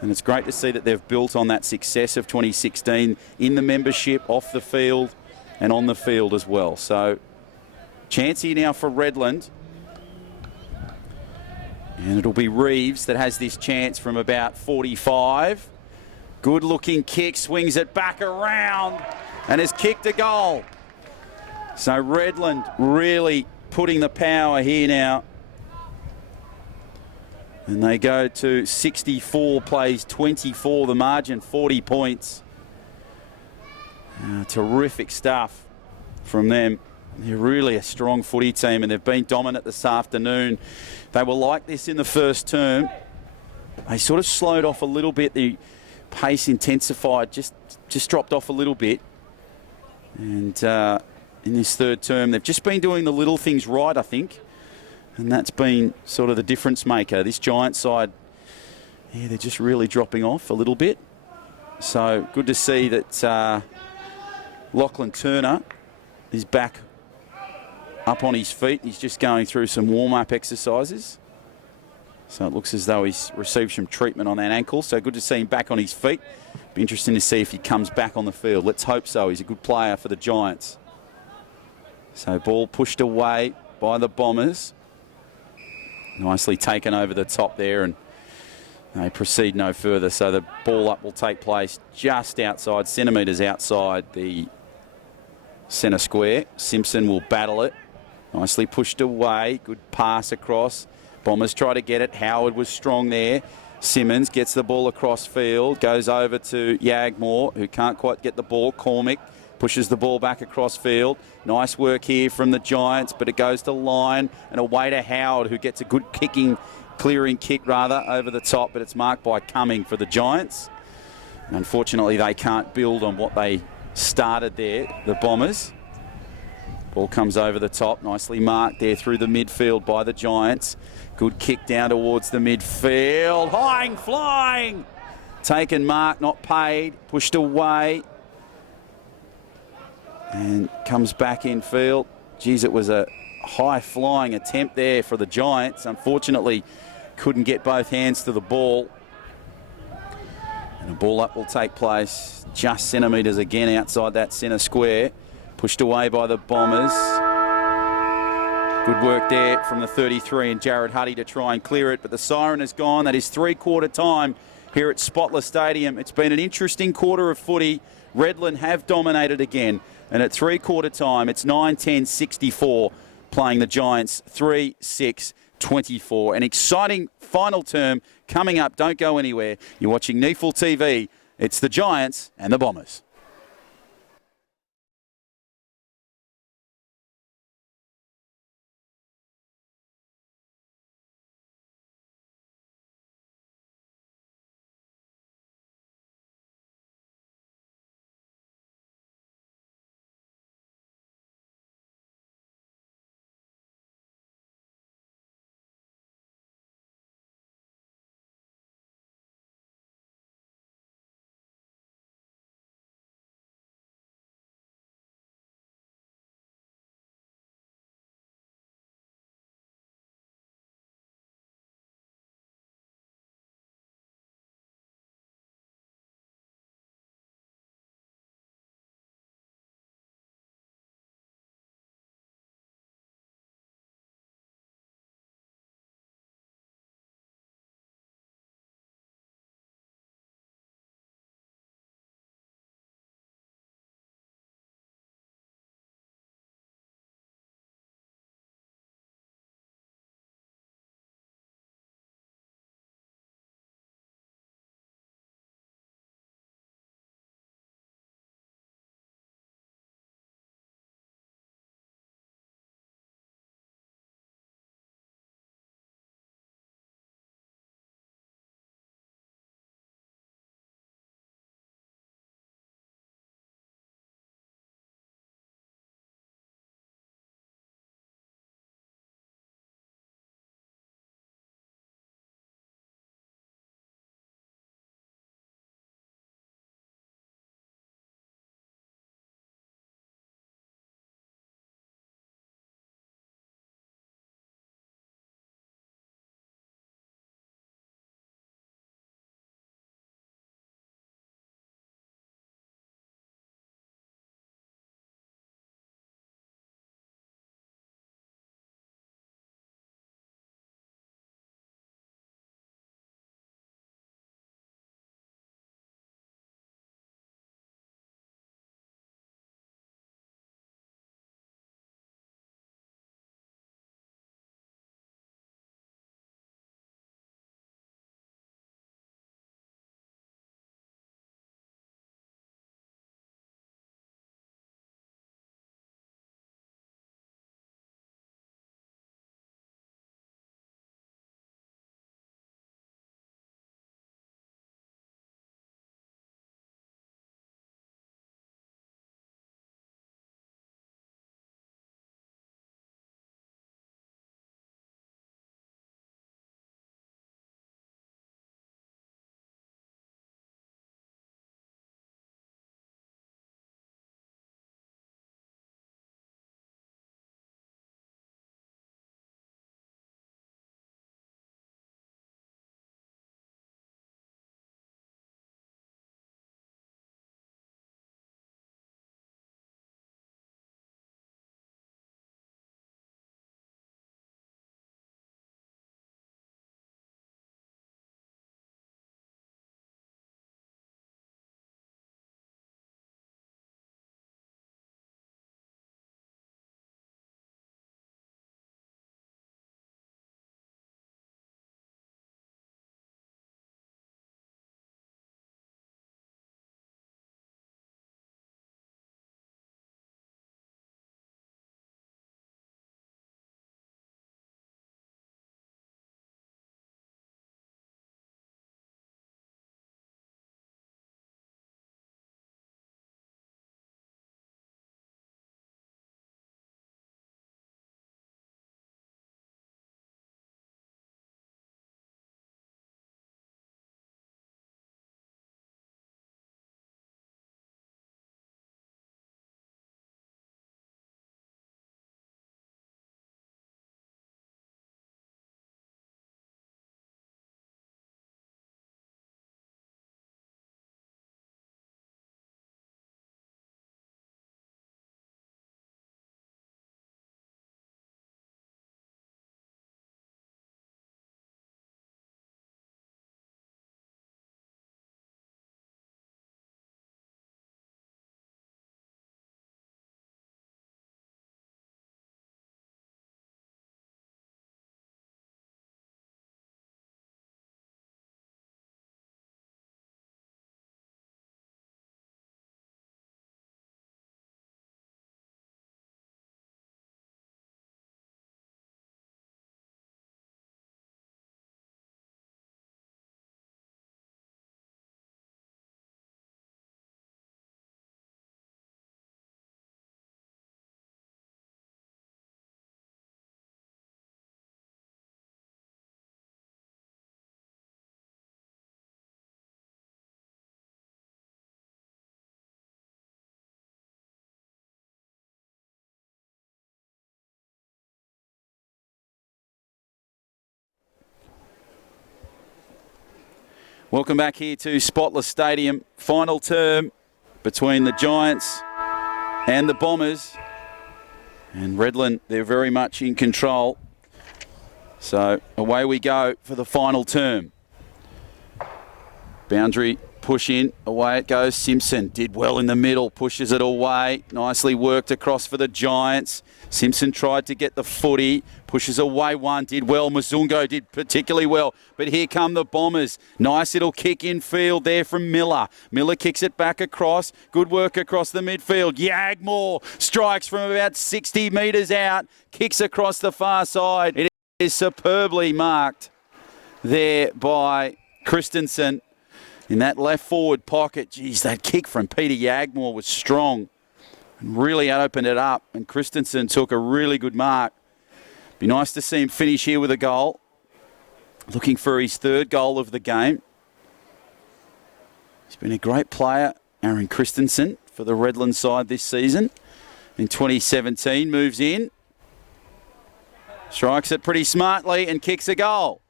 And it's great to see that they've built on that success of 2016 in the membership, off the field, and on the field as well. So, chance here now for Redland. And it'll be Reeves that has this chance from about 45. Good looking kick, swings it back around, and has kicked a goal. So Redland really putting the power here now. And they go to 64 plays 24, the margin 40 points. Terrific stuff from them. They're really a strong footy team, and they've been dominant this afternoon. They were like this in the first term. They sort of slowed off a little bit. The pace intensified, just dropped off a little bit. And in this third term, they've just been doing the little things right, I think. And that's been sort of the difference maker. This Giant side, yeah, they're just really dropping off a little bit. So good to see that Lachlan Turner is back up on his feet. He's just going through some warm-up exercises. So it looks as though he's received some treatment on that ankle. So good to see him back on his feet. Be interesting to see if he comes back on the field. Let's hope so. He's a good player for the Giants. So ball pushed away by the Bombers. Nicely taken over the top there, and they proceed no further. So the ball up will take place just outside, centimetres outside the centre square. Simpson will battle it. Nicely pushed away. Good pass across. Bombers try to get it. Howard was strong there. Simmons gets the ball across field. Goes over to Yagmore, who can't quite get the ball. Cormick pushes the ball back across field. Nice work here from the Giants, but it goes to line and away to Howard, who gets a good clearing kick over the top, but it's marked by Cumming for the Giants. And unfortunately, they can't build on what they started there, the Bombers. Ball comes over the top, nicely marked there through the midfield by the Giants. Good kick down towards the midfield. Flying! Taken mark, not paid, pushed away. And comes back in field. Geez, it was a high-flying attempt there for the Giants. Unfortunately, couldn't get both hands to the ball. And a ball up will take place just centimetres again outside that centre square. Pushed away by the Bombers. Good work there from the 33 and Jared Huddy to try and clear it, but the siren is gone. That is three-quarter time here at Spotless Stadium. It's been an interesting quarter of footy. Redland have dominated again, and at three-quarter time, it's 9-10-64, playing the Giants 3-6-24. An exciting final term coming up. Don't go anywhere. You're watching NEAFL TV. It's the Giants and the Bombers. Welcome back here to Spotless Stadium. Final term between the Giants and the Bombers. And Redland, they're very much in control. So away we go for the final term. Boundary push in, away it goes. Simpson did well in the middle, pushes it away. Nicely worked across for the Giants. Simpson tried to get the footy, pushes away one, did well. Mzungo did particularly well, but here come the Bombers. Nice little kick in field there from Miller. Miller kicks it back across. Good work across the midfield. Yagmore strikes from about 60 metres out, kicks across the far side. It is superbly marked there by Christensen. In that left forward pocket, geez, that kick from Peter Yagmore was strong and really opened it up. And Christensen took a really good mark. Be nice to see him finish here with a goal. Looking for his third goal of the game. He's been a great player, Aaron Christensen, for the Redland side this season. In 2017, moves in, strikes it pretty smartly and kicks a goal.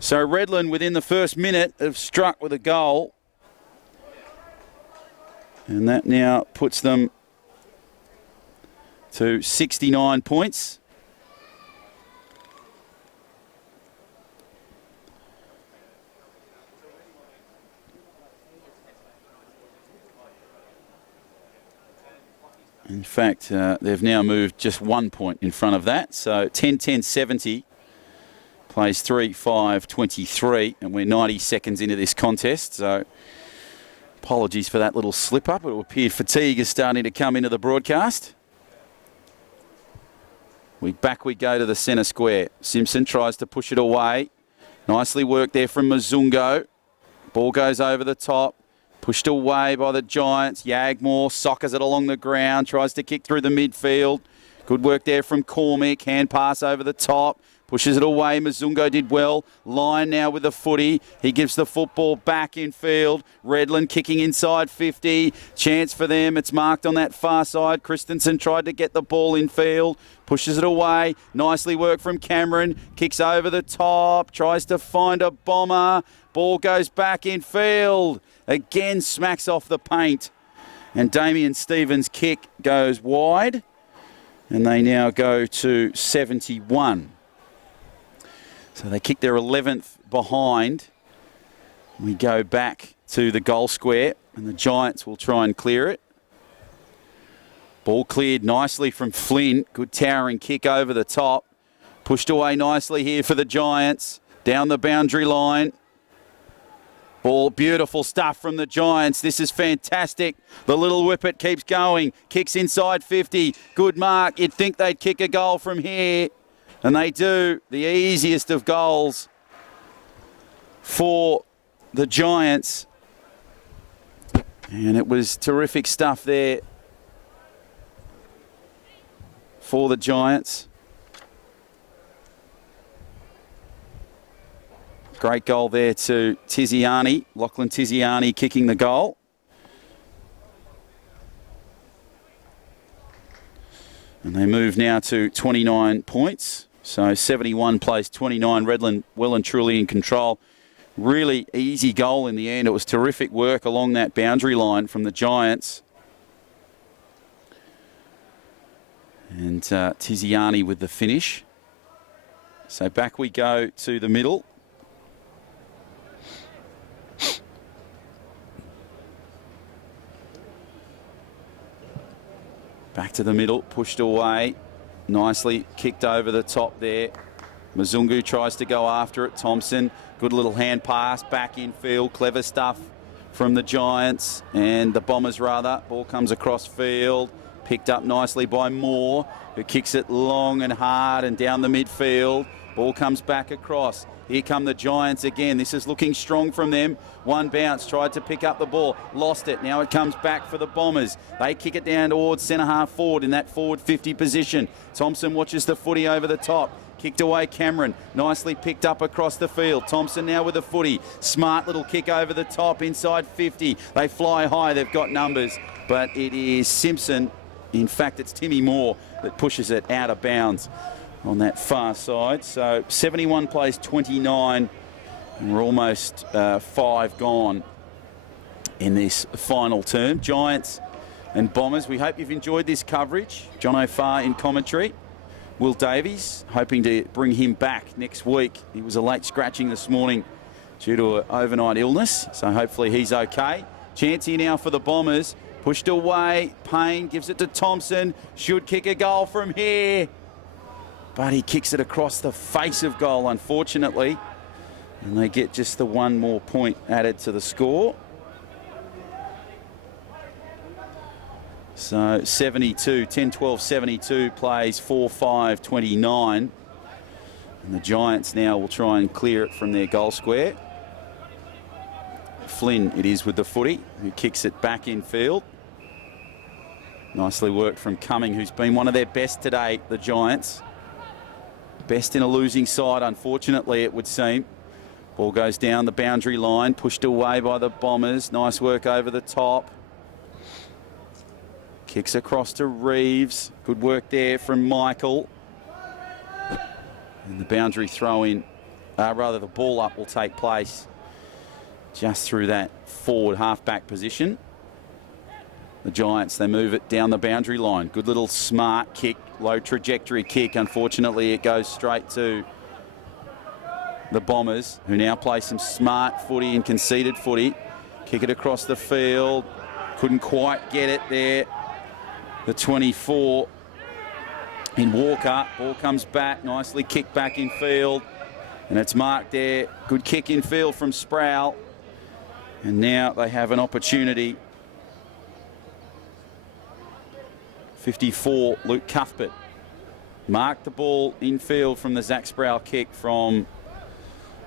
So Redland, within the first minute, have struck with a goal. And that now puts them to 69 points. In fact, they've now moved just 1 point in front of that. So 10-10-70. Plays 3-5-23, and we're 90 seconds into this contest, so apologies for that little slip-up. It appeared fatigue is starting to come into the broadcast. Back we go to the centre square. Simpson tries to push it away. Nicely worked there from Mzungo. Ball goes over the top. Pushed away by the Giants. Yagmore soccers it along the ground, tries to kick through the midfield. Good work there from Cormick. Hand pass over the top. Pushes it away. Mzungo did well. Line now with the footy. He gives the football back in field. Redland kicking inside 50. Chance for them. It's marked on that far side. Christensen tried to get the ball in field. Pushes it away. Nicely worked from Cameron. Kicks over the top. Tries to find a bomber. Ball goes back in field. Again smacks off the paint. And Damien Stevens' kick goes wide. And they now go to 71. So they kick their 11th behind. We go back to the goal square, and the Giants will try and clear it. Ball cleared nicely from Flynn. Good towering kick over the top. Pushed away nicely here for the Giants. Down the boundary line. Ball, beautiful stuff from the Giants. This is fantastic. The little whippet keeps going. Kicks inside 50. Good mark. You'd think they'd kick a goal from here. And they do. The easiest of goals for the Giants. And it was terrific stuff there for the Giants. Great goal there to Tiziani. Lachlan Tiziani kicking the goal. And they move now to 29 points. So 71 plays 29. Redland well and truly in control. Really easy goal in the end. It was terrific work along that boundary line from the Giants. And Tiziani with the finish. So back we go to the middle. Back to the middle, pushed away. Nicely kicked over the top there. Mzungu tries to go after it. Thompson, good little hand pass, back in field. Clever stuff from the Giants and the Bombers rather. Ball comes across field. Picked up nicely by Moore, who kicks it long and hard and down the midfield. Ball comes back across. Here come the Giants again. This is looking strong from them. One bounce, tried to pick up the ball, lost it. Now it comes back for the Bombers. They kick it down towards centre half forward in that forward 50 position. Thompson watches the footy over the top. Kicked away Cameron, nicely picked up across the field. Thompson now with the footy. Smart little kick over the top inside 50. They fly high, they've got numbers. But it is Simpson. In fact, it's Timmy Moore that pushes it out of bounds on that far side. So 71 plays 29. We're almost 5 gone in this final term. Giants and Bombers, we hope you've enjoyed this coverage. John O'Farr in commentary. Will Davies, hoping to bring him back next week. He was a late scratching this morning due to an overnight illness, so hopefully he's okay. Chance here now for the Bombers. Pushed away. Payne gives it to Thompson. Should kick a goal from here. But he kicks it across the face of goal, unfortunately. And they get just the one more point added to the score. So 72, 10-12-72 plays 4-5-29. And the Giants now will try and clear it from their goal square. Flynn it is with the footy, who kicks it back in field. Nicely worked from Cumming, who's been one of their best today, the Giants. Best in a losing side, unfortunately, it would seem. Ball goes down the boundary line, pushed away by the Bombers. Nice work over the top. Kicks across to Reeves. Good work there from Michael. And the boundary throw in, the ball up will take place just through that forward half-back position. The Giants, they move it down the boundary line. Good little smart kick, low trajectory kick. Unfortunately, it goes straight to the Bombers, who now play some smart footy and conceded footy. Kick it across the field. Couldn't quite get it there. The 24 in Walker. Ball comes back, nicely kicked back in field. And it's marked there. Good kick in field from Sproul. And now they have an opportunity. 54, Luke Cuthbert. Marked the ball in field from the Zach Sproul kick from,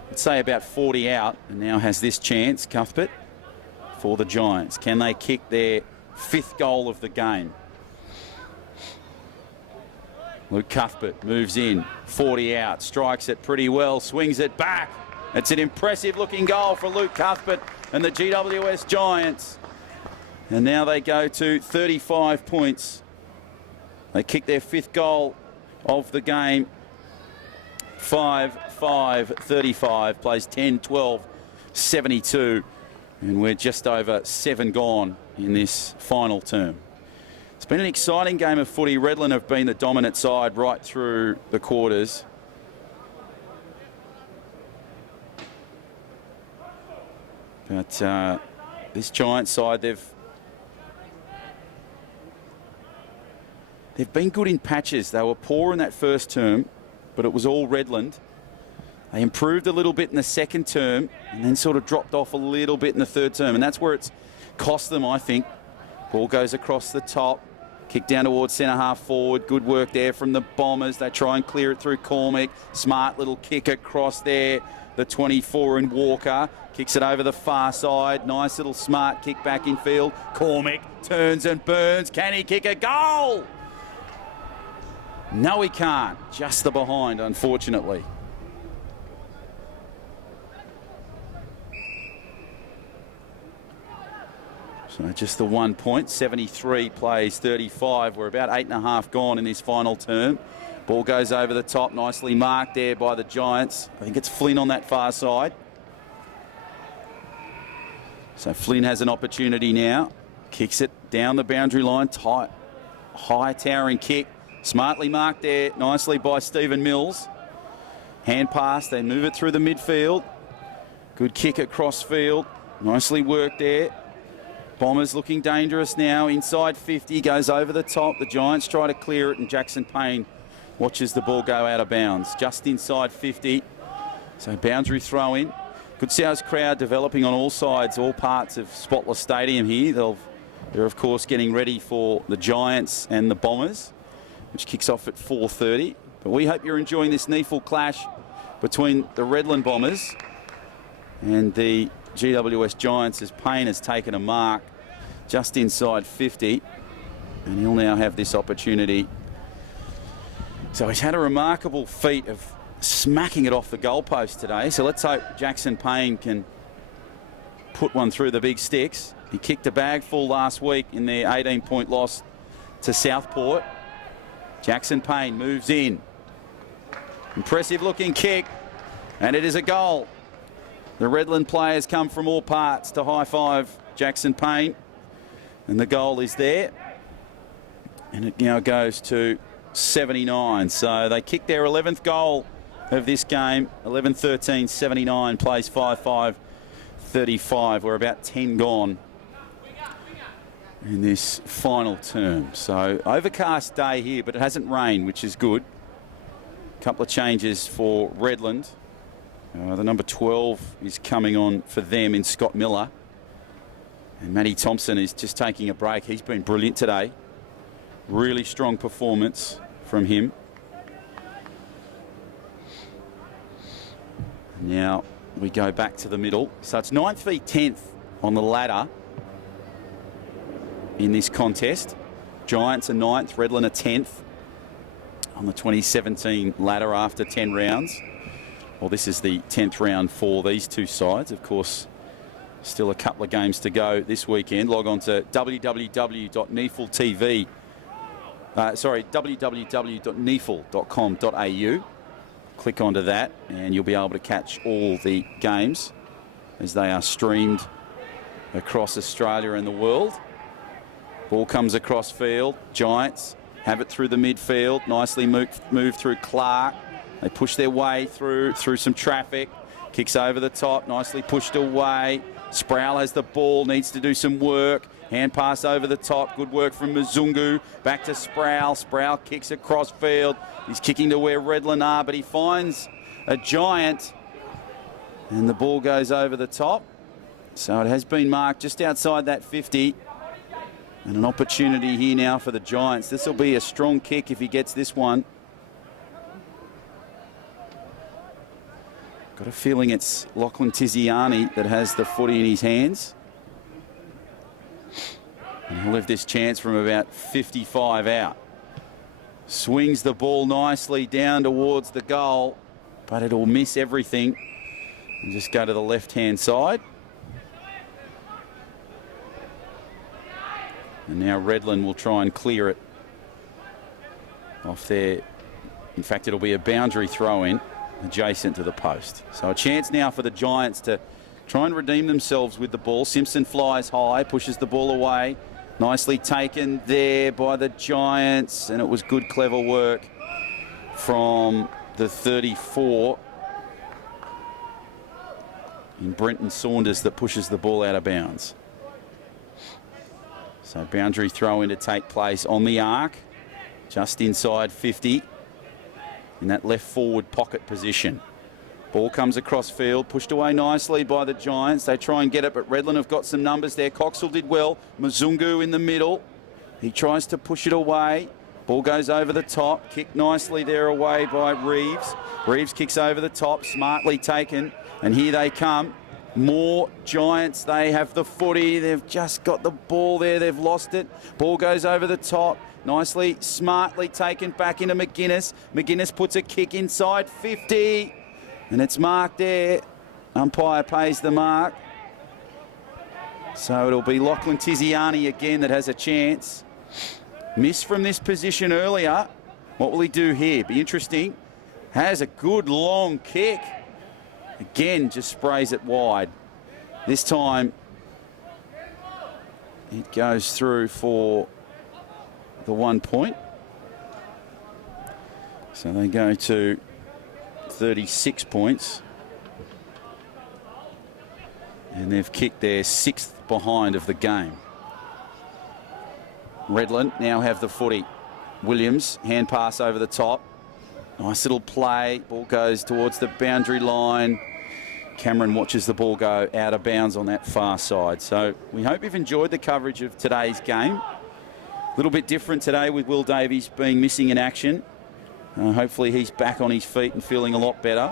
let's say, about 40 out. And now has this chance, Cuthbert, for the Giants. Can they kick their 5th goal of the game? Luke Cuthbert moves in, 40 out, strikes it pretty well, swings it back. It's an impressive looking goal for Luke Cuthbert and the GWS Giants. And now they go to 35 points. They kick their 5th goal of the game. 5-5-35, plays 10-12-72. And we're just over 7 gone in this final term. It's been an exciting game of footy. Redland have been the dominant side right through the quarters. But this Giants side, they've been good in patches. They were poor in that first term, but it was all Redland. They improved a little bit in the second term and then sort of dropped off a little bit in the third term. And that's where it's cost them, I think. Ball goes across the top. Kick down towards centre half forward. Good work there from the Bombers. They try and clear it through Cormick. Smart little kick across there. The 24 in Walker. Kicks it over the far side. Nice little smart kick back in field. Cormick turns and burns. Can he kick a goal? No, he can't. Just the behind, unfortunately. So just the 1 point. 73 plays 35. We're about 8.5 gone in this final term. Ball goes over the top. Nicely marked there by the Giants. I think it's Flynn on that far side. So Flynn has an opportunity now. Kicks it down the boundary line. Tight, high towering kick. Smartly marked there. Nicely by Stephen Mills. Hand pass. They move it through the midfield. Good kick across field. Nicely worked there. Bombers looking dangerous now. Inside 50, goes over the top. The Giants try to clear it, and Jackson Payne watches the ball go out of bounds. Just inside 50. So boundary throw in. Good South crowd developing on all sides, all parts of Spotless Stadium here. They're of course getting ready for the Giants and the Bombers, which kicks off at 4:30. But we hope you're enjoying this NEAFL clash between the Redland Bombers and the GWS Giants, as Payne has taken a mark just inside 50, and he'll now have this opportunity. So he's had a remarkable feat of smacking it off the goalpost today. So let's hope Jackson Payne can put one through the big sticks. He kicked a bag full last week in their 18-point loss to Southport. Jackson Payne moves in. Impressive looking kick, and it is a goal. The Redland players come from all parts to high-five Jackson Payne. And the goal is there. And it now goes to 79. So they kicked their 11th goal of this game. 11-13, 79, plays 5-5, 35. We're about 10 gone in this final term. So overcast day here, but it hasn't rained, which is good. A couple of changes for Redland. The number 12 is coming on for them in Scott Miller. And Matty Thompson is just taking a break. He's been brilliant today. Really strong performance from him. Now we go back to the middle. So it's 9th v 10th on the ladder in this contest. Giants are 9th, Redland are 10th on the 2017 ladder after 10 rounds. Well, this is the 10th round for these two sides. Of course, still a couple of games to go this weekend. Log on to www.neafl.com.au. Click onto that and you'll be able to catch all the games as they are streamed across Australia and the world. Ball comes across field. Giants have it through the midfield. Nicely moved through Clark. They push their way through some traffic. Kicks over the top. Nicely pushed away. Sproul has the ball. Needs to do some work. Hand pass over the top. Good work from Mzungu. Back to Sproul. Sproul kicks across field. He's kicking to where Redland are, but he finds a Giant. And the ball goes over the top. So it has been marked just outside that 50. And an opportunity here now for the Giants. This will be a strong kick if he gets this one. Got a feeling it's Lachlan Tiziani that has the footy in his hands. And he'll have this chance from about 55 out. Swings the ball nicely down towards the goal, but it'll miss everything and just go to the left-hand side. And now Redland will try and clear it off there. In fact, it'll be a boundary throw-in adjacent to the post. So a chance now for the Giants to try and redeem themselves with the ball. Simpson flies high, pushes the ball away. Nicely taken there by the Giants, and it was good, clever work from the 34 in Brenton Saunders that pushes the ball out of bounds. So boundary throw in to take place on the arc, just inside 50, in that left forward pocket position. Ball comes across field, pushed away nicely by the Giants. They try and get it, but Redland have got some numbers there. Coxall did well. Mzungu in the middle. He tries to push it away. Ball goes over the top. Kicked nicely there away by Reeves. Reeves kicks over the top, smartly taken. And here they come. More Giants. They have the footy. They've just got the ball there. They've lost it. Ball goes over the top. Nicely, smartly taken back into McGuinness. McGuinness puts a kick inside 50. And it's marked there. Umpire pays the mark. So it'll be Lachlan Tiziani again that has a chance. Missed from this position earlier. What will he do here? Be interesting. Has a good long kick. Again, just sprays it wide. This time, it goes through for the 1 point. So they go to 36 points. And they've kicked their 6th behind of the game. Redland now have the footy. Williams, hand pass over the top. Nice little play. Ball goes towards the boundary line. Cameron watches the ball go out of bounds on that far side. So we hope you've enjoyed the coverage of today's game. A little bit different today with Will Davies being missing in action. Hopefully he's back on his feet and feeling a lot better.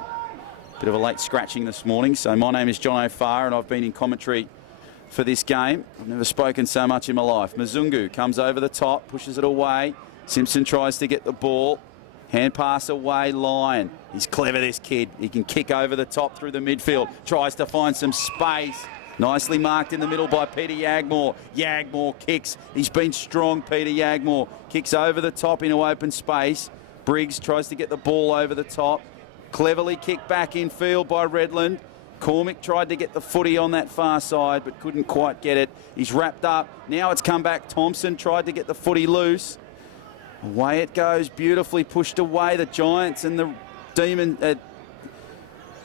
Bit of a late scratching this morning. So my name is John O'Farr and I've been in commentary for this game. I've never spoken so much in my life. Mzungu comes over the top, pushes it away. Simpson tries to get the ball. Hand pass away, Lyon. He's clever, this kid. He can kick over the top through the midfield. Tries to find some space. Nicely marked in the middle by Peter Yagmore. Yagmore kicks. He's been strong, Peter Yagmore. Kicks over the top into open space. Briggs tries to get the ball over the top. Cleverly kicked back in field by Redland. McCormick tried to get the footy on that far side, but couldn't quite get it. He's wrapped up. Now it's come back. Thompson tried to get the footy loose. Away it goes, beautifully pushed away. The Giants and the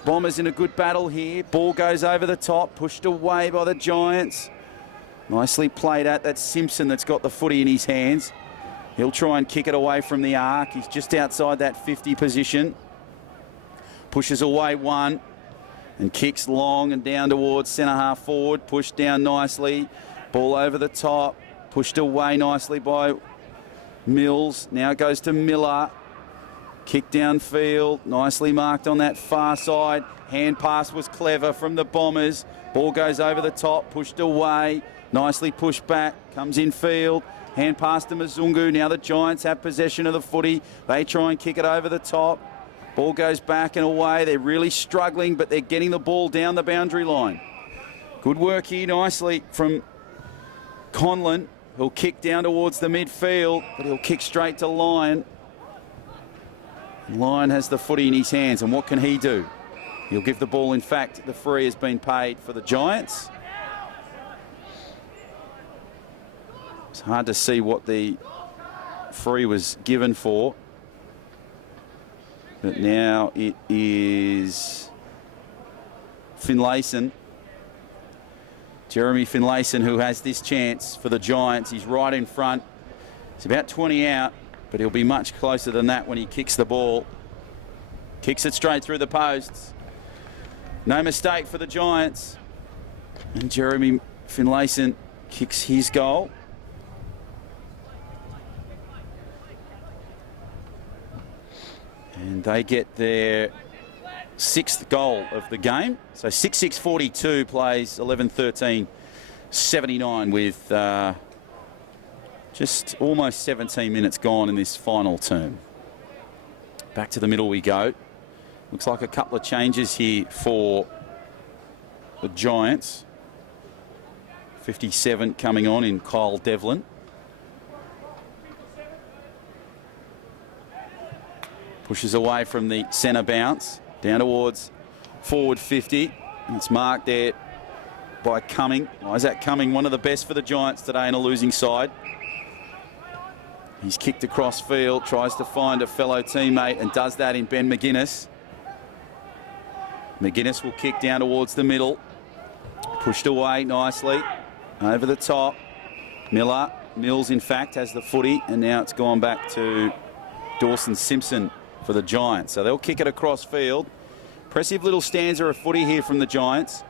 Bombers in a good battle here. Ball goes over the top, pushed away by the Giants. Nicely played at. That's Simpson that's got the footy in his hands. He'll try and kick it away from the arc. He's just outside that 50 position. Pushes away one and kicks long and down towards centre half forward. Pushed down nicely. Ball over the top. Pushed away nicely by Mills. Now it goes to Miller. Kick downfield. Nicely marked on that far side. Hand pass was clever from the Bombers. Ball goes over the top. Pushed away. Nicely pushed back. Comes in field. Hand pass to Mzungu. Now the Giants have possession of the footy. They try and kick it over the top. Ball goes back and away. They're really struggling, but they're getting the ball down the boundary line. Good work here nicely from Conlon. He'll kick down towards the midfield, but he'll kick straight to Lyon. Lyon has the footy in his hands, and what can he do? He'll give the ball. In fact, the free has been paid for the Giants. It's hard to see what the free was given for. But now it is Finlayson. Jeremy Finlayson, who has this chance for the Giants. He's right in front. It's about 20 out, but he'll be much closer than that when he kicks the ball. Kicks it straight through the posts. No mistake for the Giants. And Jeremy Finlayson kicks his goal. And they get their 6th goal of the game. So 6-6-42 plays 11-13-79 with just almost 17 minutes gone in this final term. Back to the middle we go. Looks like a couple of changes here for the Giants. 57 coming on in Kyle Devlin. Pushes away from the centre bounce, down towards forward 50. And it's marked there by Cumming. Isaac Cumming, one of the best for the Giants today in a losing side. He's kicked across field, tries to find a fellow teammate and does that in Ben McGuinness. McGuinness will kick down towards the middle. Pushed away nicely, over the top. Mills in fact has the footy, and now it's gone back to Dawson Simpson for the Giants. So they'll kick it across field. Impressive little stanza of footy here from the Giants.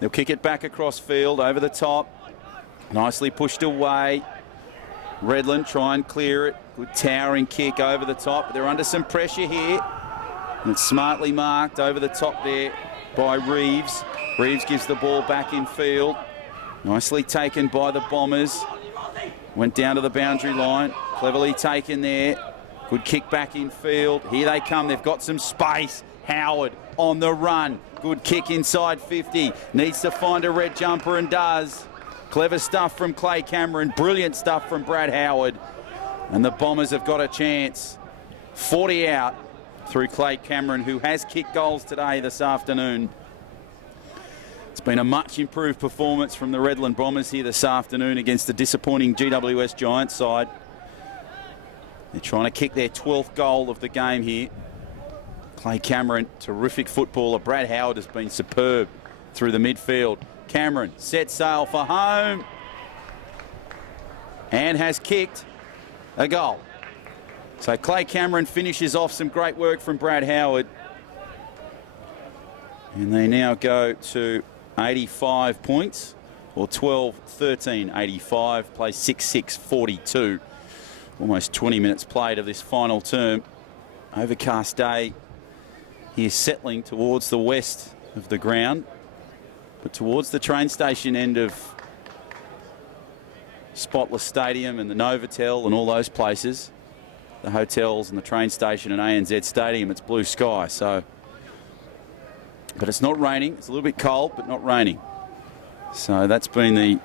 They'll kick it back across field, over the top. Nicely pushed away. Redland try and clear it. Good towering kick over the top. They're under some pressure here. And it's smartly marked over the top there by Reeves. Reeves gives the ball back in field. Nicely taken by the Bombers. Went down to the boundary line. Cleverly taken there. Good kick back in field. Here they come. They've got some space. Howard on the run. Good kick inside 50. Needs to find a red jumper and does. Clever stuff from Clay Cameron. Brilliant stuff from Brad Howard. And the Bombers have got a chance. 40 out through Clay Cameron, who has kicked goals today this afternoon. It's been a much improved performance from the Redland Bombers here this afternoon against the disappointing GWS Giants side. They're trying to kick their 12th goal of the game here. Clay Cameron, terrific footballer. Brad Howard has been superb through the midfield. Cameron set sail for home and has kicked a goal. So Clay Cameron finishes off some great work from Brad Howard. And they now go to 85 points, or 12-13-85, play 6-6-42. Almost 20 minutes played of this final term. Overcast day here, settling towards the west of the ground, but towards the train station end of Spotless Stadium and the Novotel and all those places, the hotels and the train station and ANZ Stadium, it's blue sky. So, but it's not raining. It's a little bit cold, but not raining. So that's been the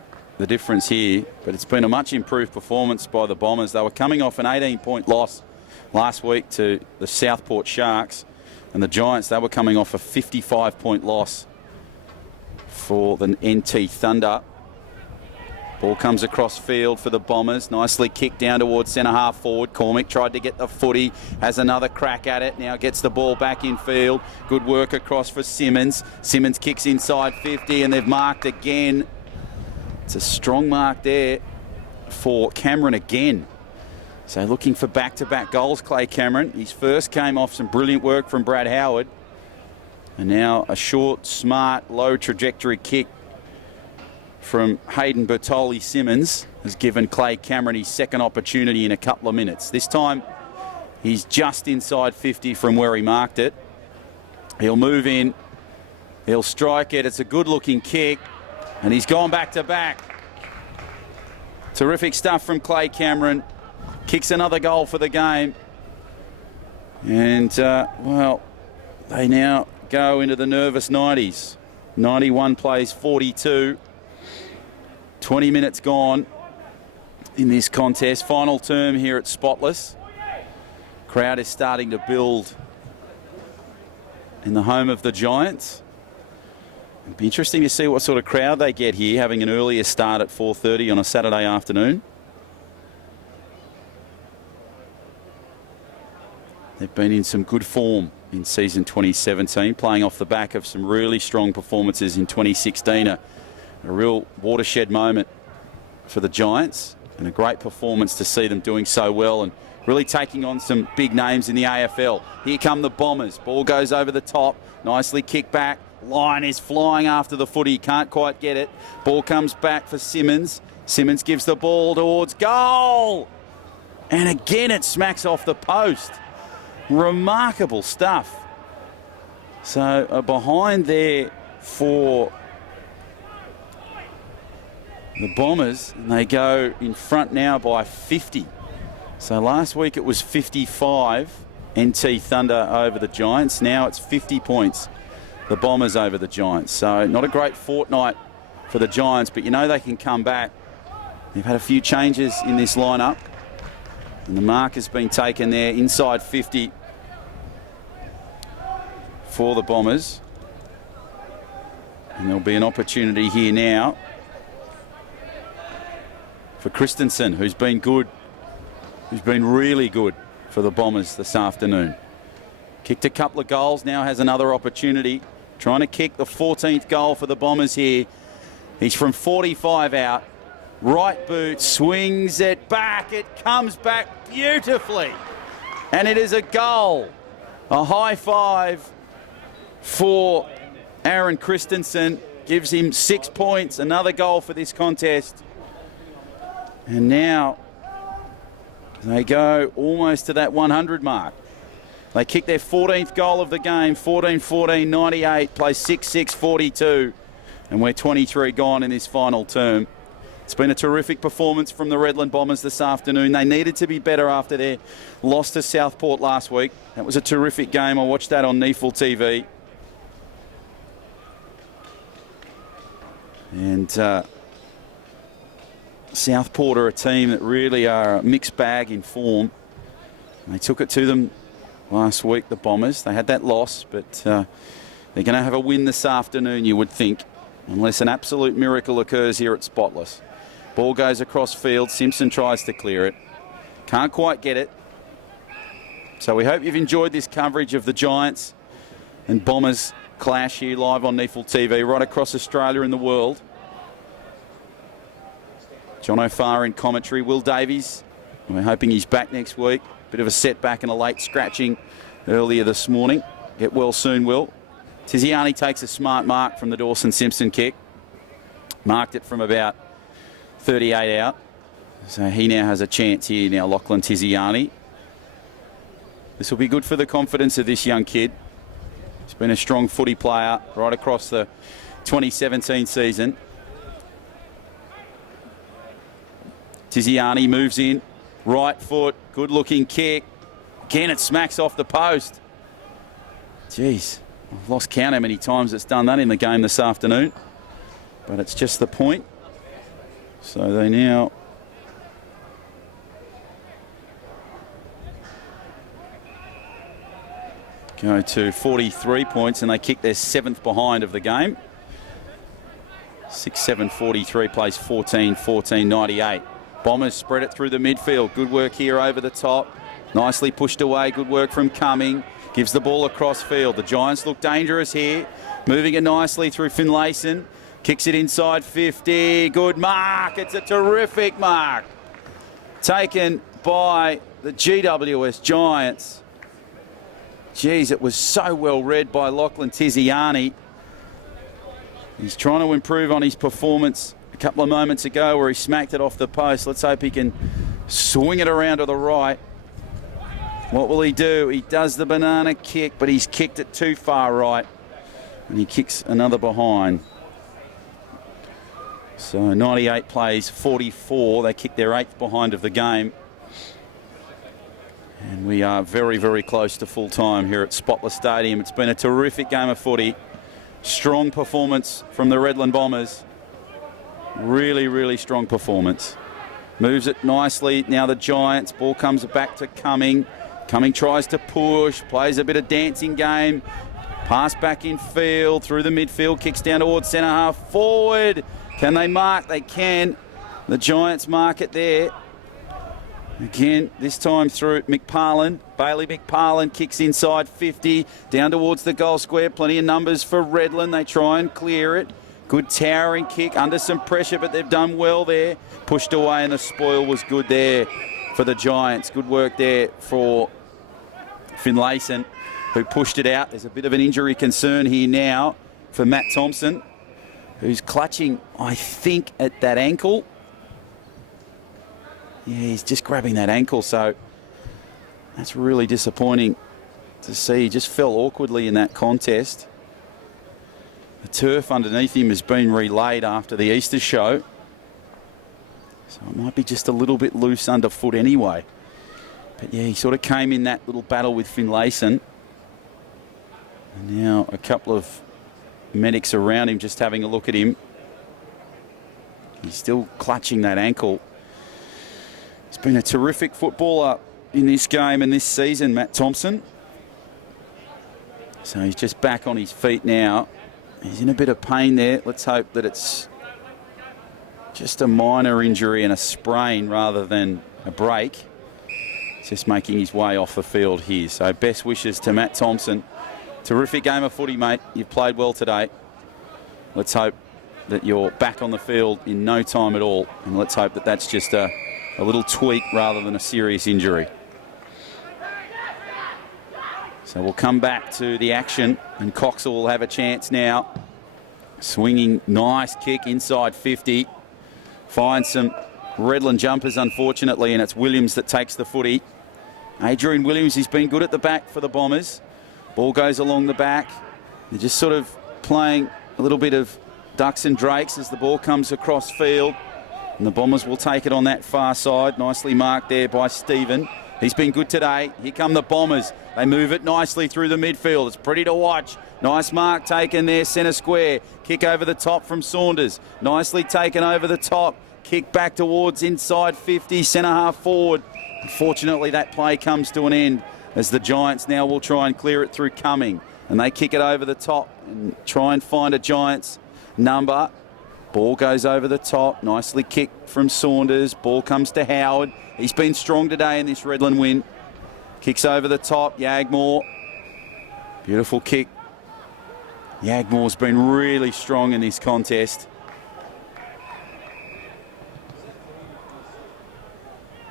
difference here, but it's been a much improved performance by the Bombers. They were coming off an 18-point loss last week to the Southport Sharks. And the Giants, they were coming off a 55-point loss for the NT Thunder. Ball comes across field for the Bombers. Nicely kicked down towards centre half forward. Cormick tried to get the footy, has another crack at it. Now gets the ball back in field. Good work across for Simmons. Simmons kicks inside 50 and they've marked again. It's a strong mark there for Cameron again. So looking for back-to-back goals, Clay Cameron. His first came off some brilliant work from Brad Howard. And now a short, smart, low trajectory kick from Hayden Bertoli Simmons has given Clay Cameron his second opportunity in a couple of minutes. This time he's just inside 50 from where he marked it. He'll move in, he'll strike it. It's a good looking kick and he's gone back to back. Terrific stuff from Clay Cameron. Kicks another goal for the game. And well, they now go into the nervous 90s. 91 plays 42. 20 minutes gone in this contest. Final term here at Spotless. Crowd is starting to build in the home of the Giants. It'll be interesting to see what sort of crowd they get here, having an earlier start at 4:30 on a Saturday afternoon. They've been in some good form in season 2017, playing off the back of some really strong performances in 2016. A real watershed moment for the Giants and a great performance to see them doing so well and really taking on some big names in the AFL. Here come the Bombers. Ball goes over the top. Nicely kicked back. Line is flying after the footy. Can't quite get it. Ball comes back for Simmons. Simmons gives the ball towards goal. And again it smacks off the post. Remarkable stuff. So a behind there for the Bombers, and they go in front now by 50. So last week it was 55 NT Thunder over the Giants. Now it's 50 points, the Bombers over the Giants. So not a great fortnight for the Giants, but you know they can come back. They've had a few changes in this lineup, and the mark has been taken there inside 50 for the Bombers. And there'll be an opportunity here now for Christensen, who's been good, who's been really good for the Bombers this afternoon. Kicked a couple of goals, now has another opportunity. Trying to kick the 14th goal for the Bombers here. He's from 45 out. Right boot, swings it back. It comes back beautifully. And it is a goal. A high five for Aaron Christensen. Gives him 6 points. Another goal for this contest. And now they go almost to that 100 mark. They kick their 14th goal of the game, 14-14, 98, play 6-6, 42. And we're 23 gone in this final term. It's been a terrific performance from the Redland Bombers this afternoon. They needed to be better after their loss to Southport last week. That was a terrific game. I watched that on NEAFL TV. And Southport are a team that really are a mixed bag in form. They took it to them last week, the Bombers. They had that loss, but they're going to have a win this afternoon, you would think, unless an absolute miracle occurs here at Spotless. Ball goes across field. Simpson tries to clear it. Can't quite get it. So we hope you've enjoyed this coverage of the Giants and Bombers clash here live on NEAFL TV right across Australia and the world. John O'Farr in commentary. Will Davies, we're hoping he's back next week. Bit of a setback and a late scratching earlier this morning. Get well soon, Will. Tiziani takes a smart mark from the Dawson Simpson kick. Marked it from about 38 out. So he now has a chance here now, Lachlan Tiziani. This will be good for the confidence of this young kid. He's been a strong footy player right across the 2017 season. Tiziani moves in, right foot, good looking kick. Again, it smacks off the post. Jeez, I've lost count how many times it's done that in the game this afternoon. But it's just the point. So they now go to 43 points, and they kick their 7th behind of the game. 6-7-43 plays 14-14-98. Bombers spread it through the midfield. Good work here over the top. Nicely pushed away. Good work from Cumming. Gives the ball across field. The Giants look dangerous here. Moving it nicely through Finlayson. Kicks it inside 50. Good mark. It's a terrific mark. Taken by the GWS Giants. Geez, it was so well read by Lachlan Tiziani. He's trying to improve on his performance a couple of moments ago where he smacked it off the post. Let's hope he can swing it around to the right. What will he do? He does the banana kick, but he's kicked it too far right. And he kicks another behind. So 98 plays 44. They kick their 8th behind of the game. And we are very, very close to full time here at Spotless Stadium. It's been a terrific game of footy. Strong performance from the Redland Bombers. Really, really strong performance. Moves it nicely. Now the Giants. Ball comes back to Cumming. Cumming tries to push. Plays a bit of dancing game. Pass back in field. Through the midfield. Kicks down towards centre half forward. Can they mark? They can. The Giants mark it there. Again, this time through McParlin. Bailey McParlin kicks inside 50, down towards the goal square. Plenty of numbers for Redland. They try and clear it. Good towering kick under some pressure, but they've done well there. Pushed away, and the spoil was good there for the Giants. Good work there for Finlayson, who pushed it out. There's a bit of an injury concern here now for Matt Thompson, who's clutching, I think, at that ankle. Yeah, he's just grabbing that ankle, so that's really disappointing to see. He just fell awkwardly in that contest. The turf underneath him has been relayed after the Easter show, so it might be just a little bit loose underfoot anyway. But yeah, he sort of came in that little battle with Finlayson. And now a couple of medics around him just having a look at him. He's still clutching that ankle. He's been a terrific footballer in this game and this season, Matt Thompson. So he's just back on his feet now. He's in a bit of pain there. Let's hope that it's just a minor injury and a sprain rather than a break. He's just making his way off the field here. So best wishes to Matt Thompson. Terrific game of footy, mate. You've played well today. Let's hope that you're back on the field in no time at all. And let's hope that that's just a little tweak rather than a serious injury. So we'll come back to the action, and Coxall will have a chance now. Swinging, nice kick inside 50. Finds some Redland jumpers, unfortunately, and it's Williams that takes the footy. Adrian Williams, he's been good at the back for the Bombers. Ball goes along the back. They're just sort of playing a little bit of ducks and drakes as the ball comes across field. And the Bombers will take it on that far side. Nicely marked there by Stephen. He's been good today. Here come the Bombers. They move it nicely through the midfield. It's pretty to watch. Nice mark taken there, centre square. Kick over the top from Saunders. Nicely taken over the top. Kick back towards inside 50, centre half forward. Unfortunately, that play comes to an end as the Giants now will try and clear it through Cumming. And they kick it over the top and try and find a Giants number. Ball goes over the top. Nicely kicked from Saunders. Ball comes to Howard. He's been strong today in this Redland win. Kicks over the top. Yagmore. Beautiful kick. Yagmore's been really strong in this contest.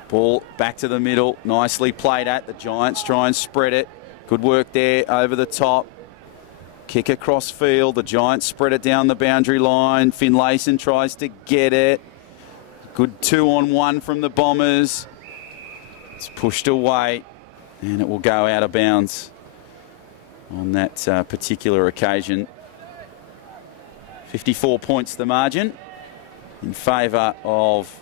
Ball back to the middle. Nicely played at. The Giants try and spread it. Good work there over the top. Kick across field. The Giants spread it down the boundary line. Finlayson tries to get it. Good 2-on-1 from the Bombers. It's pushed away, and it will go out of bounds on that particular occasion. 54 points the margin in favour of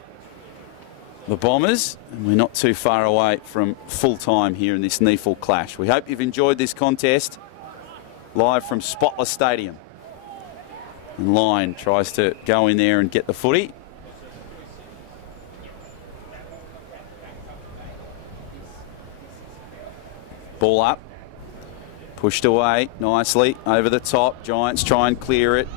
the Bombers, and we're not too far away from full time here in this NEAFL clash. We hope you've enjoyed this contest live from Spotless Stadium. And Lyon tries to go in there and get the footy. Ball up. Pushed away nicely over the top. Giants try and clear it.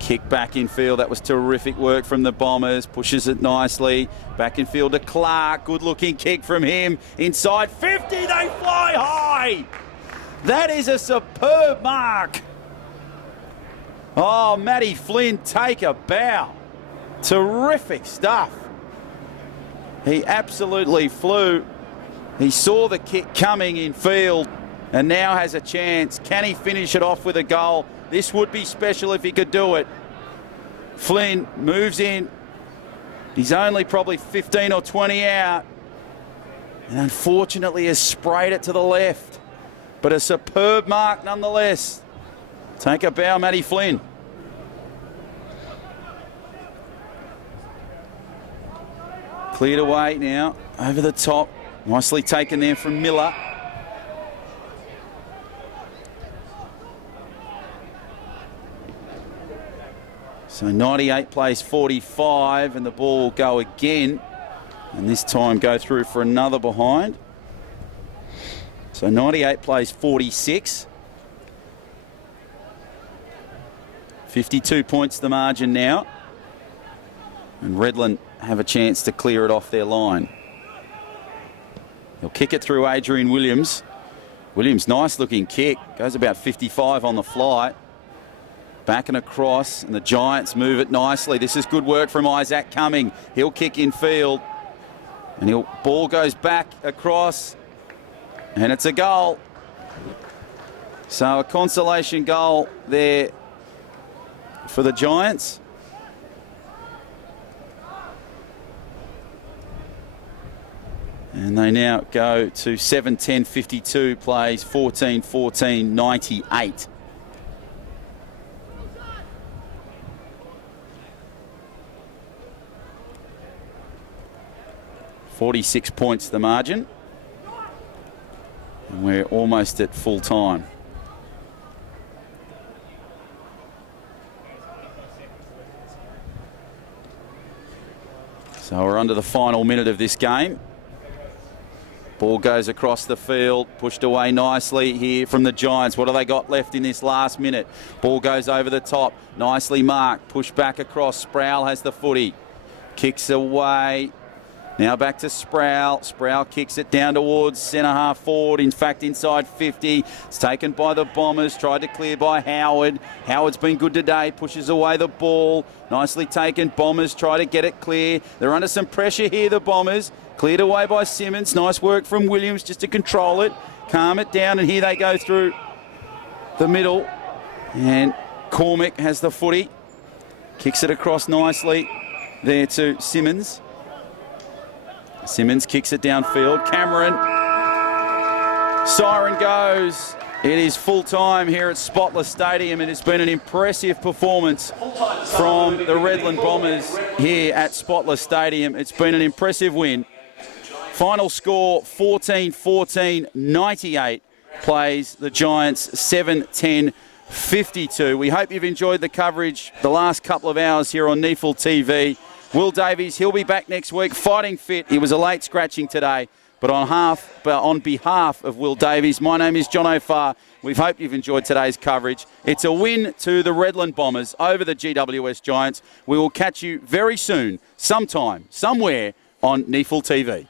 Kick back in field. That was terrific work from the Bombers. Pushes it nicely. Back in field to Clark. Good looking kick from him. Inside 50. They fly high. That is a superb mark. Oh, Matty Flynn, take a bow. Terrific stuff. He absolutely flew. He saw the kick coming in field and now has a chance. Can he finish it off with a goal? This would be special if he could do it. Flynn moves in. He's only probably 15 or 20 out. And unfortunately has sprayed it to the left. But a superb mark nonetheless. Take a bow, Matty Flynn. Cleared away now, over the top. Nicely taken there from Miller. So 98 plays 45 and the ball will go again. And this time go through for another behind. So 98 plays 46. 52 points the margin now. And Redland have a chance to clear it off their line. He'll kick it through Adrian Williams. Williams, nice looking kick. Goes about 55 on the fly. Back and across, and the Giants move it nicely. This is good work from Isaac Cumming. He'll kick in field. And ball goes back across. And it's a goal. So a consolation goal there for the Giants. And they now go to 7-10-52 plays, 14-14-98. $46 points the margin. And we're almost at full time. So we're under the final minute of this game. Ball goes across the field, pushed away nicely here from the Giants. What have they got left in this last minute? Ball goes over the top, nicely marked, pushed back across. Sproul has the footy, kicks away. Now back to Sproul. Sproul kicks it down towards centre half forward. In fact, inside 50. It's taken by the Bombers. Tried to clear by Howard. Howard's been good today. Pushes away the ball. Nicely taken. Bombers try to get it clear. They're under some pressure here, the Bombers. Cleared away by Simmons. Nice work from Williams just to control it. Calm it down. And here they go through the middle. And Cormack has the footy. Kicks it across nicely there to Simmons. Simmons kicks it downfield. Cameron. Siren goes. It is full time here at Spotless Stadium. It has been an impressive performance from the Redland Bombers here at Spotless Stadium. It's been an impressive win. Final score 14-14-98 plays the Giants 7-10-52. We hope you've enjoyed the coverage the last couple of hours here on NEAFL TV. Will Davies, he'll be back next week, fighting fit. He was a late scratching today, but on behalf of Will Davies, my name is John O'Farr. We hope you've enjoyed today's coverage. It's a win to the Redland Bombers over the GWS Giants. We will catch you very soon, sometime, somewhere on NEAFL TV.